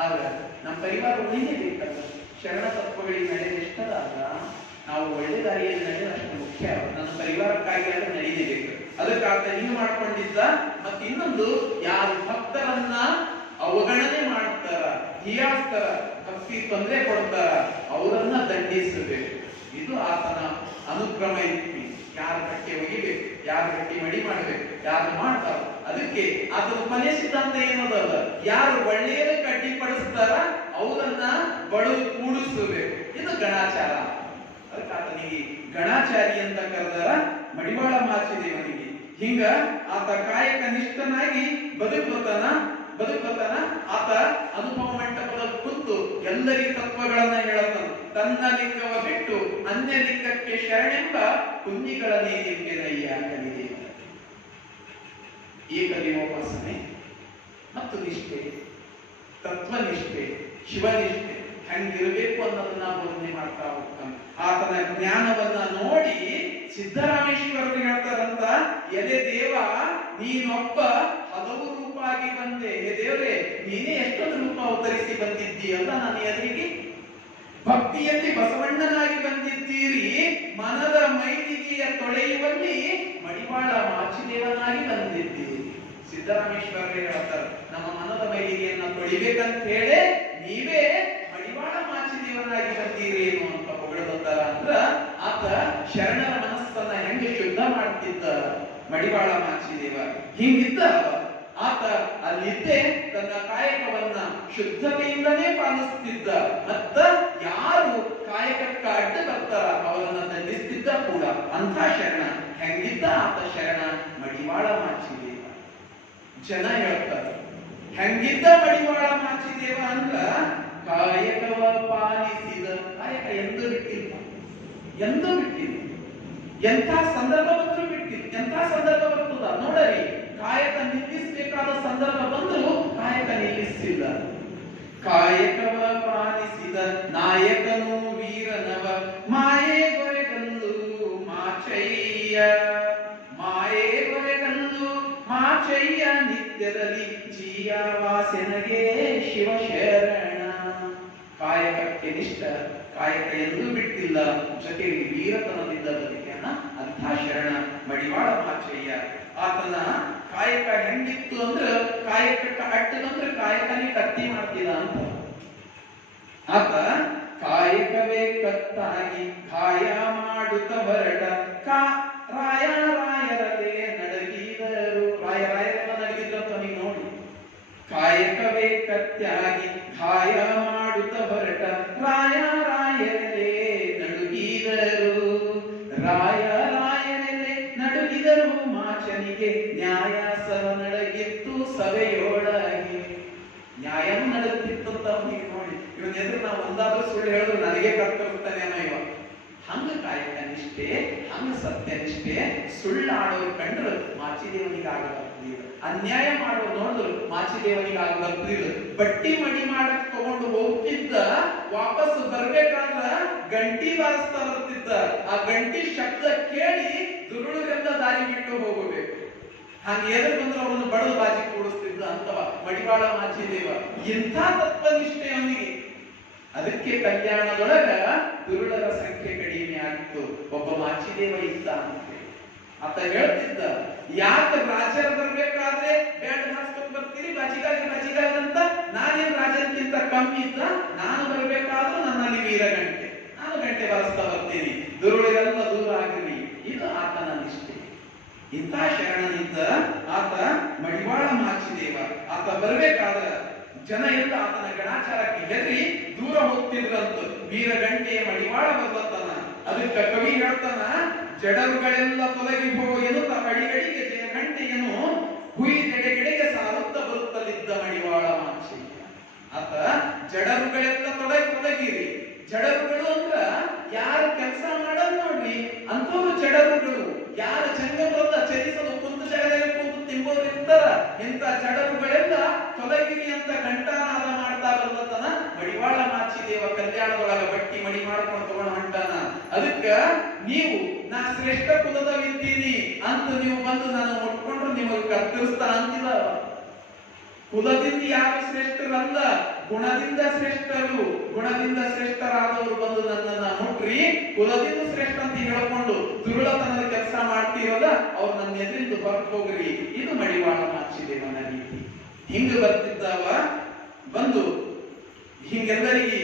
ಆದ್ರೆ ನಮ್ಮ ಪರಿವಾರ ಉಳಿಯಬೇಕಲ್ಲ. ಶರಣ ತತ್ವಗಳಿಗೆ ನಡೆದ ಎಷ್ಟದಾದ ನಾವು ಒಳ್ಳೆ ದಾರಿಯಲ್ಲಿ ನಡೆಯೋದು ಅಷ್ಟು ಮುಖ್ಯ. ನನ್ನ ಪರಿವಾರಕ್ಕಾಗಿ ಅದು ನಡೀಬೇಕು. ಅದಕ್ಕಾಗ ಹಿಂಗ್ ಮಾಡ್ಕೊಂಡಿದ್ದ. ಮತ್ತೆ ಇನ್ನೊಂದು, ಯಾರು ಭಕ್ತರನ್ನ ಅವಗಣನೆ ಮಾಡ್ತಾರ, ಹೀಯಾಸ್ತಾರ, ಭಕ್ತಿ ತೊಂದರೆ ಕೊಡ್ತಾರ, ಅವರನ್ನ ದಂಡಿಸಬೇಕು. ಇದು ಆತನ ಅನುಕ್ರಮ ಇತ್ತು. ಯಾರ ಗಟ್ಟಿ ಒಗಿಬೇಕು, ಯಾರ ಗಟ್ಟಿ ಮಡಿ ಮಾಡ್ಬೇಕು, ಯಾರು ಮಾಡ್ತಾರ. ಅದಕ್ಕೆ ಆತನ ಕೊನೆ ಸಿದ್ಧಾಂತ ಏನದಲ್ಲ, ಯಾರು ಒಳ್ಳೆಯದ ಕಟ್ಟಿ ಪಡಿಸ್ತಾರ ಅವರನ್ನ ಬಳು ಕೂಡಿಸಬೇಕು. ಇದು ಗಣಾಚಾರ. ಅದಕ್ಕೆ ಆತನಿಗೆ ಗಣಾಚಾರಿ ಅಂತ ಕರೆದರ ಮಡಿವಾಳ ಮಾಚಿದೇವನಿಗೆ. ಹಿಂಗ ಆತ ಕಾಯಕ ನಿಷ್ಠನಾಗಿ ಬದುಕುತ್ತಾನ. ಆತ ಅನುಭವ ಮಂಟಪದಲ್ಲಿ ಕುಂತು ಎಲ್ಲರಿಗೂ ತತ್ವಗಳನ್ನ ಹೇಳತಾನ. ತನ್ನ ಲಿಂಗವ ಬಿಟ್ಟು ಅನ್ಯ ಲಿಂಗಕ್ಕೆ ಶರಣೆಂಬ ಕುಂದಿಗಳ ನೀರಿಗೆನಯ್ಯ ಕಲಿದೆ. ಏಕದೇವೋಪಾಸನೆ ಮತ್ತು ನಿಷ್ಠೆ, ತತ್ವನಿಷ್ಠೆ, ಶಿವನಿಷ್ಠೆ ಹಂಗಿರಬೇಕು ಅನ್ನೋದನ್ನ ಬೋಧನೆ ಮಾಡ್ತಾ ಹೋಗ್ತಾನೆ. ಆತನ ಜ್ಞಾನವನ್ನ ನೋಡಿ ಸಿದ್ದರಾಮೇಶ್ವರರು ಹೇಳ್ತಾರಂತ, ಎಲೆ ದೇವ ನೀನೊಬ್ಬ ಹಲವು ರೂಪ ಆಗಿ ಬಂದೆ. ಹೇ ದೇವರೇ, ನೀನೇ ಎಷ್ಟೊಂದು ರೂಪ ಅವತರಿಸಿ ಬಂದಿದ್ದೀ ಅಂತ ನಾನು ಎದುರಿಗೆ ಭಕ್ತಿಯಲ್ಲಿ ಬಸವಣ್ಣನಾಗಿ ಬಂದಿದ್ದೀರಿ. ಮನದ ಮೈಲಿಗೆಯ ತೊಳೆಯುವಲ್ಲಿ ಮಡಿವಾಳ ಮಾಚಿದೇವನಾಗಿ ಬಂದಿದ್ದೀರಿ. ಸಿದ್ದರಾಮೇಶ್ವರರು ಹೇಳ್ತಾರೆ, ನಮ್ಮ ಮನದ ಮೈಲಿಗೆಯನ್ನ ತೊಳಿಬೇಕಂತ ಹೇಳಿ ನೀವೇ ಮಡಿವಾಳ ಮಾಚಿದೇವನಾಗಿ ಬಂದೀರಿ ಏನು ಅಂತ ಹೊಗಳದಾರ. ಅಂದ್ರ ಆತ ಶರಣರ ಮನಸ್ಸನ್ನ ಹೆಂಗೆ ಶುದ್ಧ ಮಾಡ್ತಿದ್ದ ಮಡಿವಾಳ ಮಾಚಿದೇವ. ಹಿಂಗಿದ್ದ ಆತ ಅಲ್ಲಿದ್ದೇ ತನ್ನ ಕಾಯಕವನ್ನ ಶುದ್ಧತೆಯಿಂದನೇ ಪಾಲಿಸುತ್ತಿದ್ದ. ಮತ್ತ ಯಾರು ಕಾಯಕಕ್ಕ ಅಡ್ಡ ಬರ್ತಾರ ಅವರನ್ನ ದಂಡಿಸ್ತಿದ್ದ ಕೂಡ. ಅಂಥ ಶರಣ ಹೆಂಗಿದ್ದ ಆತ ಶರಣ ಮಡಿವಾಳ ಮಾಚಿದೇವ. ಜನ ಹೇಳ್ತಾರೆ ಹೆಂಗಿದ್ದ ಮಡಿವಾಳ ಮಾಚಿದೇವ ಅಂದ್ರ ಕಾಯಕವ ಪಾಲಿಸಿದ. ಕಾಯಕ ಎಂದೂ ಬಿಟ್ಟಿಲ್ಲ, ಎಂದೂ ಬಿಟ್ಟಿಲ್ಲ. ಎಂಥ ಸಂದರ್ಭ ಬಂದರೂ ಬಿಟ್ಟಿಲ್ಲ. ಎಂಥ ಸಂದರ್ಭ ಬರ್ತದ ನೋಡರಿ, ಕಾಯಕ ನಿಲ್ಲಿಸಬೇಕಾದ ಸಂದರ್ಭ ಬಂದರೂ ಕಾಯಕ ನಿಲ್ಲಿಸಿಲ್ಲ. ಕಾಯಕವ ಪಾಲಿಸಿದ ನಾಯಕನು ವೀರನವ ಮಾಯೆ ಗೊರೆಗಲ್ಲು ಮಾಚಯ್ಯ. ಮಾಯೆ ಗೊರೆಗಲ್ಲು ಮಾಚಯ್ಯ ನಿತ್ಯದಲ್ಲಿ ಜೀಯವಾಸೆನಗೆ ಶಿವಶರಣ. ಕಾಯಕಕ್ಕೆ ನಿಷ್ಠ, ಕಾಯಕ ಎಂದೂ ಬಿಟ್ಟಿಲ್ಲ, ಜೊತೆಗೆ ವೀರತನದಿಂದ ಬದುಕಿನ ಅಂಥ ಶರಣ ಮಡಿವಾಳ ಮಾಚಯ್ಯ. ಆತನ ಕಾಯಕ ಹೆಂಗಿತ್ತು ಅಂದ್ರ ಕಾಯಕಕ್ಕೆ ಅಡ್ಡದಂದ್ರೆ ಕಾಯಕನೇ ಕತ್ತಿ ಮಾಡ್ತಿದ ಅಂತ. ಆತ ಕಾಯಕವೇ ಕತ್ತಾಗಿ ಕಾಯ ಮಾಡುತ್ತ ಹೊರಟ ರಾಯರೇ ನಡಗಿದರು. ರಾಯರೆಲ್ಲ ನಡಗಿದ್ರು ಅಂತ ನೀವು ನೋಡಿ. ಕಾಯಕವೇ ಕತ್ತಾಗಿ ಕಾಯ ಮಾಡುತ್ತ ಹೊರಟ ರಾಯರೇ ನಡುಗಿದರು. ರಾಯರೇ ನಡುಗಿದರು. ಮಾಚನಿಗೆ ನ್ಯಾಯ ಸವ ನಡಗಿತ್ತು ಸಭೆಯೋಳ ಸುಳ್ಳು ಹೇಳಿದ್ರು ನನಗೆ ಕರ್ತರ್ತಾನೆ ಇವ. ಹಂಗ ಕಾಯಕ ನಿಷ್ಠೆ, ಹಂಗ ಸತ್ಯನಿಷ್ಠೆ ಸುಳ್ಳಾಡೋರು ಕಂಡ್ರು ಮಾಚಿದೇವನಿಗೆ ಆಗಬರ್ತಿಲ್ಲ, ಅನ್ಯಾಯ ಮಾಡೋರು ನೋಡಿದ್ರು ಮಾಚಿದೇವನಿಗೆ ಆಗಬರ್ತಿಲ್ಲ. ಬಟ್ಟಿ ಮಡಿ ಮಾಡಕ್ ತಗೊಂಡು ಹೋಗ್ತಿದ್ದ, ವಾಪಸ್ ಬರ್ಬೇಕಾದ್ರ ಗಂಟಿ ಬಾರಿಸ್ತಾ ಬರ್ತಿದ್ದ. ಆ ಗಂಟಿ ಶಬ್ದ ಕೇಳಿ ದುರುಳರೆಲ್ಲ ದಾರಿ ಬಿಟ್ಟು ಹೋಗಬೇಕು. ಹಂಗ ಎದುರು ಬಂದ್ರೆ ಅವರನ್ನು ಬಡದು ಬಾಜಿ ಕೂಡಿಸ್ತಿದ್ದ ಅಂತವ ಮಡಿವಾಳ ಮಾಚಿದೇವ. ಇಂಥ ತತ್ವನಿಷ್ಠೆ ಅವನಿಗೆ. ಅದಕ್ಕೆ ಕಲ್ಯಾಣದೊಳಗ ದುರುಳರ ಸಂಖ್ಯೆ ಕಡಿಮೆ ಆಗಿತ್ತು. ಒಬ್ಬ ಮಾಚಿದೇವ ಇದ್ದ ಅಂತ ಆತ ಹೇಳ್ತಿದ್ದ, ಯಾಕೆ ರಾಜರು ಬರ್ಬೇಕಾದ್ರೆ ಬ್ಯಾಂಡ್ ಹಾಸ್ಕೊಂಡ್ ಬರ್ತೀರಿ ಬಾಜಿಗಾಜ್ ಅಂತ? ನಾನೇನ್ ರಾಜರಿಗಿಂತ ಕಮ್ಮಿ ಇದ್ದ? ನಾನು ಬರ್ಬೇಕಾದ್ರೂ ನನ್ನಲ್ಲಿ ವೀರಗಂಟೆ, ನಾನು ಗಂಟೆ ಬಾರಿಸ್ತಾ ಬರ್ತೀನಿ, ದುರುಳರೆಲ್ಲ ದೂರ ಆಗಿರಿ. ಇದು ಆತನ ನಿಷ್ಠೆ. ಇಂಥ ಶರಣನಿದ್ದ ಆತ ಮಡಿವಾಳ ಮಾಚಿದೇವ. ಆತ ಬರ್ಬೇಕಾದ್ರ ಜನ ಎಲ್ಲ ಆತನ ಗಣಾಚಾರಕ್ಕೆ ಹೆದರಿ ದೂರ ಹೋಗ್ತಿದ್ರಂತ. ವೀರಗಂಟೆ ಮಡಿವಾಳ ಬರ್ಲತ್ತನ. ಅದಕ್ಕ ಕವಿ ಹೇಳ್ತಾನ, ಜಡರುಗಳೆಲ್ಲ ತೊಲಗಿ ಹೋಗೆನುತ ಅಡಿಗಡಿಗೆ ಜಯಗಂಟೆಯನ್ನು ಹುಯಿದೆಡೆಗೆಡೆಗೆ ಸಾರುತ್ತ ಬರುತ್ತಲಿದ್ದ ಮಡಿವಾಳ ಮಾಚಿ. ಆತ ಜಡರುಗಳೆಲ್ಲ ತೊಲಗಿರಿ. ಜಡರುಗಳು ಅಂದ್ರ ಯಾರು ಕೆಲಸ ಮಾಡಲ್ ನೋಡ್ರಿ ಅಂತವ್ರು ಜಡರುಗಳು. ಯಾರು ಜಂಗಮರಲ್ಲ ಚಲಿಸಲು ಕುಂತು ಜಾಗದಾಗ ಕುಂತು ತಿಂಬೋರು ಇರ್ತಾರ, ಇಂಥ ಜಡರುಗಳೆಲ್ಲ ತೊಲಗಿರಿ ಅಂತ ಘಂಟಾನಾದ ಮಾಡ್ತಾ ಬರ್ಲತ್ತನ ಮಡಿವಾಳ ಮಾಚಿದೇವ. ಕಲ್ಯಾಣದೊಳಗ ಬಟ್ಟಿ ಮಡಿ ಮಾಡ್ಕೊಂಡು ತಗೊಂಡು ಹೊಂಟಾನ. ಅದಕ್ಕ ನೀವು ನಾ ಶ್ರೇಷ್ಠ ಕುಲದವಿದ್ದೀನಿ ಅಂತ ನೀವು ಬಂದು ನಾನು ಮುಟ್ಕೊಂಡ್ರು ನಿಮಗೆ ಕತ್ತರಿಸ್ತಾ ಅಂತಿಲ್ಲ. ಕುಲದಿಂದ ಯಾರು ಶ್ರೇಷ್ಠರಲ್ಲ, ಗುಣದಿಂದ ಶ್ರೇಷ್ಠರು. ಗುಣದಿಂದ ಶ್ರೇಷ್ಠರಾದವರು ಬಂದು ನನ್ನನ್ನ ಮುಟ್ರಿ ಕುಲದಿಂದ ಶ್ರೇಷ್ಠ ಅಂತ ಹೇಳ್ಕೊಂಡು ದುರುಳತನದ ಕೆಲಸ ಮಾಡ್ತೀರಲ್ಲ, ಅವ್ರು ನನ್ನ ಎದುರಿಂದ ಹೊರಟು ಹೋಗ್ರಿ. ಇದು ಮಡಿವಾಳ ಮಾಚಿದೇವನ ರೀತಿ. ಹಿಂಗ ಬರ್ತಿದ್ದಾವ ಬಂದು ಹಿಂಗೆಲ್ಲರಿಗೆ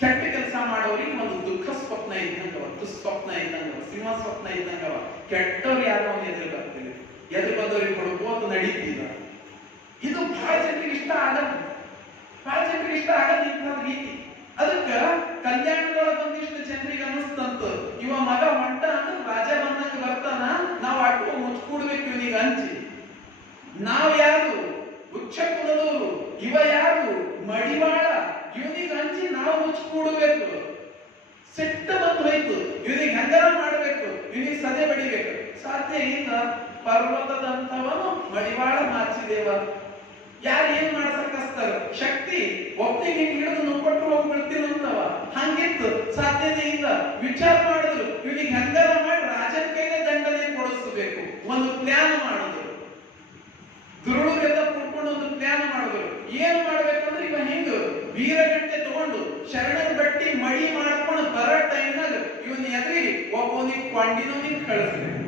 ಕೆಟ್ಟ ಕೆಲಸ ಮಾಡೋರಿಗೆ ಒಂದು ದುಃಖ ಸ್ವಪ್ನ ಇದ್ದಂಗವ, ದುಸ್ವಪ್ನ ಇದ್ದಂಗವ, ಸಿಂಹ ಸ್ವಪ್ನ ಇದ್ದಂಗವ. ಕೆಟ್ಟವ್ರು ಯಾರು ಅವನ ಎದುರು ಬರ್ತಿಲ್ಲ, ಎದುರು ಬಂದವ್ರಿಗೆ ಕೊಡ್ಕೋತ ನಡೀತಿಲ್ಲ. ಇದು ಬಹಳ ಜನರಿಗೆ ಇಷ್ಟ ಆಗಲ್ಲ, ಬಹಳ ಜನರಿಗೆ ಇಷ್ಟ ಆಗಲ್ಲ ಇಂಥ ರೀತಿ. ಅದಕ್ಕ ಕಲ್ಯಾಣದೊಳಗ ಒಂದಿಷ್ಟು ಜನರಿಗೆ ಅನಿಸ್ತಂತ, ಇವ ಮಗ ಹೊಂಟ ಅಂದ್ರೆ ರಾಜ ಬಂದಂಗ ಬರ್ತಾನ, ನಾವ್ ಅಟ್ಟು ಮುಚ್ಕೊಡ್ಬೇಕು ಇವನಿಗೆ ಅಂಚಿ. ನಾವ್ ಯಾರು? ಉಚ್ಚ ಕುಲದವರು. ಇವ ಯಾರು? ಮಡಿವಾಳ. ಇವನಿಗೆ ಅಂಚಿ ನಾವು ಮುಚ್ಕೊಡ್ಬೇಕು. ಸಿಟ್ಟ ಬಂದು ಹೋಯ್ತು, ಇವನಿಗೆ ಹೆಂಗಾರ ಮಾಡ್ಬೇಕು, ಇವನಿಗೆ ಸದೆ ಬಡಿಬೇಕು. ಸಾಧ್ಯ ಇಲ್ಲ. ಪರ್ವತದಂತವನು ಮಡಿವಾಳ ಮಾಚಿದೇವ. ಯಾರು ಏನ್ ಮಾಡ್ಸಕ್ಕಾಸ್ತಾರ? ಶಕ್ತಿ ಒಬ್ಬನಿಗೆ ಹಿಂಗ್ ಹಿಡಿದು ನುಗ್ಕೊಟ್ಟು ಹೋಗಿ ಬಿಡ್ತೀನಂತವ. ಹಂಗಿತ್ತು, ಸಾಧ್ಯತೆ ಇಲ್ಲ. ವಿಚಾರ ಮಾಡಿದ್ರು ಇವನಿಗೆ ಹೆಂಗಾರ ಮಾಡಿ ರಾಜನ ಕೈಗೆ ದಂಡನೆ ಕೊಡಿಸಬೇಕು. ಒಂದು ಪ್ಲಾನ್ ಮಾಡಿದ್ರು, ದುರುಳರೆಲ್ಲ ಕೂಡ್ಕೊಂಡು ಒಂದು ಪ್ಲಾನ್ ಮಾಡಿದ್ರು. ಏನ್ ಮಾಡ್ಬೇಕಂದ್ರೆ ಇವ ಹಿಂಗ ವೀರಗಂಟೆ ತಗೊಂಡು ಶರಣರ ಬಟ್ಟಿ ಮಡಿ ಮಾಡ್ಕೊಂಡು ಬರೋ ಟೈಮ್ನಾಗ ಇವನ್ ಎದುರಿಗೆ ಒಬ್ಬನಿಗೆ ಕೊಂಡಿನವನಿಗೆ ಕಳಿಸ್ಬೇಕು,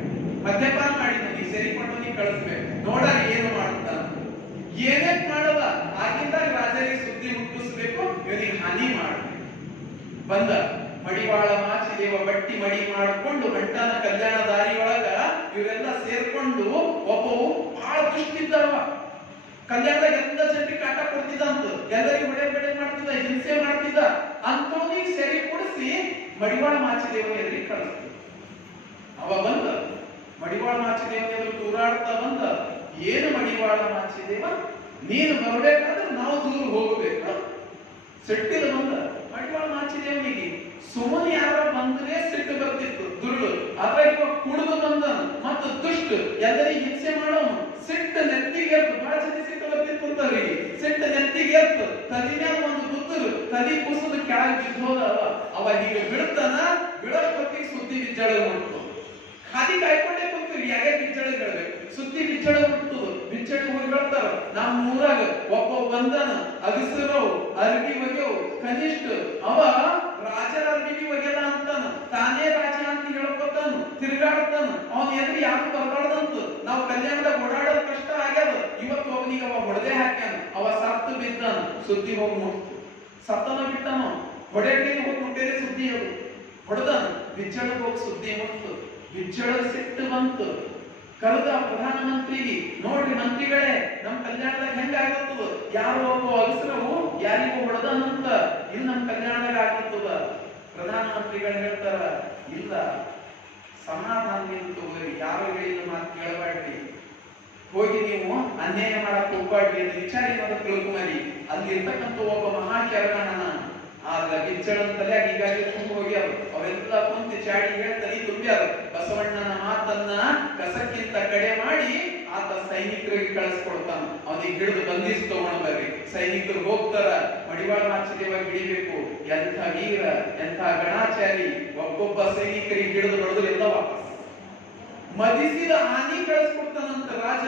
ಮದ್ಯಪಾನ ಮಾಡಿದವನಿಗೆ ಸೇರಿಕೊಂಡವನಿಗೆ ಕಳಿಸ್ಬೇಕು. ನೋಡಾರ ಏನು ಮಾಡುತ್ತಾನ, ಏನೇನ್ ಮಾಡಲ್ಲ. ಆಗಿಂದಾಗ ರಾಜರಿಗೆ ಸುದ್ದಿ ಮುಟ್ಟಿಸ್ಬೇಕು, ಇವನಿಗೆ ಹಾನಿ ಮಾಡಬೇಕು. ಬಂದ ಮಡಿವಾಳ ಮಾಚಿದೇವ ಬಟ್ಟಿ ಮಡಿ ಮಾಡಿಕೊಂಡು ಗಂಟನ ಕಲ್ಯಾಣ ದಾರಿಯೊಳಗ ಇವರೆಲ್ಲ ಸೇರ್ಕೊಂಡು ಒಬ್ಬವು ಬಹಳ ದುಷ್ಟಿದ್ದವ. ಕಲ್ಯಾಣದಾಗ ಎಲ್ಲ ಜನರಿಗೆ ಕಾಟ ಕೊಡ್ತಿದ್ದ ಅಂತ, ಎಲ್ಲರಿಗೂ ಹೊಡೆ ಮಾಡ್ತಿದ್ದ, ಹಿಂಸೆ ಮಾಡ್ತಿದ್ದ. ಅಂತವನಿಗೆ ಸೆರೆ ಕೊಡಿಸಿ ಮಡಿವಾಳ ಮಾಚಿದೇವನ ಎದುರಿಗೆ ಕಳಿಸ್ತಿದ್ದ. ಅವ ಬಂದ ಮಡಿವಾಳ ಮಾಚಿದೇವನ ಎದುರು ತೂರಾಡ್ತಾ ಬಂದ, ಏನು ಮಡಿವಾಳ ಮಾಚಿದೇವ, ನೀನು ಬರ್ಬೇಕಾದ್ರೆ ನಾವು ದೂರ ಹೋಗಬೇಕು. ಸಿಟ್ಟಿಲ್ಲ ಬಂದ ಮಡಿವಾಳ ಮಾಚಿದೇವನಿಗೆ. ಸುಮ್ಮನೆ ಯಾರ ಬಂದ್ರೆ ಸಿಟ್ಟು ಬರ್ತಿತ್ತು ದುರುಳು, ಆದ್ರೆ ಇವಾಗ ಕುಡಿದು ಬಂದ ಮತ್ತು ದುಷ್ಟ ಎಲ್ಲರಿಗೆ ಹಿಂಸೆ ಮಾಡೋನು. ಸಿಟ್ಟು ನೆತ್ತಿಗೆ ಎತ್ತು, ಬಹಳ ಜನ ಸಿಟ್ಟು ಬರ್ತಿತ್ತು ಅಂತವ್ರಿಗೆ. ಸಿಟ್ಟು ನೆತ್ತಿಗೆ ಎತ್ತು, ತಲೆ ಮೇಲೆ ಒಂದು ಗುದ್ದಲು, ತಲೆ ಕುಸಿದು ಕೆಳಗೆ ಬಿದ್ದೋದ. ಅವ ಹೀಗೆ ಬಿಡ್ತಾನ, ಬಿಡೋಷ್ಟೊತ್ತಿಗೆ ಸುದ್ದಿ ಬಿಜ್ಜಳ ಉಂಟು. ಖಾಲಿ ಕಾಯ್ಕೊಂಡೇ ಕೂತೀರಿ, ಯಾಕೆ ಬಿಜ್ಜಳ ಹೇಳ್ಬೇಕು. ಸುದ್ದಿ ಬಿಜ್ಜಳ ಉಂಟು, ಬಿಜ್ಜಳ ಹೋಗಿ ಹೇಳ್ತಾರ, ನಮ್ಮ ಊರಾಗ ಒಬ್ಬ ಬಂದನ, ಅಗಸರು ಅರ್ಬಿ ಒಗೆವು ಕನಿಷ್ಠ. ಅವ ರಾಜರ ಅರ್ಬಿ ಒಗೆದ ಅಂತಾನ, ತಾನೇ ರಾಜ ಅಂತ ಹೇಳ್ಕೊತಾನ, ತಿರುಗಾಡ್ತಾನ. ಅವನ ಎದುರು ಯಾರು ಬರ್ಬಾರ್ದಂತ. ನಾವು ಕಲ್ಯಾಣದಾಗ ಓಡಾಡೋದು ಕಷ್ಟ ಆಗ್ಯದ. ಇವತ್ತು ಅವನಿಗೆ ಅವ ಹೊಡೆದೇ ಹಾಕ್ಯಾನ, ಅವ ಸತ್ತು ಬಿದ್ದಾನ. ಸುದ್ದಿ ಹೋಗಿ ಮುಟ್ತು, ಸತ್ತನ ಬಿಟ್ಟನ. ಹೊಡೆಗೆ ಹೋಗಿ ಮುಟ್ಟೇನೆ ಸುದ್ದಿ ಅದು ಹೊಡೆದನ. ಬಿಜ್ಜಳಕ್ಕೆ ಹೋಗಿ ಸುದ್ದಿ ಮುಟ್ತು, ಬಿಜ್ಜಳ ಸಿಟ್ಟು ಬಂತು. ಕರೆದ ಪ್ರಧಾನಮಂತ್ರಿಗೆ, ನೋಡ್ರಿ ಮಂತ್ರಿಗಳೇ, ನಮ್ ಕಲ್ಯಾಣದಾಗ ಹೆಂಗ ಆಗತ್ತದ, ಯಾರೋ ಒಬ್ಬ ಅಗಸರವು ಯಾರಿಗೂ ಹೊಡೆದನಂತ, ಇದು ನಮ್ ಕಲ್ಯಾಣದಾಗ ಆಗತ್ತದ. ಪ್ರಧಾನಮಂತ್ರಿಗಳು ಹೇಳ್ತಾರ, ಇಲ್ಲ ಸಮಾಧಾನದಿಂದ ತಗೋರಿ, ಯಾರು ಹೇಳಿದ ಮಾತು ಕೇಳಬೇಡ್ರಿ, ಹೋಗಿ ನೀವು ಅನ್ಯಾಯ ಮಾಡಕ್ ಹೋಗ್ಬಾಡ್ರಿ ಅಂತ ವಿಚಾರ ಏನಾದ್ರು ತಿಳ್ಕೊಂಬರಿ. ಅಲ್ಲಿ ಇರ್ತಕ್ಕಂಥ ಒಬ್ಬ ಮಹಾಶರಣನ, ಆ ಆದ್ರೆ ಬಿಚ್ಚಳಂತಲೇ ಹೀಗಾಗಿ ತುಂಬ ಹೋಗ್ಯಾರ. ಅವೆಲ್ಲ ಕುಂತಿ ಚಾಡಿ ಹೇಳ್ತಲಿ ತುಂಬ್ಯಾರ. ಬಸವಣ್ಣನ ಮಾತನ್ನ ಕಸಕ್ಕಿಂತ ಕಡೆ ಮಾಡಿ ಆತ ಸೈನಿಕರಿಗೆ ಕಳಿಸ್ಕೊಡ್ತಾನ. ಅವನಿಗೆ ಹಿಡಿದು ಬಂಧಿಸಿ ತಗೊಂಡ್ ಬರ್ರಿ. ಸೈನಿಕರು ಹೋಗ್ತಾರ, ಮಡಿವಾಳ ಮಾಚಿದೇವ ಹಿಡಿಬೇಕು. ಎಂಥ ವೀರ, ಎಂಥ ಗಣಾಚಾರಿ. ಒಬ್ಬೊಬ್ಬ ಸೈನಿಕರಿಗೆ ಹಿಡಿದು ಬಡದು ಎಲ್ಲ ವಾಪಸ್ ಮದಿಸಿದ ಆನೆ ಕಳಿಸ್ಕೊಡ್ತಾನಂತ ರಾಜ.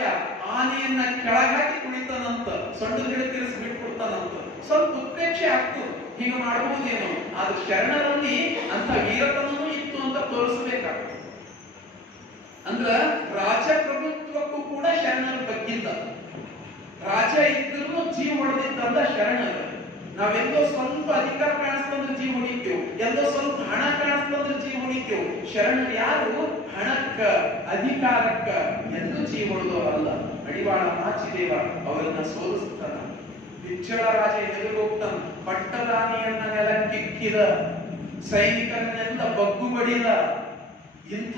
ಆನೆಯನ್ನ ಕೆಳಗಾಕಿ ಕುಣಿತಾನಂತ, ಸೊಂಡು ಹಿಡಿದು ತಿರ್ಸಿ ಬಿಟ್ಕೊಡ್ತಾನಂತ. ಸ್ವಲ್ಪ ಉತ್ಪ್ರೇಕ್ಷೆ ಆಗ್ತದೆ, ಹೀಗೆ ಮಾಡಬಹುದೇನೋ. ಆದ್ರೆ ಶರಣರಲ್ಲಿ ಅಂತ ವೀರತನೂ ಇತ್ತು ಅಂತ ತೋರಿಸಬೇಕಾಗ್ತದೆ. ಅಂದ್ರ ರಾಜಪ್ರಭುತ್ವಕ್ಕೂ ಕೂಡ ಶರಣರು ಬಗ್ಗಿದ್ದ. ರಾಜ ಇದ್ರೂ ಜೀವ ಹೊಡೆದಿದ್ದಂದ ಶರಣರು. ನಾವೆಲ್ಲೋ ಸ್ವಲ್ಪ ಅಧಿಕಾರ ಕಾಣಿಸ್ತಂದ್ರೆ ಜೀವ ಹೊಡಿತೇವೆ, ಎಲ್ಲೋ ಸ್ವಲ್ಪ ಹಣ ಕಾಣಿಸ್ತಂದ್ರೆ ಜೀವ ಹೊಡಿತೇವೆ. ಶರಣರು ಯಾರು ಹಣಕ್ಕ ಅಧಿಕಾರಕ್ಕ ಎಂದು ಜೀವ ಹೊಡೆದವರಲ್ಲ. ಮಡಿವಾಳ ಮಾಚಿದೇವ ಅವರನ್ನ ಸೋಲಿಸ್ತಾನ. ಬಿಚ್ಚಳ ರಾಜ ಎದುರು ಹೋಗ್ತಾನ. ಪಟ್ಟದಾನಿಯನ್ನ ನೆಲಕ್ಕಿಕ್ಕಿದ, ಸೈನಿಕರನ್ನೆಲ್ಲ ಬಗ್ಗು ಬಡಿದ. ಇಂಥ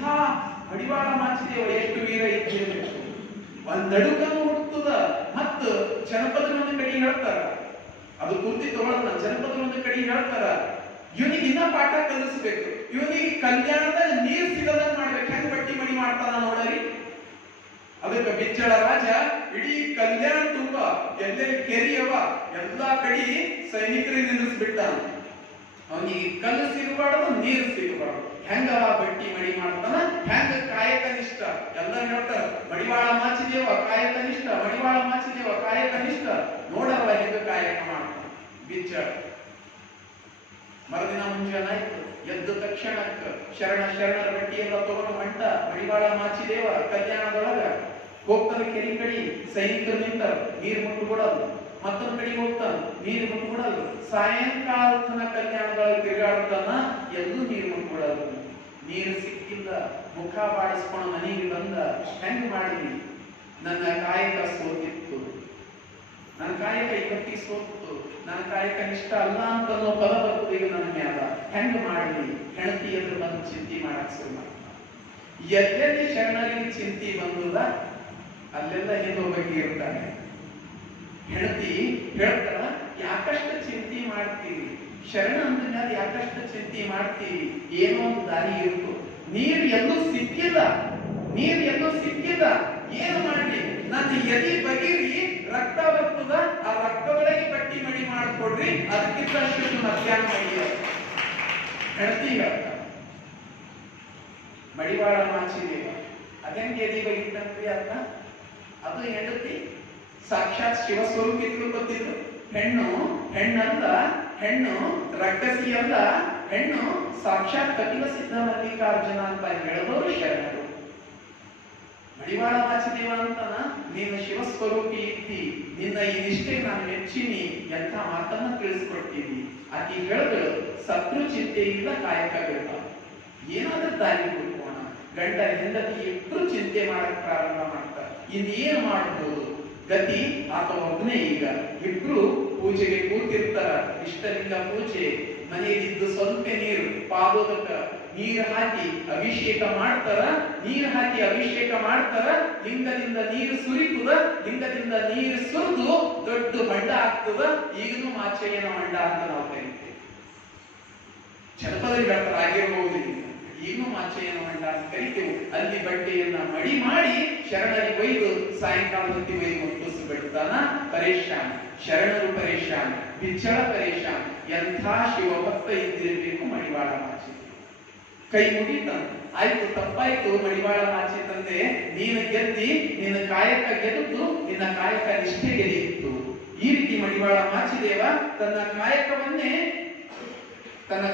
ಮಡಿವಾಳ ಮಾಚಿದೇವ ಎಷ್ಟು ವೀರ ಇದ್ದಿರಬೇಕು. ಒಂದ್ ನಡುಕನ್ನು ಹುಟ್ಟುದ. ಮತ್ತು ಜನಪದರೊಂದು ಕಡೆ ಹೇಳ್ತಾರ, ಅದು ಪೂರ್ತಿ ತಗೊಳ್ಳಲ್ಲ. ಜನಪದರೊಂದು ಕಡೆ ಹೇಳ್ತಾರ, ಇವನಿಗೆ ಇನ್ನ ಪಾಠ ಕಲಿಸ್ಬೇಕು. ಇವನಿಗೆ ಕಲ್ಯಾಣದ ನೀರ್ ಸಿಗದಂಗ್ ಮಾಡ್ಬೇಕು. ಹೆಂಗ್ ಬಟ್ಟಿ ಮಡಿ ಮಾಡ್ತಾನ ನೋಡರಿ. ಅದಕ್ಕೆ ಬಿಚ್ಚಳ ರಾಜ ಇಡೀ ಕಲ್ಯಾಣ ತುಂಬಾ ಎಲ್ಲೆಲ್ಲಿ ಕೆರಿಯವ ಎಲ್ಲಾ ಕಡೆ ಸೈನಿಕರಿಗೆ ನಿಲ್ಲಿಸ್ಬಿಟ್ಟಾನ. ಅವನಿಗೆ ಕಲ್ಲು ಸಿಗಬಾರ್ದು, ನೀರು ಸಿಗಬಾರ್ದು. ಹೆಂಗ ಬಟ್ಟಿ ಮಡಿ ಮಾಡ್ತಾನ, ಹೆಂಗ ಕಾಯಕ ನಿಷ್ಠ. ಎಲ್ಲ ಹೇಳ್ತಾರ ಮಡಿವಾಳ ಮಾಚಿದೇವ ಕಾಯಕ ನಿಷ್ಠ, ಮಡಿವಾಳ ಮಾಚಿದೇವ ಕಾಯಕ ನಿಷ್ಠ. ನೋಡವ ಹೆಂಗ ಕಾಯಕ ಮಾಡ್ತಾನ ಬಿಚ್ಚಳ. ಮರುದಿನ ಮುಂಜಾನೆ ಆಯ್ತು, ಎದ್ದು ತಕ್ಷಣಕ್ಕ ಶರಣರ ಬಟ್ಟಿ ಎಲ್ಲ ತಗೊಂಡು ಹೊಂಟ ಮಡಿವಾಳ ಮಾಚಿದೇವ ಕಲ್ಯಾಣದೊಳಗ ಹೋಗ್ತಾನೆ. ಕೆರಿ ಕಡಿ ಸೈನಿಕರು ನಿಂತಾರ, ನೀರು ಮುಟ್ಟು ಬಿಡಲ್ಲ. ಮತ್ತೊಂದು ಕಡೆ ಹೋಗ್ತಾನ, ನೀರು ಮುಟ್ಟು ಬಿಡಲ್ಲ. ಸಾಯಂಕಾಲ ತನ ಕಲ್ಯಾಣದೊಳಗೆ ತಿರುಗಾಡ್ತಾನ, ಎಲ್ಲೂ ನೀರು ಮುಟ್ಟು ಬಿಡಲ್ಲ. ನೀರು ಸಿಕ್ಕಿಲ್ಲ. ಮುಖ ಬಾಡಿಸ್ಕೊಂಡು ಮನೆಗೆ ಬಂದ, ಹೆಂಗ್ ಮಾಡಿದ್ವಿ? ನನ್ನ ಕಾಯಕ ಸೋತಿತ್ತು, ನನ್ನ ಕಾಯಕ ಇವತ್ತಿ ಸೋತು, ನನ್ನ ಕಾಯಕ ಇಷ್ಟ ಅಲ್ಲ ಅಂತ ಅನ್ನೋ ಪದ ಬರ್ತದೆ ಈಗ ನನ್ನ ಮ್ಯಾಲ. ಹೆಂಗ್ ಮಾಡಲಿ? ಹೆಂಡತಿ ಎದುರು ಬಂದು ಚಿಂತೆ ಮಾಡಕ್ ಶುರು ಮಾಡ್ತಾನ. ಎಲ್ಲೆಲ್ಲಿ ಶರಣರಿಗೆ ಚಿಂತೆ ಬಂದದ ಅಲ್ಲೆಲ್ಲ ಹಿಂದೋಗಿ ಇರ್ತಾನೆ. ಹೆಂಡತಿ ಹೇಳ್ತಾರ, ಯಾಕಷ್ಟು ಚಿಂತೆ ಮಾಡ್ತೀವಿ? ಶರಣ ಅಂದ ಮೇಲೆ ಯಾಕಷ್ಟು ಚಿಂತೆ ಮಾಡ್ತೀವಿ? ಏನೋ ಒಂದು ದಾರಿ ಇರುತ್ತು. ನೀರು ಎಲ್ಲೂ ಸಿಕ್ಕಿಲ್ಲ, ನೀರು ಎಲ್ಲೂ ಸಿಕ್ಕಿಲ್ಲ. ಏನು ಮಾಡ್ಲಿ? ನನ್ನ ಎದಿ ಬಗಿರಿ ರಕ್ತ ಬರ್ತದ, ಆ ರಕ್ತದೊಳಗೆ ಬಟ್ಟಿ ಮಡಿ ಮಾಡ್ಕೊಡ್ರಿ, ಅದಕ್ಕಿಂತ ಅಷ್ಟು ಮಧ್ಯಾಹ್ನ ಮಡಿಯ. ಹೆಂಡತಿ ಹೇಳ್ತಾರ. ಮಡಿವಾಳ ಮಾಚಿದೇವ ಅದೇಂಗೆ ಎದಿ ಬಗಿತಂತ್ರಿ ಅರ್ಥ? ಅದು ಹೆಂಡತಿ ಸಾಕ್ಷಾತ್ ಶಿವಸ್ವರೂಪಿ ತಿಳ್ಕೊತಿದ್ರು. ಹೆಣ್ಣಲ್ಲ, ಹೆಣ್ಣು ರಕ್ಕಸಿ ಅಲ್ಲ, ಹೆಣ್ಣು ಸಾಕ್ಷಾತ್ ಕಪಿಲ ಸಿದ್ಧ ಮಲ್ಲಿಕಾರ್ಜುನ ಅಂತ ಹೇಳಿದವರು ಶರಣರು. ಮಡಿವಾಳ ಮಾಚಿದೇವ ಅಂತನ, ನೀನು ಶಿವಸ್ವರೂಪಿ ಇದ್ದಿ, ನಿನ್ನ ಈ ನಿಷ್ಠೆಗೆ ನಾನು ಮೆಚ್ಚಿನಿ, ಎಂಥ ಮಾತನ್ನ ತಿಳಿಸ್ಕೊಡ್ತೀವಿ. ಆಕೆ ಹೇಳಿದ್ರು, ಸತ್ರು ಚಿಂತೆ ಇಲ್ಲ, ಕಾಯಕ ಬೇಡ. ಏನಾದ್ರೂ ದಾರಿ ಹುಡುಕೋಣ. ಗಂಡ ಹೆಂಡತಿ ಇಬ್ರು ಚಿಂತೆ ಮಾಡಕ್ ಪ್ರಾರಂಭ ಮಾಡ್ತಾರೆ. ಇನ್ನೇನು ಮಾಡಬಹುದು? ಗತಿ ಆತ ಒಬ್ಬನೇ. ಈಗ ಇಬ್ರು ಪೂಜೆಗೆ ಕೂತಿರ್ತಾರ. ಇಷ್ಟಲಿಂಗ ಪೂಜೆ, ಮನೆಯಲ್ಲಿದ್ದು ಸ್ವಲ್ಪ ನೀರು ಪಾದೋದಕ ನೀರು ಹಾಕಿ ಅಭಿಷೇಕ ಮಾಡ್ತಾರ. ನೀರು ಹಾಕಿ ಅಭಿಷೇಕ ಮಾಡ್ತಾರ. ಲಿಂಗದಿಂದ ನೀರು ಸುರಿತದ, ಲಿಂಗದಿಂದ ನೀರು ಸುರಿದು ದೊಡ್ಡ ಮಂಡ ಆಗ್ತದ. ಈಗಲೂ ಮಾಚಯ್ಯನ ಮಂಡ ಅಂತ ನಾವು ಕರೀತೇವೆ. ಜನಪದರಿಗೆ ಹೇಳ್ತಾರ, ಆಗಿರಬಹುದು. ಈಗಲೂ ಮಾಚಯ್ಯನ ಮಂಡ ಅಂತ ಕರಿತೇವೆ. ಅಲ್ಲಿ ಬಟ್ಟೆಯನ್ನ ಮಡಿ ಮಾಡಿ ಶರಣರಿಗೆ ಒಯ್ದು ಸಾಯಂಕಾಲ ಹೊತ್ತಿ ಒಯ್ದು ಮುಟ್ಟಿಸ್ಬಿಡ್ತಾನ. ಪರೇಶಾನ್, ಶರಣರು ಪರೇಶಾನ್, ಬಿಚ್ಚಳ ಪರೇಶಾನ್. ಎಂಥ ಶಿವಭಕ್ತ ಇದ್ದಿರಬೇಕು ಮಡಿವಾಳ ಮಾಚಿ. ಕೈ ಮುಗಿತಾನ. ಆಯ್ತು, ತಪ್ಪಾಯ್ತು ಮಡಿವಾಳ ಮಾಚಿ ತಂದೆ, ನೀನು ಗೆದ್ದಿ, ನಿನ್ನ ಕಾಯಕ ಗೆದ್ದು, ನಿನ್ನ ಕಾಯಕ ನಿಷ್ಠೆ ಗೆದ್ದಿತ್ತು. ಈ ರೀತಿ ಮಡಿವಾಳ ಮಾಚಿದೇವ ತನ್ನ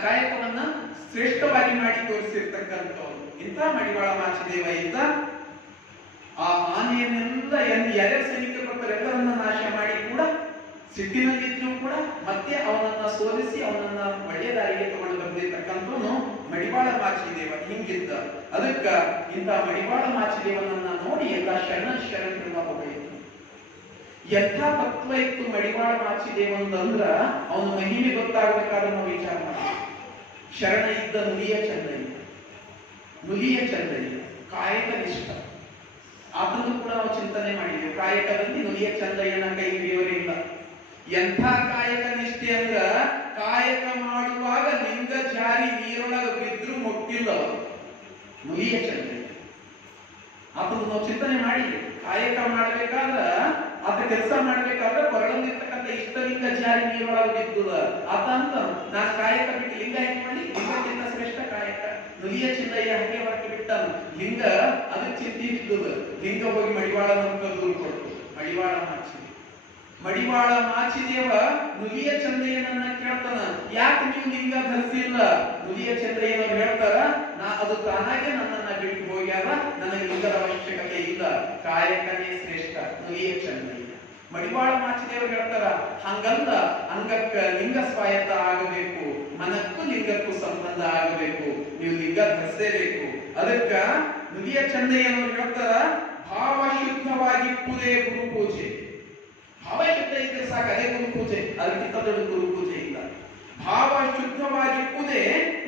ಕಾಯಕವನ್ನ ಶ್ರೇಷ್ಠವಾಗಿ ಮಾಡಿ ತೋರಿಸಿರ್ತಕ್ಕಂಥವ್ರು. ಇಂಥ ಮಡಿವಾಳ ಮಾಚಿದೇವ ಇದ್ದ. ಆ ಆನೆಯನ್ನೆಲ್ಲ ಯಾರ್ಯಾರು ಸೈನಿಕರು ಬರ್ತಾರೆ ಎಲ್ಲರನ್ನ ನಾಶ ಮಾಡಿ ಕೂಡ ಸಿಟ್ಟಿನಲ್ಲಿದ್ರು ಕೂಡ ಮತ್ತೆ ಅವನನ್ನ ಸೋಲಿಸಿ ಅವನನ್ನ ಒಳ್ಳೆ ದಾರಿಗೆ ತಗೊಂಡು ಬಂದಿರ್ತಕ್ಕಂಥವನು ಮಡಿವಾಳ ಮಾಚಿದೇವ. ಹಿಂಗಿದ್ದ. ಅದಕ್ಕ ಇಂಥ ಮಡಿವಾಳ ಮಾಚಿದೇವನನ್ನ ನೋಡಿ ಎಲ್ಲ ಶರಣರನ್ನ ಹೊಗಳಿದ್ರು. ಎಂಥ ತತ್ವ ಇತ್ತು ಮಡಿವಾಳ ಮಾಚಿದೇವಂದ್ರ ಅವನ ಮಹಿಮೆ ಗೊತ್ತಾಗಬೇಕಾದ್ರೆ ನಾವು ವಿಚಾರ ಮಾಡಿ. ಶರಣ ಇದ್ದ ನುಲಿಯ ಚಂದಯ್ಯ, ಕಾಯಕ ನಿಷ್ಠ. ಅದನ್ನು ಕೂಡ ನಾವು ಚಿಂತನೆ ಮಾಡಿದ್ದೇವೆ. ಕಾಯಕದಲ್ಲಿ ನುಲಿಯ ಚಂದಯ್ಯನ ಕೈ ಹಿಡಿಯೋರಿಲ್ಲ. ಎಂಥ ಕಾಯಕ ನಿಷ್ಠೆ ಅಂದ್ರ ಕಾಯಕ ಮಾಡುವಾಗ ಲಿಂಗ ಜಾರಿ ನೀರೊಳಗ ಬಿದ್ರು ಮುಟ್ಟಿಲ್ಲ ನುಲಿಯ ಚಂದ್ರಯ್ಯ. ಅದನ್ನು ನಾವು ಚಿಂತನೆ ಮಾಡಿದ್ವಿ. ಕಾಯಕ ಮಾಡ್ಬೇಕಾದ್ರ ಆತ ಕೆಲಸ ಮಾಡ್ಬೇಕಾದ್ರೆ ಹೊರಳಂದಿರ್ತಕ್ಕಂಥ ಇಷ್ಟಲಿಂಗ ಜಾರಿ ನೀರೊಳಗೆ ಬಿದ್ದುದ ಆತ ಅಂತ ನಾನು ಕಾಯಕ ಬಿಟ್ಟು ಲಿಂಗ ಹೆಂಗ್ ಮಾಡಿ ಲಿಂಗಕ್ಕಿಂತ ಶ್ರೇಷ್ಠ ಕಾಯಕ ನುಲಿಯ ಚಿಂದಯ್ಯ ಹಂಗೆ ಹೊರಟು ಬಿಟ್ಟಾನ. ಲಿಂಗ ಅದಕ್ಕೆ ಚಿಂತಿ ಬಿದ್ದುದ. ಲಿಂಗ ಹೋಗಿ ಮಡಿವಾಳ ದೂರು ಕೊಟ್ಟು ಮಡಿವಾಳ ಮಾಚಿದೇವ ನುಲಿಯ ಚಂದಯ್ಯನನ್ನ ಕೇಳ್ತಾನ, ಯಾಕೆ ನೀವು ಲಿಂಗ ಧರಿಸಿಲ್ಲ? ನುಲಿಯ ಚಂದಯ್ಯನವ್ರು ಹೇಳ್ತಾರ, ಅದು ತಾನಾಗೆ ನನ್ನನ್ನ ಬಿಟ್ಟು ಹೋಗ್ಯಾರ, ನನಗೆ ಲಿಂಗದ ಅವಶ್ಯಕತೆ ಇಲ್ಲ, ಕಾಯಕನೇ ಶ್ರೇಷ್ಠ ನುಲಿಯ ಚಂದಯ್ಯ. ಮಡಿವಾಳ ಮಾಚಿದೇವರು ಹೇಳ್ತಾರ, ಹಂಗಲ್ಲ, ಅಂಗಕ್ಕ ಲಿಂಗ ಸ್ವಾಯತ್ತ ಆಗಬೇಕು, ಮನಕ್ಕೂ ಲಿಂಗಕ್ಕೂ ಸಂಬಂಧ ಆಗಬೇಕು, ನೀವು ಲಿಂಗ ಧರಿಸಲೇಬೇಕು. ಅದಕ್ಕ ನುಲಿಯ ಚಂದಯ್ಯನವ್ರು ಹೇಳ್ತಾರ, ಭಾವ ಶುದ್ಧವಾಗಿಪ್ಪುದೇ ಗುರು ಪೂಜೆ. ಭಾವ ಶುದ್ಧ ಇದ್ರೆ ಸಾಕು, ಅದೇ ಗುರು ಪೂಜೆ, ಅದಕ್ಕಿಂತ ದೊಡ್ಡ ಗುರು ಪೂಜೆ ಇಲ್ಲ. ಭಾವ ಶುದ್ಧವಾಗಿಪ್ಪುದೇ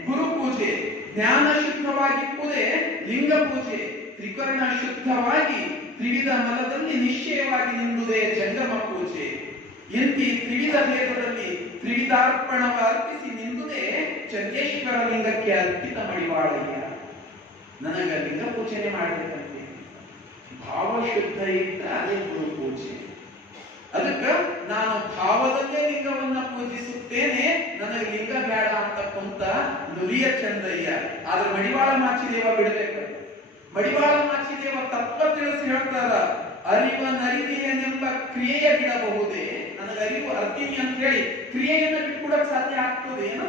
ಗುರು ಪೂಜೆ, ಜ್ಞಾನ ಶುದ್ಧವಾಗಿಪ್ಪುದೇ ಲಿಂಗ ಪೂಜೆ, ತ್ರಿಕರಣ ಶುದ್ಧವಾಗಿ ತ್ರಿವಿಧ ಮಲದಲ್ಲಿ ನಿಶ್ಚಯವಾಗಿ ನಿಲ್ಲುವುದೇ ಜಂಗಮ ಪೂಜೆ. ಎಂತಿ ತ್ರಿವಿಧ ಭೇದದಲ್ಲಿ ತ್ರಿವಿಧಾರ್ಪಣವ ಅರ್ಪಿಸಿ ನಿಂದುದೇ ಚಂದೇಶ್ವರ ಲಿಂಗಕ್ಕೆ ಅರ್ಪಿತ ಮಡಿವಾಳಯ್ಯ. ನನಗ ಲಿಂಗ ಪೂಜೆನೆ ಮಾಡಬೇಕಂತೆ. ಭಾವ ಶುದ್ಧ ಇದ್ದ ಅದೇ ಗುರು ಪೂಜೆ. ಅದಕ್ಕ ನಾನು ಭಾವದಲ್ಲೇ ಲಿಂಗವನ್ನ ಪೂಜಿಸುತ್ತೇನೆ, ನನಗೆ ಲಿಂಗ ಬೇಡ ಅಂತಕ್ಕಂತ ನುಲಿಯ ಚಂದಯ್ಯ. ಆದ್ರೆ ಮಡಿವಾಳ ಮಾಚಿದೇವ ಬಿಡಬೇಕು. ಮಡಿವಾಳ ಮಾಚಿದೇವ ತತ್ವ ತಿಳಿಸಿ ಹೇಳ್ತಾರ, ಅರಿವನರಿವೆಯನೆಂಬ ಕ್ರಿಯೆಯ ಬಿಡಬಹುದೇ? ನನಗೆ ಅರಿವು ಅರ್ತೀನಿ ಅಂತ ಹೇಳಿ ಕ್ರಿಯೆಯನ್ನು ಬಿಟ್ಕೊಡಕ್ ಸಾಧ್ಯ ಆಗ್ತದೆ ಏನು?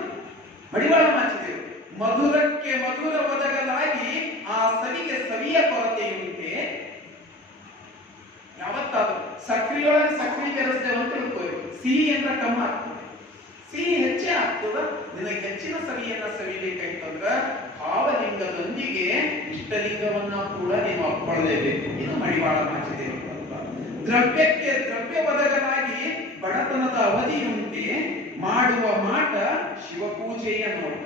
ಮಡಿವಾಳ ಮಾಚಿದೇವ ಮಧುರಕ್ಕೆ ಮಧುರ ಒದಗಲಾಗಿ ಆ ಸವಿಗೆ ಸವಿಯ ಕೊರತೆಯುಂಟೆ. ಯಾವತ್ತಾದ್ರೂ ಸಕ್ರಿಯೊಳಗೆ ಸಕ್ರಿ ಬೆರೆಸ್ತೇವೆ ಅಂತ ತಿಳ್ಕೊಳ್ಳಿ, ಸಿಹಿ ಅಂತ ಕಮ್ಮ ಆಗ್ತದೆ, ಸಿಹಿ ಹೆಚ್ಚೇ ಆಗ್ತದ. ನಿನಗೆ ಹೆಚ್ಚಿನ ಸವಿಯನ್ನ ಸವಿಬೇಕಾಯ್ತಂದ್ರ ಭಾವಲಿಂಗದೊಂದಿಗೆ ಇಷ್ಟಲಿಂಗವನ್ನ ಕೂಡ ನೀವು ಒಪ್ಕೊಳ್ಳಲೇಬೇಕು. ಇದು ಮಡಿವಾಳ ಮಾಚಿದೇವ. ದ್ರವ್ಯಕ್ಕೆ ದ್ರವ್ಯ ಒದಗಲಾಗಿ ಬಡತನದ ಅವಧಿಯುಂಟೆ, ಮಾಡುವ ಮಾಟ ಶಿವಪೂಜೆಯ ನೋಟ.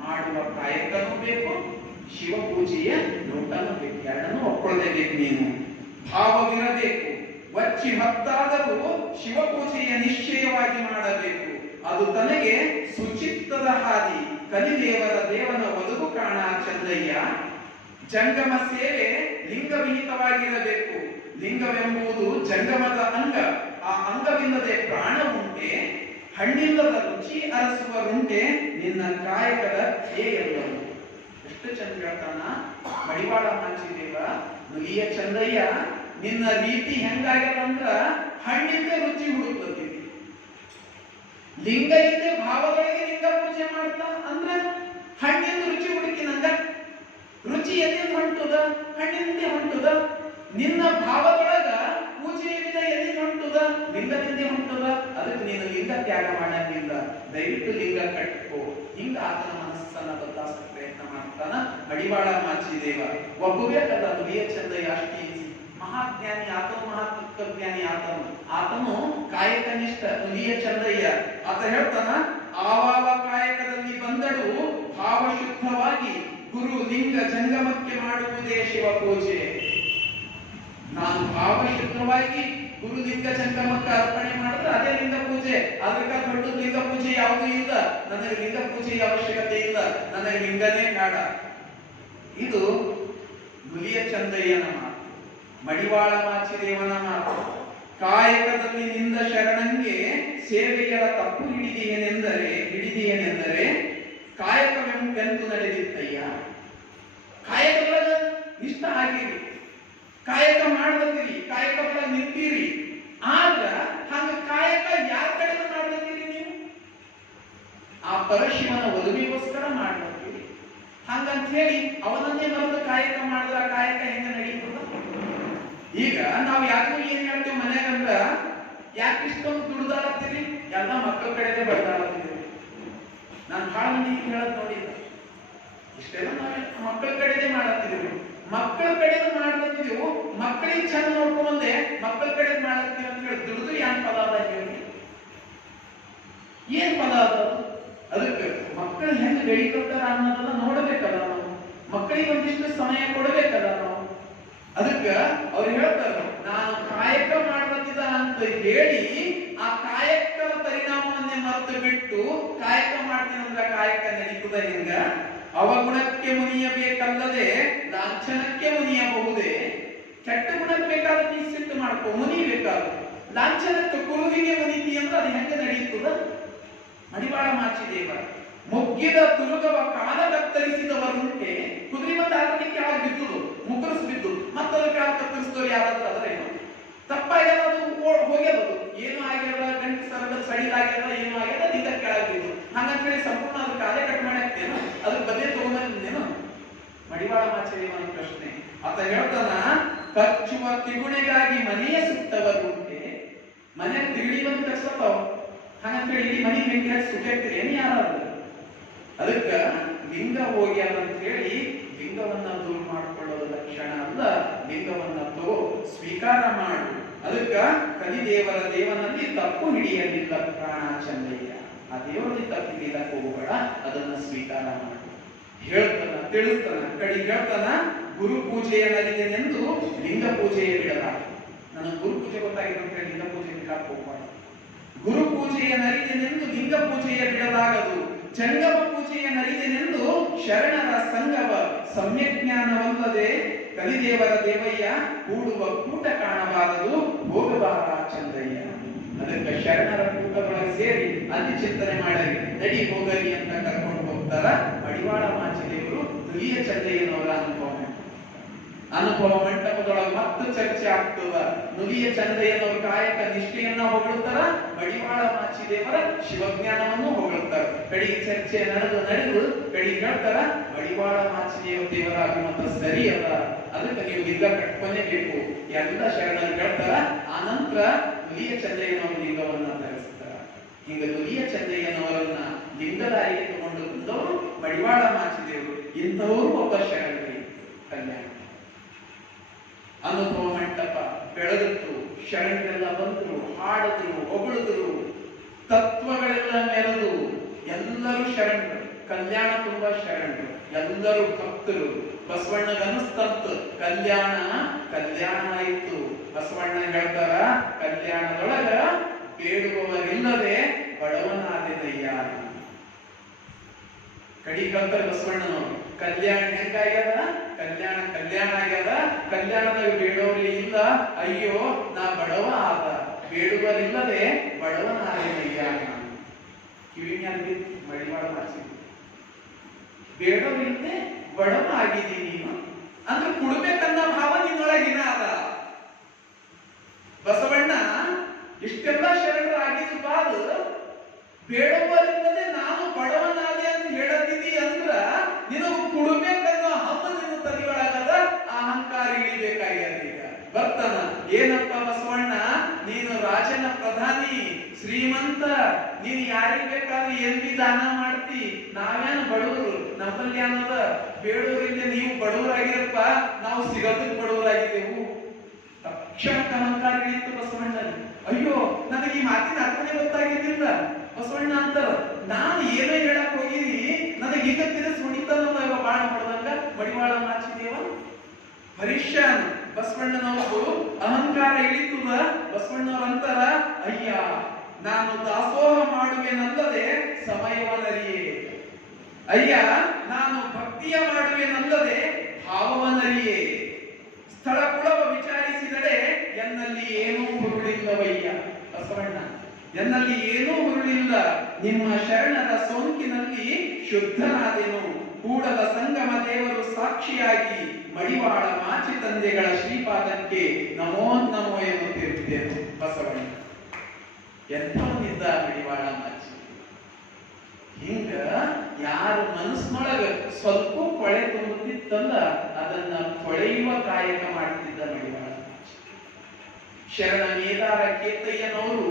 ಮಾಡುವ ಕಾಯಕನೂ ಬೇಕು, ಶಿವಪೂಜೆಯ ನೋಟನೂ ಬೇಕು, ಎರಡನ್ನೂ ಒಪ್ಕೊಳ್ಳಲೇಬೇಕು. ನೀನು ಭಾವವಿರಬೇಕು, ವಚ್ಚಿ ಹತ್ತಾದರೂ ಶಿವಪೂಜೆಯ ನಿಶ್ಚಯವಾಗಿ ಮಾಡಬೇಕು. ಅದು ತನಗೆ ಸುಚಿತ್ತದ ಹಾದಿ, ಕಲಿದೇವರ ದೇವನ ಒದಗು ಕಾಣ ಚಂದಯ್ಯ. ಜಂಗಮ ಸೇವೆ ಲಿಂಗವಿಹಿತವಾಗಿರಬೇಕು. ಲಿಂಗವೆಂಬುದು ಜಂಗಮದ ಅಂಗ, ಆ ಅಂಗವಿಲ್ಲದೆ ಪ್ರಾಣ ಉಂಟೆ. ಹಣ್ಣಿಲ್ಲದ ರುಚಿ ಅರಸುವರುಂಟೆ, ನಿನ್ನ ಕಾಯಕದ ಧ್ಯೇಯಲ್ಲವು. ಎಷ್ಟು ಚಂದ ಹೇಳ್ತಾನ ಮಡಿವಾಳ ಮಾಚಿದೇವ. ನುಲಿಯ ಚಂದಯ್ಯ, ನಿನ್ನ ರೀತಿ ಹೆಂಗಾಗ್ಯದಂದ್ರ ಹಣ್ಣಿಂದ ರುಚಿ ಹುಡುಕ್ಲತ್ತೀವಿ, ಲಿಂಗ ಇದ್ದೆ ಭಾವಗಳಿಗೆ ಲಿಂಗ ಪೂಜೆ ಮಾಡ್ತಾ ಅಂದ್ರ ಹಣ್ಣಿಂದ ರುಚಿ ಹುಡುಕಿ. ನಂಗ ರುಚಿ ಎಲ್ಲಿಂದ ಹೊಂಟುದ? ಹಣ್ಣಿನಿಂದ ಹೊಂಟುದ. ನಿನ್ನ ಭಾವದೊಳಗ ಪೂಜೆಯ ವಿಧ ಎಲ್ಲಿಂದ ಹೊಂಟುದ? ಲಿಂಗದಿಂದ ಹೊಂಟುದ. ಅದಕ್ಕೆ ನೀನು ಲಿಂಗ ತ್ಯಾಗ ಮಾಡಂಗಿಲ್ಲ, ದಯವಿಟ್ಟು ಲಿಂಗ ಕಟ್ಕೋ. ಹಿಂಗ ಆತನ ಮನಸ್ಸನ್ನ ಬದಲಾಯಿಸಲು ಪ್ರಯತ್ನ ಮಾಡ್ತಾನ ಮಡಿವಾಳ ಮಾಚಿದೇವ. ಒಬ್ಬಬೇಕಲ್ಲ ನುಲಿಯ ಚಂದಯ್ಯ, ಅಷ್ಟೇ ಮಹಾಜ್ಞಾನಿ ಆತನು, ಮಹಾತತ್ವಜ್ಞಾನಿ ಆತನು. ಆತನು ಕಾಯಕನಿಷ್ಠ ನುಲಿಯ ಚಂದಯ್ಯ. ಆತ ಹೇಳ್ತಾನ, ಆವಾವ ಕಾಯಕದಲ್ಲಿ ಬಂದಳು ಭಾವ ಶುದ್ಧವಾಗಿ, ಗುರು ಲಿಂಗ ಜಂಗಮಕ್ಕೆ ಮಾಡುವುದೇ ಶಿವ ಪೂಜೆ. ನಾನು ಭಾವ ಶುದ್ಧವಾಗಿ ಗುರು ಲಿಂಗ ಜಂಗಮಕ್ಕೆ ಅರ್ಪಣೆ ಮಾಡಿದ್ರೆ ಅದೇ ಲಿಂಗ ಪೂಜೆ. ಅದಕ್ಕೆ ದೊಡ್ಡ ಲಿಂಗ ಪೂಜೆ ಯಾವುದೂ ಇಲ್ಲ. ನನಗೆ ಲಿಂಗ ಪೂಜೆಯ ಅವಶ್ಯಕತೆ ಇಲ್ಲ, ನನಗೆ ಲಿಂಗನೇ ಬೇಡ. ಇದು ನುಲಿಯ ಚಂದಯ್ಯನ ಮಾತು, ಮಡಿವಾಳ ಮಾಚಿದೇವನ ಮಾತು. ಕಾಯಕದಲ್ಲಿ ನಿಂದ ಶರಣಂಗೆ ಸೇವೆಯರ ತಪ್ಪು ಹಿಡಿದೆಯನೆಂದರೆ ಕಾಯಕವೆಂಬೆಂದು ನಡೆದಿತ್ತಯ್ಯ. ಕಾಯಕದೊಳಗ ನಿಷ್ಠ ಆಗಿರಿ, ಕಾಯಕ ಮಾಡ್ಲತ್ತೀರಿ, ಕಾಯಕದೊಳಗ ನಿಂತೀರಿ. ಆದ್ರ ಹಂಗ ಕಾಯಕ ಯಾರ ಕಡೆ ಮಾಡ್ಲತ್ತೀರಿ ನೀವು? ಆ ಪರಶಿವನ ಒಲುವಿಗೋಸ್ಕರ ಮಾಡ್ಲತ್ತೀರಿ. ಹಂಗಂತ ಹೇಳಿ ಅವನನ್ನೇ ಮರೆತು ಕಾಯಕ ಮಾಡಿದ್ರ ಕಾಯಕ ಹೆಂಗ ನಡೀತದ? ಈಗ ನಾವು ಯಾರಿಗೂ ಏನ್ ಹೇಳ್ತೇವೆ ಮನೆಗಂದ್ರ, ಯಾಕೆ ಇಷ್ಟೊಂದು ದುಡ್ದಾಡತ್ತೀರಿ? ಎಲ್ಲ ಮಕ್ಕಳ ಕಡೆದೇ ಬಡ್ದಾಡತ್ತೀರಿ. ನಾನು ಬಹಳ ಮಂದಿ ಹೇಳದ್ ನೋಡಿದ್ದ, ಇಷ್ಟೆಲ್ಲ ನಾವು ಮಕ್ಕಳ ಕಡೆದೇ ಮಾಡತ್ತಿದ್ದೀವಿ. ಮಕ್ಕಳ ಕಡೆದು ಮಾಡ್ಲತ್ತಿದೆವು, ಮಕ್ಕಳಿಗೆ ಚಂದ ನೋಡ್ಕೊಂಡೆ ಮಕ್ಕಳ ಕಡೆ ಮಾಡ್ಲತ್ತೀವಿ ಅಂತ ಹೇಳಿ ದುಡ್ದು ಏನ್ ಪದ ಅದ ಹೇಳಿ? ಏನ್ ಪದ ಅದ? ಅದಕ್ಕೆ ಮಕ್ಕಳು ಹೆಂಗ್ ಬೆಳೀತಾರ ಅನ್ನೋದನ್ನ ನೋಡ್ಬೇಕಲ್ಲ ನಾವು, ಮಕ್ಕಳಿಗೆ ಒಂದಿಷ್ಟು ಸಮಯ ಕೊಡಬೇಕಲ್ಲ ನಾವು. ಅದಕ್ಕ ಅವ್ರು ಹೇಳ್ತಾರ, ನಾನು ಕಾಯಕ ಮಾಡ್ಲತ್ತಿದ ಅಂತ ಹೇಳಿ ಆ ಕಾಯಕದ ಪರಿಣಾಮವನ್ನ ಎಲ್ಲವನ್ನೇ ಮರೆತು ಬಿಟ್ಟು ಕಾಯಕ ಮಾಡ್ತೀನಂದ್ರ ಕಾಯಕ ನಡೀತದ ಹಿಂಗ? ಅವಗುಣಕ್ಕೆ ಮುನಿಯಬೇಕಲ್ಲದೆ ಲಾಂಛನಕ್ಕೆ ಮುನಿಯಬಹುದೇ? ಕೆಟ್ಟ ಗುಣಕ್ಕೆ ಬೇಕಾದ್ರೆ ನೀ ಸಿಟ್ಟು ಮಾಡ್ಕೊ, ಮುನಿಬೇಕಾದ್ರೆ. ಲಾಂಛನಕ್ಕೆ ಕುರುವಿಗೆ ಮುನಿತಿ ಅಂದ್ರೆ ಅದು ಹೆಂಗ ನಡೆಯುತ್ತದ? ಮಡಿವಾಳ ಮಾಚಿದೇವ ಮೊಗ್ಗಿದ ತುರುಗವ ಕಾಲ ಕತ್ತರಿಸಿದವರುಂಟೆ. ಕುದುರೆ ಬಂದ ಆತನಿಗೆ ಕೆಳಗೆ ಬಿದ್ದುದು, ಮುಗ್ಗರಿಸಿ ಬಿದ್ದು ಮತ್ತದ ಕಾಲ ಕತ್ತರಿಸಿದವರು ಯಾರಾದ್ರೂ ಅದರ ಏನು ತಪ್ಪಾಗ್ಯದ, ಅದು ಹೋಗ್ಯದದು, ಏನು ಆಗ್ಯದ, ಗಂಟು ಸರದ ಸಡಿಲಾಗ್ಯದ, ಏನು ಆಗ್ಯದ, ನಿಂದ ಕೆಳಗೆ ಬಿದ್ದು ಹಂಗಂತ ಹೇಳಿ ಸಂಪೂರ್ಣ ಅದ್ರ ಕಾಲೇ ಕಟ್ ಮಾಡಿ ಹಾಕ್ತೇನು? ಅದ್ರ ಬದಲೇ ತಗೊಂಡೇನು? ಮಡಿವಾಳ ಮಾಚಿದೇವನ ಪ್ರಶ್ನೆ. ಆತ ಹೇಳ್ತಾನ, ಕಚ್ಚುವ ತಿಗುಣೆಗಾಗಿ ಮನೆಯ ಸುಟ್ಟವರುಂಟೆ. ಮನೆ ತಿರುಳಿ ಬಂದು ಕಚ್ಲತ್ತಾವ, ಹಂಗಂತ ಹೇಳಿ ಮನೆ ಬೆಂಕಿ ಹಚ್ಚಿ ಸುಟ್ಟಾಕ್ತೀರಿ ಏನು ಯಾರಾದ್ರು? ಅದಕ್ಕ ಲಿಂಗ ಹೋಗ್ಯಾರ ಅಂತ ಹೇಳಿ ಲಿಂಗವನ್ನ ದೂರ ಮಾಡ್ಕೊಳ್ಳೋದು ಲಕ್ಷಣ ಅಲ್ಲ. ಲಿಂಗವನ್ನ ತಗೋ, ಸ್ವೀಕಾರ ಮಾಡು. ಅದಕ್ಕ ಕಲಿದೇವರ ದೇವನಲ್ಲಿ ತಪ್ಪು ಹಿಡಿಯಲಿಲ್ಲ ಪ್ರಾಣ ಚಂದಯ್ಯ. ಆ ದೇವರಲ್ಲಿ ತಪ್ಪು ಹಿಡಿಯಕ್ಕೆ ಹೋಗಬೇಡ, ಅದನ್ನ ಸ್ವೀಕಾರ ಮಾಡು. ಹೇಳ್ತಾನ, ತಿಳಿಸ್ತಾನ, ಕಡೆಗೆ ಹೇಳ್ತಾನ, ಗುರು ಪೂಜೆಯ ನಲಿದೆನೆಂದು ಲಿಂಗ ಪೂಜೆಯ ಬಿಡಲಾರ. ನನಗೆ ಗುರು ಪೂಜೆ ಗೊತ್ತಾಗಿದೆ ಅಂತ ಹೇಳಿ ಲಿಂಗ ಪೂಜೆ ಬಿಡಕ್ಕೆ ಹೋಗಬೇಡ. ಗುರು ಪೂಜೆಯ ನರಿದೆನೆಂದು ಲಿಂಗ ಪೂಜೆಯ ಬಿಡಲಾಗದು. ಜಂಗಮ ಪೂಜೆಯ ನರಿದೆನೆಂದು ಶರಣರ ಸಂಗವ ಸಮ್ಯಕ್ ಜ್ಞಾನವಲ್ಲದೆ ಕಲಿದೇವರ ದೇವಯ್ಯ ಕೂಡುವ ಕೂಟ ಕಾಣಬಾರದು, ಹೋಗಬಾರ ಚಂದಯ್ಯ. ಅದಕ್ಕೆ ಶರಣರ ಕೂಟದೊಳಗೆ ಸೇರಿ ಅಲ್ಲಿ ಚಿಂತನೆ ಮಾಡಿ ನಡಿ ಹೋಗಲಿ ಅಂತ ಕರ್ಕೊಂಡು ಹೋಗ್ತಾರ. ಮಡಿವಾಳ ಮಾಚಿದೇವರು ನುಲಿಯ ಚಂದಯ್ಯನವರ ಅನುಭವ ಮಂಟಪದೊಳಗೆ ಮತ್ತೆ ಚರ್ಚೆ ಆಗ್ತದ. ನುಲಿಯ ಚಂದಯ್ಯನವರ ಕಾಯಕ ನಿಷ್ಠೆಯನ್ನ ಹೊಗಳುತ್ತಾರ, ಮಡಿವಾಳ ಮಾಚಿದೇವರ ಶಿವಜ್ಞಾನವನ್ನು ಹೊಗಳುತ್ತಾರೆ. ಕಡೆಗೆ ಚರ್ಚೆ ನಡೆದು ಕಡೆಗೆ ಹೇಳ್ತಾರ, ಮಡಿವಾಳ ಮಾಚಿದೇವ ದೇವರ ಅಭಿಮತ ಸರಿ ಅದ, ಅದಕ್ಕೆ ನೀವು ಲಿಂಗ ಕಟ್ಕೊಂಡೇ ಬೇಕು ಎಲ್ಲ ಶರಣರು ಹೇಳ್ತಾರ. ಆನಂತರ ನುಲಿಯ ಚಂದಯ್ಯನವರ ಲಿಂಗವನ್ನ ಧರಿಸ್ತಾರ. ಹಿಂಗ ನುಲಿಯ ಚಂದಯ್ಯನವರನ್ನ ಲಿಂಗದಾರಿಗೆ ತಗೊಂಡು ಬಂದವರು ಮಡಿವಾಳ ಮಾಚಿದೇವರು. ಇಂಥವರು ಒಬ್ಬ ಶರಣರಿ. ಕಲ್ಯಾಣ ಅನುಭವ ಮಂಟಪ ಬೆಳೆದಿತ್ತು, ಶರಣರೆಲ್ಲ ಬಂದರು, ಹಾಡಿದ್ರು, ಹೊಗಳಿದ್ರು, ತತ್ವಗಳೆಲ್ಲ ಮೆರೆದು ಎಲ್ಲರೂ ಶರಣರು. ಕಲ್ಯಾಣ ತುಂಬಾ ಶರಣರು, ಎಲ್ಲರೂ ಭಕ್ತರು. ಬಸವಣ್ಣಗನಿಸ್ತಂತ ಕಲ್ಯಾಣ ಕಲ್ಯಾಣ ಆಯಿತು. ಬಸವಣ್ಣ ಹೇಳ್ತಾರ, ಕಲ್ಯಾಣದೊಳಗ ಬೇಡುವವರಿಲ್ಲದೆ ಬಡವನಾದೆನಯ್ಯ. ಕಡಿ ಕಲ್ತಾರೆ ಬಸವಣ್ಣನವರು. ಕಲ್ಯಾಣ ಹೆಂಗಾಗ್ಯದ? ಕಲ್ಯಾಣ ಕಲ್ಯಾಣ ಆಗ್ಯದ. ಕಲ್ಯಾಣದಾಗ ಬೇಡೋರೇ ಇಲ್ಲ, ಅಯ್ಯೋ ನಾ ಬಡವ ಆದ. ಬೇಡುವರಿಲ್ಲದೆ ಬಡವನಾದೆನಯ್ಯ. ಕಿವಿನಲ್ಲಿ ಮಡಿವಾಳ ಮಾಡಿಸಿದ್ರು, ಬೇಡೋರಿಲ್ಲದೆ ಬಡವ ಆಗಿದ್ದೀನಿ ನೀನು ಅಂದ್ರೆ ಕೊಡ್ಬೇಕನ್ನ ಭಾವ ನಿನ್ನೊಳಗಿನ ಅದ. ಬಸವಣ್ಣ ಇಷ್ಟೆಲ್ಲ ಶರಣರು ಆಗಿದ್ದು ಬಾದ ಬೇಡುವರಿಲ್ಲದೆ ನಾನು ಬಡವನಾದೆ ಅಂತ ಹೇಳತ್ತಿದ್ದಿ ಅಂದ್ರ ನಿನಗೂ ಕೊಡ್ಬೇಕನ್ನೋ ಹಬ್ಬ ನಿನ್ನ ತಲೆಯೊಳಗದ. ಅಹಂಕಾರ ಇಳಿಬೇಕಾಗ್ಯದ. ಈಗ ಬರ್ತಾನ, ಏನಪ್ಪ ಬಸವಣ್ಣ ನೀನು ರಾಜನ ಪ್ರಧಾನಿ, ಶ್ರೀಮಂತ, ನೀನು ಯಾರಿಗೆ ಬೇಕಾದ್ರೆ ಎಲ್ಲಿ ದಾನ ಮಾಡ್ತಿ, ನಾವೇನು ಬಡವರು, ನಮ್ಮಲ್ಲಿ ಅನ್ನೋದ ಬೇಡೋರಿಂದ ನೀವು ಬಡವರಾಗಿರಪ್ಪ, ನಾವು ಸಿಗೋದಕ್ಕೆ ಬಡವರಾಗಿದ್ದೆವು. ತಕ್ಷಣಕ್ಕೆ ಅಹಂಕಾರ ಇಳಿತು ಬಸವಣ್ಣನಲ್ಲಿ. ಅಯ್ಯೋ ನನಗೆ ಈ ಮಾತಿನ ಅರ್ಥನೇ ಗೊತ್ತಾಗಿದ್ದಿಲ್ಲ. ಬಸವಣ್ಣ ಅಂತಾರ, ನಾನು ಏನೋ ಹೇಳಕ್ ಹೋಗಿನಿ, ನನಗೆ ಈಗ ತಿರ್ಸ್ ಹೊಡಿತಾನಲ್ಲ ಇವ ಬಾಣ ಹೊಡೆದಂಗ ಮಡಿವಾಳ ಮಾಚಿದೇವ. ಹರೀಶನ್ ಬಸವಣ್ಣನವರು ಅಹಂಕಾರ ಇಳಿತದ. ಬಸವಣ್ಣವ್ರ ಅಂತಾರ, ಅಯ್ಯ ನಾನು ದಾಸೋಹ ಮಾಡುವೆನಲ್ಲದೆ ಸಮಯವನರಿಯೇ. ಅಯ್ಯ ನಾನು ಭಕ್ತಿಯ ಮಾಡುವೆನಲ್ಲದೆ ಭಾವವನರಿಯೇ. ಸ್ಥಳ ಕುಳವ ವಿಚಾರಿಸಿದರೆ ಎನ್ನಲ್ಲಿ ಏನೂ ಹುರುಳಿಲ್ಲವಯ್ಯ. ಬಸವಣ್ಣ, ಎನ್ನಲ್ಲಿ ಏನೂ ಹುರುಳಿಲ್ಲ, ನಿಮ್ಮ ಶರಣರ ಸೋಂಕಿನಲ್ಲಿ ಶುದ್ಧನಾದೆನು. ಕೂಡಲ ಸಂಗಮ ದೇವರು ಸಾಕ್ಷಿಯಾಗಿ ಮಡಿವಾಳ ಮಾಚಿ ತಂದೆಗಳ ಶ್ರೀಪಾದಕ್ಕೆ ನಮೋ ನಮೋ ಎನ್ನುತ್ತಿರುತ್ತೇನೆ. ಬಸವಣ್ಣ ಎಂಥವನಿದ್ದ ಮಡಿವಾಳ ಮಾಚಿ. ಹಿಂಗ ಯಾರ ಮನಸ್ಸಿನೊಳಗ ಸ್ವಲ್ಪ ಕೊಳೆ ತುಂಬುತ್ತಿತ್ತಲ್ಲ, ಅದನ್ನ ಕೊಳೆಯುವ ಕಾಯಕ ಮಾಡ್ತಿದ್ದ ಮಡಿವಾಳ. ಶರಣ ಮೇದಾರ ಕೇತಯ್ಯನವರು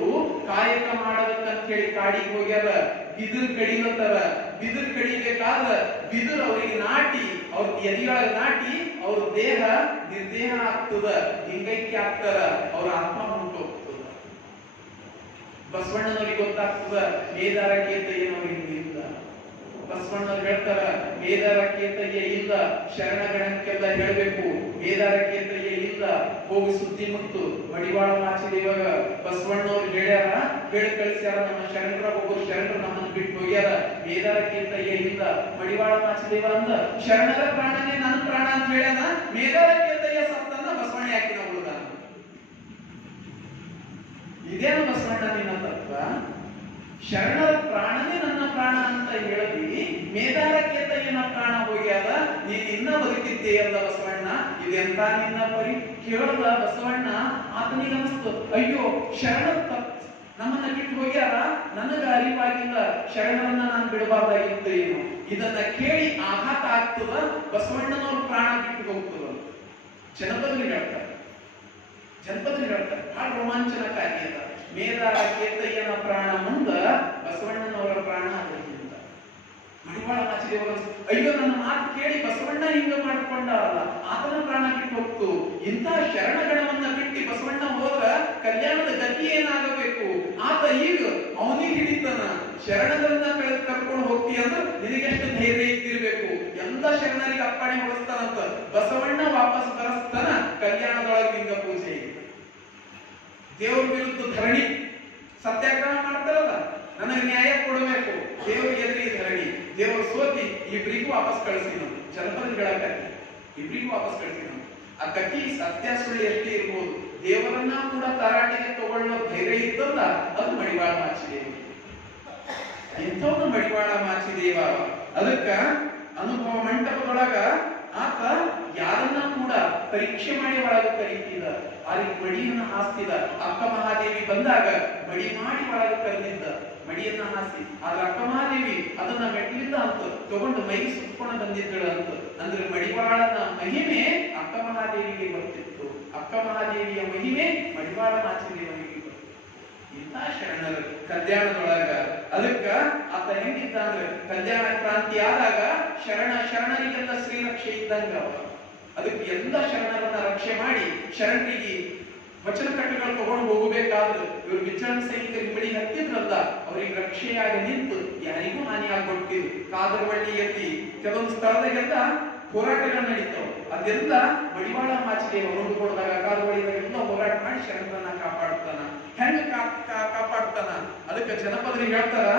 ಕಾಯಕ ಮಾಡೋದಕ್ಕಂತ ಹೇಳಿ ಕಾಡಿಗೆ ಹೋಗ್ಯಾರ. ಬಿದಿರು ಕಡಿಲತ್ತಾರ. ಬಿದಿರು ಕಡಿಬೇಕಾದ್ರ ಬಿದಿರು ಅವರಿಗೆ ನಾಟಿ, ಅವ್ರ ಎದೆಯೊಳಗ ನಾಟಿ, ಅವ್ರ ದೇಹ ನಿರ್ದೇಹ ಆಗ್ತದ, ಲಿಂಗೈಕ್ಯ ಆಗ್ತಾರ, ಅವ್ರ ಆತ್ಮ ಹೊಂಟೋಗ್ತದ. ಬಸವಣ್ಣನವ್ರಿಗೆ ಗೊತ್ತಾಗ್ತದ ಮೇದಾರ ಕೇತಯ್ಯನವ್ರಿಗೆ ಇಲ್ಲ. ಬಸವಣ್ಣವ್ರು ಹೇಳ್ತಾರ, ಮೇದಾರ ಕೇತಯ್ಯ ಇಲ್ಲ, ಶರಣಗಣಕ್ಕೆಲ್ಲ ಹೇಳ್ಬೇಕು, ಮೇದಾರ ಕೇತಯ್ಯ ಇಲ್ಲ, ಹೋಗಿ ಸುದ್ದಿ ಮುಟ್ಟು ಮಡಿವಾಳ ಮಾಚಿದೇವಾಗ ಬಸವಣ್ಣವ್ರು ಹೇಳ್ಯಾರ, ಹೇಳಿ ಕಳಿಸ್ಯಾರ. ನಮ್ಮ ಶರಣರ ಒಬ್ಬರು ಶರಣರು ನಮ್ಮನ್ನು ಬಿಟ್ಟು ಹೋಗ್ಯಾರ. ಮೇದಾರಕೇತಯ್ಯ ಇಲ್ಲ ಮಡಿವಾಳ ಮಾಚಿದೇವ ಅಂದ ಶರಣರ ಪ್ರಾಣನೇ ನನ್ನ ಪ್ರಾಣ ಅಂತ ಹೇಳ್ಯಾನ. ಮೇದಾರಕೇತಯ್ಯ ಸತ್ತನ್ನ ಬಸವಣ್ಣ ಯಾಕಿನ ಉಳಿದ? ಇದೇನು ಬಸವಣ್ಣ ನಿನ್ನ ತತ್ವ? ಶರಣರ ಪ್ರಾಣನೇ ನನ್ನ ಪ್ರಾಣ ಅಂತ ಹೇಳದಿ ಮೇದಾರಕೇತಯ್ಯನ ಪ್ರಾಣ ಹೋಗ್ಯಾದ, ನೀನ್ ಇನ್ನ ಬದುಕಿದ್ದೀಯಲ್ಲ ಬಸವಣ್ಣ, ಇದೆಂತ ನಿನ್ನ ಪರಿ ಕೇಳದ ಬಸವಣ್ಣ. ಆತನಿಗೆ ಅನಿಸ್ತು, ಅಯ್ಯೋ ಶರಣರ ನಮ್ಮನ್ನ ಬಿಟ್ಟು ಹೋಗ್ಯಾರ, ನನಗ ಅರಿವಾಗಿಲ್ಲ, ಶರಣರನ್ನ ನಾನು ಬಿಡಬಾರ್ದಾಗಿತ್ತು ಏನು. ಇದನ್ನ ಕೇಳಿ ಆಘಾತ ಆಗ್ತದ, ಬಸವಣ್ಣನವ್ರ ಪ್ರಾಣ ಬಿಟ್ಟು ಹೋಗ್ತದ. ಜನಪದರಿಗೆ ಹೇಳ್ತಾರೆ ಬಹಳ ರೋಮಾಂಚನಕಾರಿ ಅದ. ಮೇದಾರಕೇತಯ್ಯನ ಪ್ರಾಣ ಮುಂದ ಬಸವಣ್ಣನವರ ಪ್ರಾಣ ಅದರಿಂದ. ಮಡಿವಾಳ ಮಾಚಿದೇವ ಅಯ್ಯೋ ನನ್ನ ಮಾತು ಕೇಳಿ ಬಸವಣ್ಣ ಹಿಂಗ ಮಾಡ್ಕೊಂಡ ಅಲ್ಲ, ಆತನ ಪ್ರಾಣ ಬಿಟ್ಟು ಹೋಗ್ತು. ಇಂಥ ಶರಣಗಣವನ್ನ ಬಿಟ್ಟು ಬಸವಣ್ಣ ಹೋದ್ರ ಕಲ್ಯಾಣದ ಗತಿ ಏನಾಗಬೇಕು? ಆತ ಈಗ ಅವನಿಗೆ ಹಿಡಿತಾನ. ಶರಣರನ್ನ ಕರ್ಕೊಂಡು ಹೋಗ್ತಿ ಅಂದ್ರೆ ನಿನಗೆಷ್ಟು ಧೈರ್ಯ ಇದ್ದಿರ್ಬೇಕು. ಎಲ್ಲ ಶರಣರಿಗೆ ಅಪ್ಪಣೆ ಹೊಡಿಸ್ತಾನಂತ. ಬಸವಣ್ಣ ವಾಪಸ್ ಬರಸ್ತಾನ. ಕಲ್ಯಾಣದೊಳಗೆ ಲಿಂಗ ಪೂಜೆ, ದೇವ್ರ ವಿರುದ್ಧ ಧರಣಿ, ಸತ್ಯಾಗ್ರಹ ಮಾಡ್ತಾರಲ್ಲ, ನನಗೆ ನ್ಯಾಯ ಕೊಡಬೇಕು, ದೇವ್ರಿಗೆ ಎದುರಿ ಧರಣಿ. ದೇವರು ಸೋತಿ ಇಬ್ರಿಗೂ ವಾಪಸ್ ಕಳಿಸಿನ. ಜನಪದಗಳ ಕಥೆ ಇಬ್ರಿಗೂ ವಾಪಸ್ ಕಳಿಸಿನ. ಆ ಕಥೆ ಸತ್ಯ ಸುಳ್ಳು ಎಷ್ಟೇ ಇರ್ಬೋದು, ದೇವರನ್ನ ಕೂಡ ತರಾಟೆಗೆ ತಗೊಳ್ಳೋ ಧೈರ್ಯ ಇದ್ದಲ್ಲ, ಅದು ಮಡಿವಾಳ ಮಾಚಿದೇವ. ಇಂಥವ್ನು ಮಡಿವಾಳ ಮಾಚಿದೇವ. ಅದಕ್ಕ ಅನುಭವ ಮಂಟಪದೊಳಗ ಆತ ಯಾರನ್ನ ಕೂಡ ಪರೀಕ್ಷೆ ಮಾಡಿ ಒಳಗ ಕರೀತಿದ. ಅವ್ರಿಗೆ ಮಡಿಯನ್ನ ಹಾಸ್ತಿದ. ಅಕ್ಕ ಮಹಾದೇವಿ ಬಂದಾಗ ಮಡಿ ಮಾಡಿ ಒಳಗ ಕರೆದಿದ್ದ, ಮಡಿಯನ್ನ ಹಾಸಿ. ಆದ್ರೆ ಅಕ್ಕ ಮಹಾದೇವಿ ಅದನ್ನ ಮೆಟ್ಲಿದ್ದ ಅಂತ ತಗೊಂಡು ಮೈ ಸುತ್ಕೊಂಡು ಬಂದಿದ್ದಳು ಅಂತ. ಅಂದ್ರೆ ಮಡಿವಾಳನ ಮಹಿಮೆ ಅಕ್ಕ ಮಹಾದೇವಿಗೆ ಗೊತ್ತಿತ್ತು, ಅಕ್ಕ ಮಹಾದೇವಿಯ ಮಹಿಮೆ ಮಡಿವಾಳ ಮಾಚಿದೇವನಿಗೆ ಗೊತ್ತಿತ್ತು. ಇಂಥ ಶರಣರು ಕಲ್ಯಾಣದೊಳಗ. ಅದಕ್ಕ ಆತ ಹೆಂಗಿದ್ದ ಅಂದ್ರೆ ಕಲ್ಯಾಣ ಕ್ರಾಂತಿ ಆದಾಗ ಶರಣರಿಗೆಲ್ಲ ಶ್ರೀರಕ್ಷೆ ಇದ್ದಂಗ. ಅದಕ್ಕೆ ಎಲ್ಲ ಶರಣರನ್ನ ರಕ್ಷೆ ಮಾಡಿ ಶರಣರಿಗೆ ವಚನ ಕಟ್ಟುಗಳು ತಗೊಂಡು ಹೋಗಬೇಕಾದ್ರೆ ಇವರು ವಿಚಾರ ಸೈನಿಕರಿಗೆ ಬಳಿ ಹತ್ತಿದ್ರಲ್ಲ, ಅವ್ರಿಗೆ ರಕ್ಷೆಯಾಗಿ ನಿಂತು ಯಾರಿಗೂ ಹಾನಿ ಆಗ್ಬಿಟ್ಟಿದ್ರು. ಕಾದರವಳ್ಳಿಯಲ್ಲಿ ಕೆಲವೊಂದು ಸ್ಥಳದಾಗೆಲ್ಲ ಹೋರಾಟಗಳು ನಡೀತಾವ. ಅದೆಲ್ಲ ಮಡಿವಾಳ ಮಾಚಿದೇವ ನೋಡ್ಕೊಂಡಾಗ ಕಾದರವಳ್ಳಿಯಾಗೆಲ್ಲ ಹೋರಾಟ ಮಾಡಿ ಶರಣರನ್ನ ಕಾಪಾಡ್ತಾನ. ಹೆಂಗ ಕಾಪಾಡ್ತಾನ? ಅದಕ್ಕೆ ಜನಪದರಿಗೆ ಹೇಳ್ತಾರ,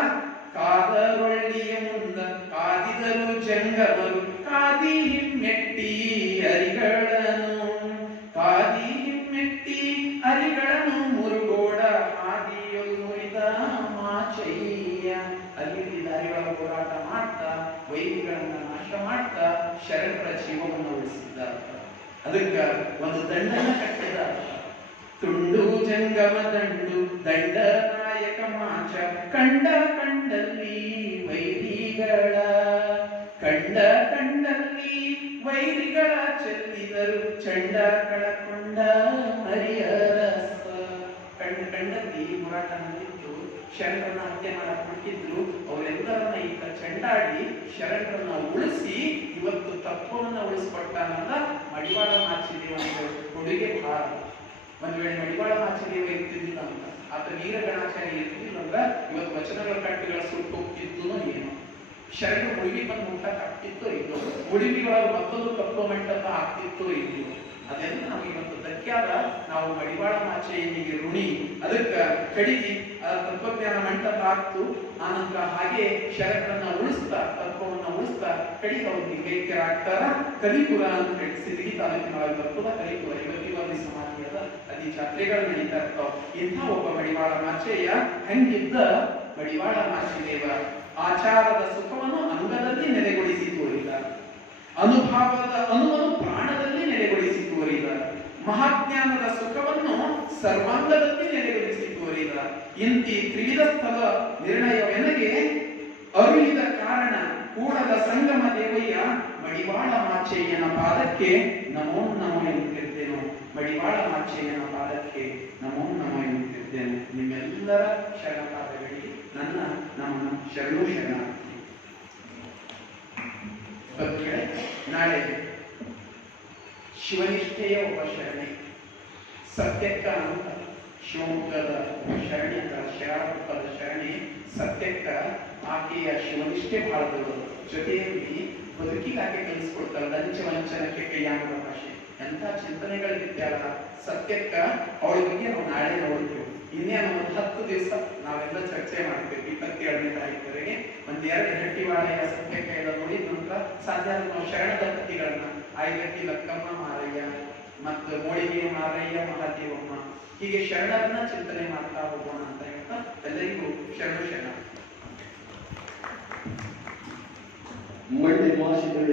ಕಾದರೊಳ್ಳಿಯ ಮುಂದ ಕಾದಿದರು ಜಂಗಮರು, ಕಾದಿ ಹಿಮ್ಮೆಟ್ಟಿ ಅರಿಗಳನ್ನು, ಕಾದಿ ಹಿಮ್ಮೆಟ್ಟಿ ಅರಿಗಳನ್ನು ಮುರುಗೋಡ ಹಾದಿಯೊಲ್ ಮುರಿದ ಮಾಚಯ್ಯ. ಅಲ್ಲಿ ದಾರಿಗಳ ಹೋರಾಟ ಮಾಡ್ತಾ ವೈರಿಗಳನ್ನ ನಾಶ ಮಾಡ್ತಾ ಶರಣರ ಜೀವವನ್ನು ಉಳಿಸಿದ್ದ. ಅದಕ್ಕ ಒಂದು ದಂಡನ ಕಟ್ಟಿದ. ತುಂಡು ಜಂಗಮ ದಂಡು ದಂಡ ನಾಯಕ ಮಾಚ, ಕಂಡ ಕಂಡಲ್ಲಿ ವೈರಿಗಳ, ಕಂಡ ಕಂಡಲ್ಲಿ ವೈರಿಗಳ ಚೆಲ್ಲಿದರು ಚಂಡ ಕಳಕೊಂಡ ಹರಿಹರಸ. ಕಂಡಲ್ಲಿ ಹೋರಾಟ ನಡೆದಿತ್ತು, ಶರಣರನ್ನ ಹತ್ಯೆ ಮಾಡಕ್ ಬಿಟ್ಟಿದ್ರು. ಅವರೆಲ್ಲರನ್ನ ಈಗ ಚಂಡಾಡಿ ಶರಣರನ್ನ ಉಳಿಸಿ ಇವತ್ತು ತತ್ವವನ್ನ ಉಳಿಸ್ಕೊಟ್ಟಾನಲ್ಲ ಮಡಿವಾಳ ಮಾಚಿದೇವನಿಗೆ ಕೊಡುಗೆ ಭಾರ. ಒಂದ್ ವೇಳೆ ಮಡಿವಾಳ ಮಾಚಿದೇವ ಇರ್ತಿದ್ದಿಲ್ಲ ಅಂತ, ಆತ ವೀರಗಣಾಚಾರ್ಯ ಇರ್ತಿದ್ದಿಲ್ಲ ಅಂದ್ರ ಇವತ್ತು ವಚನಗಳ ಕಟ್ಟುಗಳ ಸುಟ್ಟು ಹೋಗ್ತಿತ್ತು ಏನೋ. ಶರಣ ಮುಳುಗಿ ಬಂದು ಊಟ ಆಗ್ತಿತ್ತೋ ಇಲ್ಲೋ, ಮುಳುಗಿಯೊಳಗೆ ಮತ್ತೊಂದು ತತ್ವ ಮಂಟಪ ಆಗ್ತಿತ್ತೋ ಇಲ್ಲೋ. ಅದೆಲ್ಲ ನಮಗೆ ಇವತ್ತು ಧಕ್ಯಾದ. ನಾವು ಮಡಿವಾಳ ಮಾಚಯ್ಯನಿಗೆ ಋಣಿ. ಅದಕ್ಕ ಕಡಿಗೆ ತತ್ವಜ್ಞಾನ ಮಂಟಪ ಆಗ್ತು. ಆನಂತರ ಹಾಗೆ ಶರಣರನ್ನ ಉಳಿಸ್ತಾ ತತ್ವವನ್ನ ಉಳಿಸ್ತಾ ಕಡಿಗೆ ಅವ್ರು ಲಿಂಗೈಕ್ಯರಾಗ್ತಾರ. ಕಲಿಪುರ ಅಂತ ಹೇಳಿ ಸಿದ್ಧಿ ತಾಲೂಕಿನೊಳಗೆ ಬರ್ತದ. ಕಲಿಪುರ ಇವತ್ತಿವಾದಿ ಸಮಾಧಿಯದ ಅಲ್ಲಿ ಜಾತ್ರೆಗಳು ನಡೀತಾ ಇರ್ತಾವ. ಇಂಥ ಒಬ್ಬ ಮಡಿವಾಳ ಮಾಚಯ್ಯ ಹೆಂಗಿದ್ದ? ಮಡಿವಾಳ ಮಾಚಿದೇವ ಆಚಾರದ ಸುಖವನ್ನು ಅಂಗದಲ್ಲಿ ನೆಲೆಗೊಳಿಸಿ ತೋರಿದ, ಅನುಭಾವದ ಅನುವನ್ನು ಪ್ರಾಣದಲ್ಲಿ ನೆಲೆಗೊಳಿಸಿ ತೋರಿದ, ಮಹಾಜ್ಞಾನದ ಸುಖವನ್ನು ಸರ್ವಾಂಗದಲ್ಲಿ ನೆಲೆಗೊಳಿಸಿ ತೋರಿದ. ಇಂತಿ ತ್ರಿವಿಧ ಸ್ಥಳ ನಿರ್ಣಯವೆನಗೆ ಅರಿವಿದ ಕಾರಣ ಕೂಡದ ಸಂಗಮ ದೇವಯ್ಯ ಮಡಿವಾಳ ಮಾಚಯ್ಯನ ಪಾದಕ್ಕೆ ನಮೋ ನಮೋ ಎನ್ನುತ್ತಿದ್ದೇನು. ಮಡಿವಾಳ ಮಾಚಯ್ಯನ ಪಾದಕ್ಕೆ ನಮೋ ನಮೋ ಎನ್ನುತ್ತಿದ್ದೇನೆ. ನಿಮ್ಮೆಲ್ಲರ ಶರಣಪಾದಗಳಿಗೆ ನನ್ನ ನಮನ ಶರಣು ಶರಣಾರ್ಥಿ. ನಾಳೆ ಶಿವನಿಷ್ಠೆಯ ಒಬ್ಬ ಶರಣೆ ಸತ್ಯಕ್ಕ ಅಂತ ಶಿವಮೊಗ್ಗದ ಶರಣೆ ಅಂತ ಶರಾಪದ ಶರಣೆ ಸತ್ಯಕ್ಕ. ಆಕೆಯ ಶಿವನಿಷ್ಠೆ ಬಹಳ ದೊಡ್ಡದು. ಜೊತೆಯಲ್ಲಿ ಬದುಕಿಗೆ ಆಕೆ ಕಲಿಸ್ಕೊಡ್ತಾರೆ ಲಂಚ ವಂಚನಕ್ಕೆ ಕೈಯಾಗುವ ಭಾಷೆ. ಎಂಥ ಚಿಂತನೆಗಳಿದ್ದಾಳ ಸತ್ಯಕ್ಕ. ಅವಳ ಬಗ್ಗೆ ನಾವು ನಾಳೆ ನೋಡ್ತೇವೆ. ಇನ್ನೇನು ಒಂದು 10 ದಿವಸ ನಾವೆಲ್ಲ ಚರ್ಚೆ ಮಾಡ್ಬೇಕು. 27ನೇ ತಾರೀಕುವರೆಗೆ ಒಂದೆರಡು ಗಟ್ಟಿವಾಳೆಯ ಸತ್ಯಕೈಲ ನೋಡಿ ನಂತರ ಸಾಧ್ಯ ನಾವು ಶರಣ ದಂಪತಿಗಳನ್ನ ಆಯ್ಗಟ್ಟಿ ಲಕ್ಕಮ್ಮ ಮಾರಯ್ಯ ಮತ್ತು ಮೋಳಿಗೆ ಮಾರಯ್ಯ ಮಹಾದೇವಮ್ಮ ಹೀಗೆ ಶರಣರನ್ನ ಚಿಂತನೆ ಮಾಡ್ತಾ ಹೋಗೋಣ ಅಂತ ಹೇಳ್ತಾ ಎಲ್ಲರಿಗೂ ಶರಣ. ಮಂಡ್ಯ ಮಾಸಿಗಳು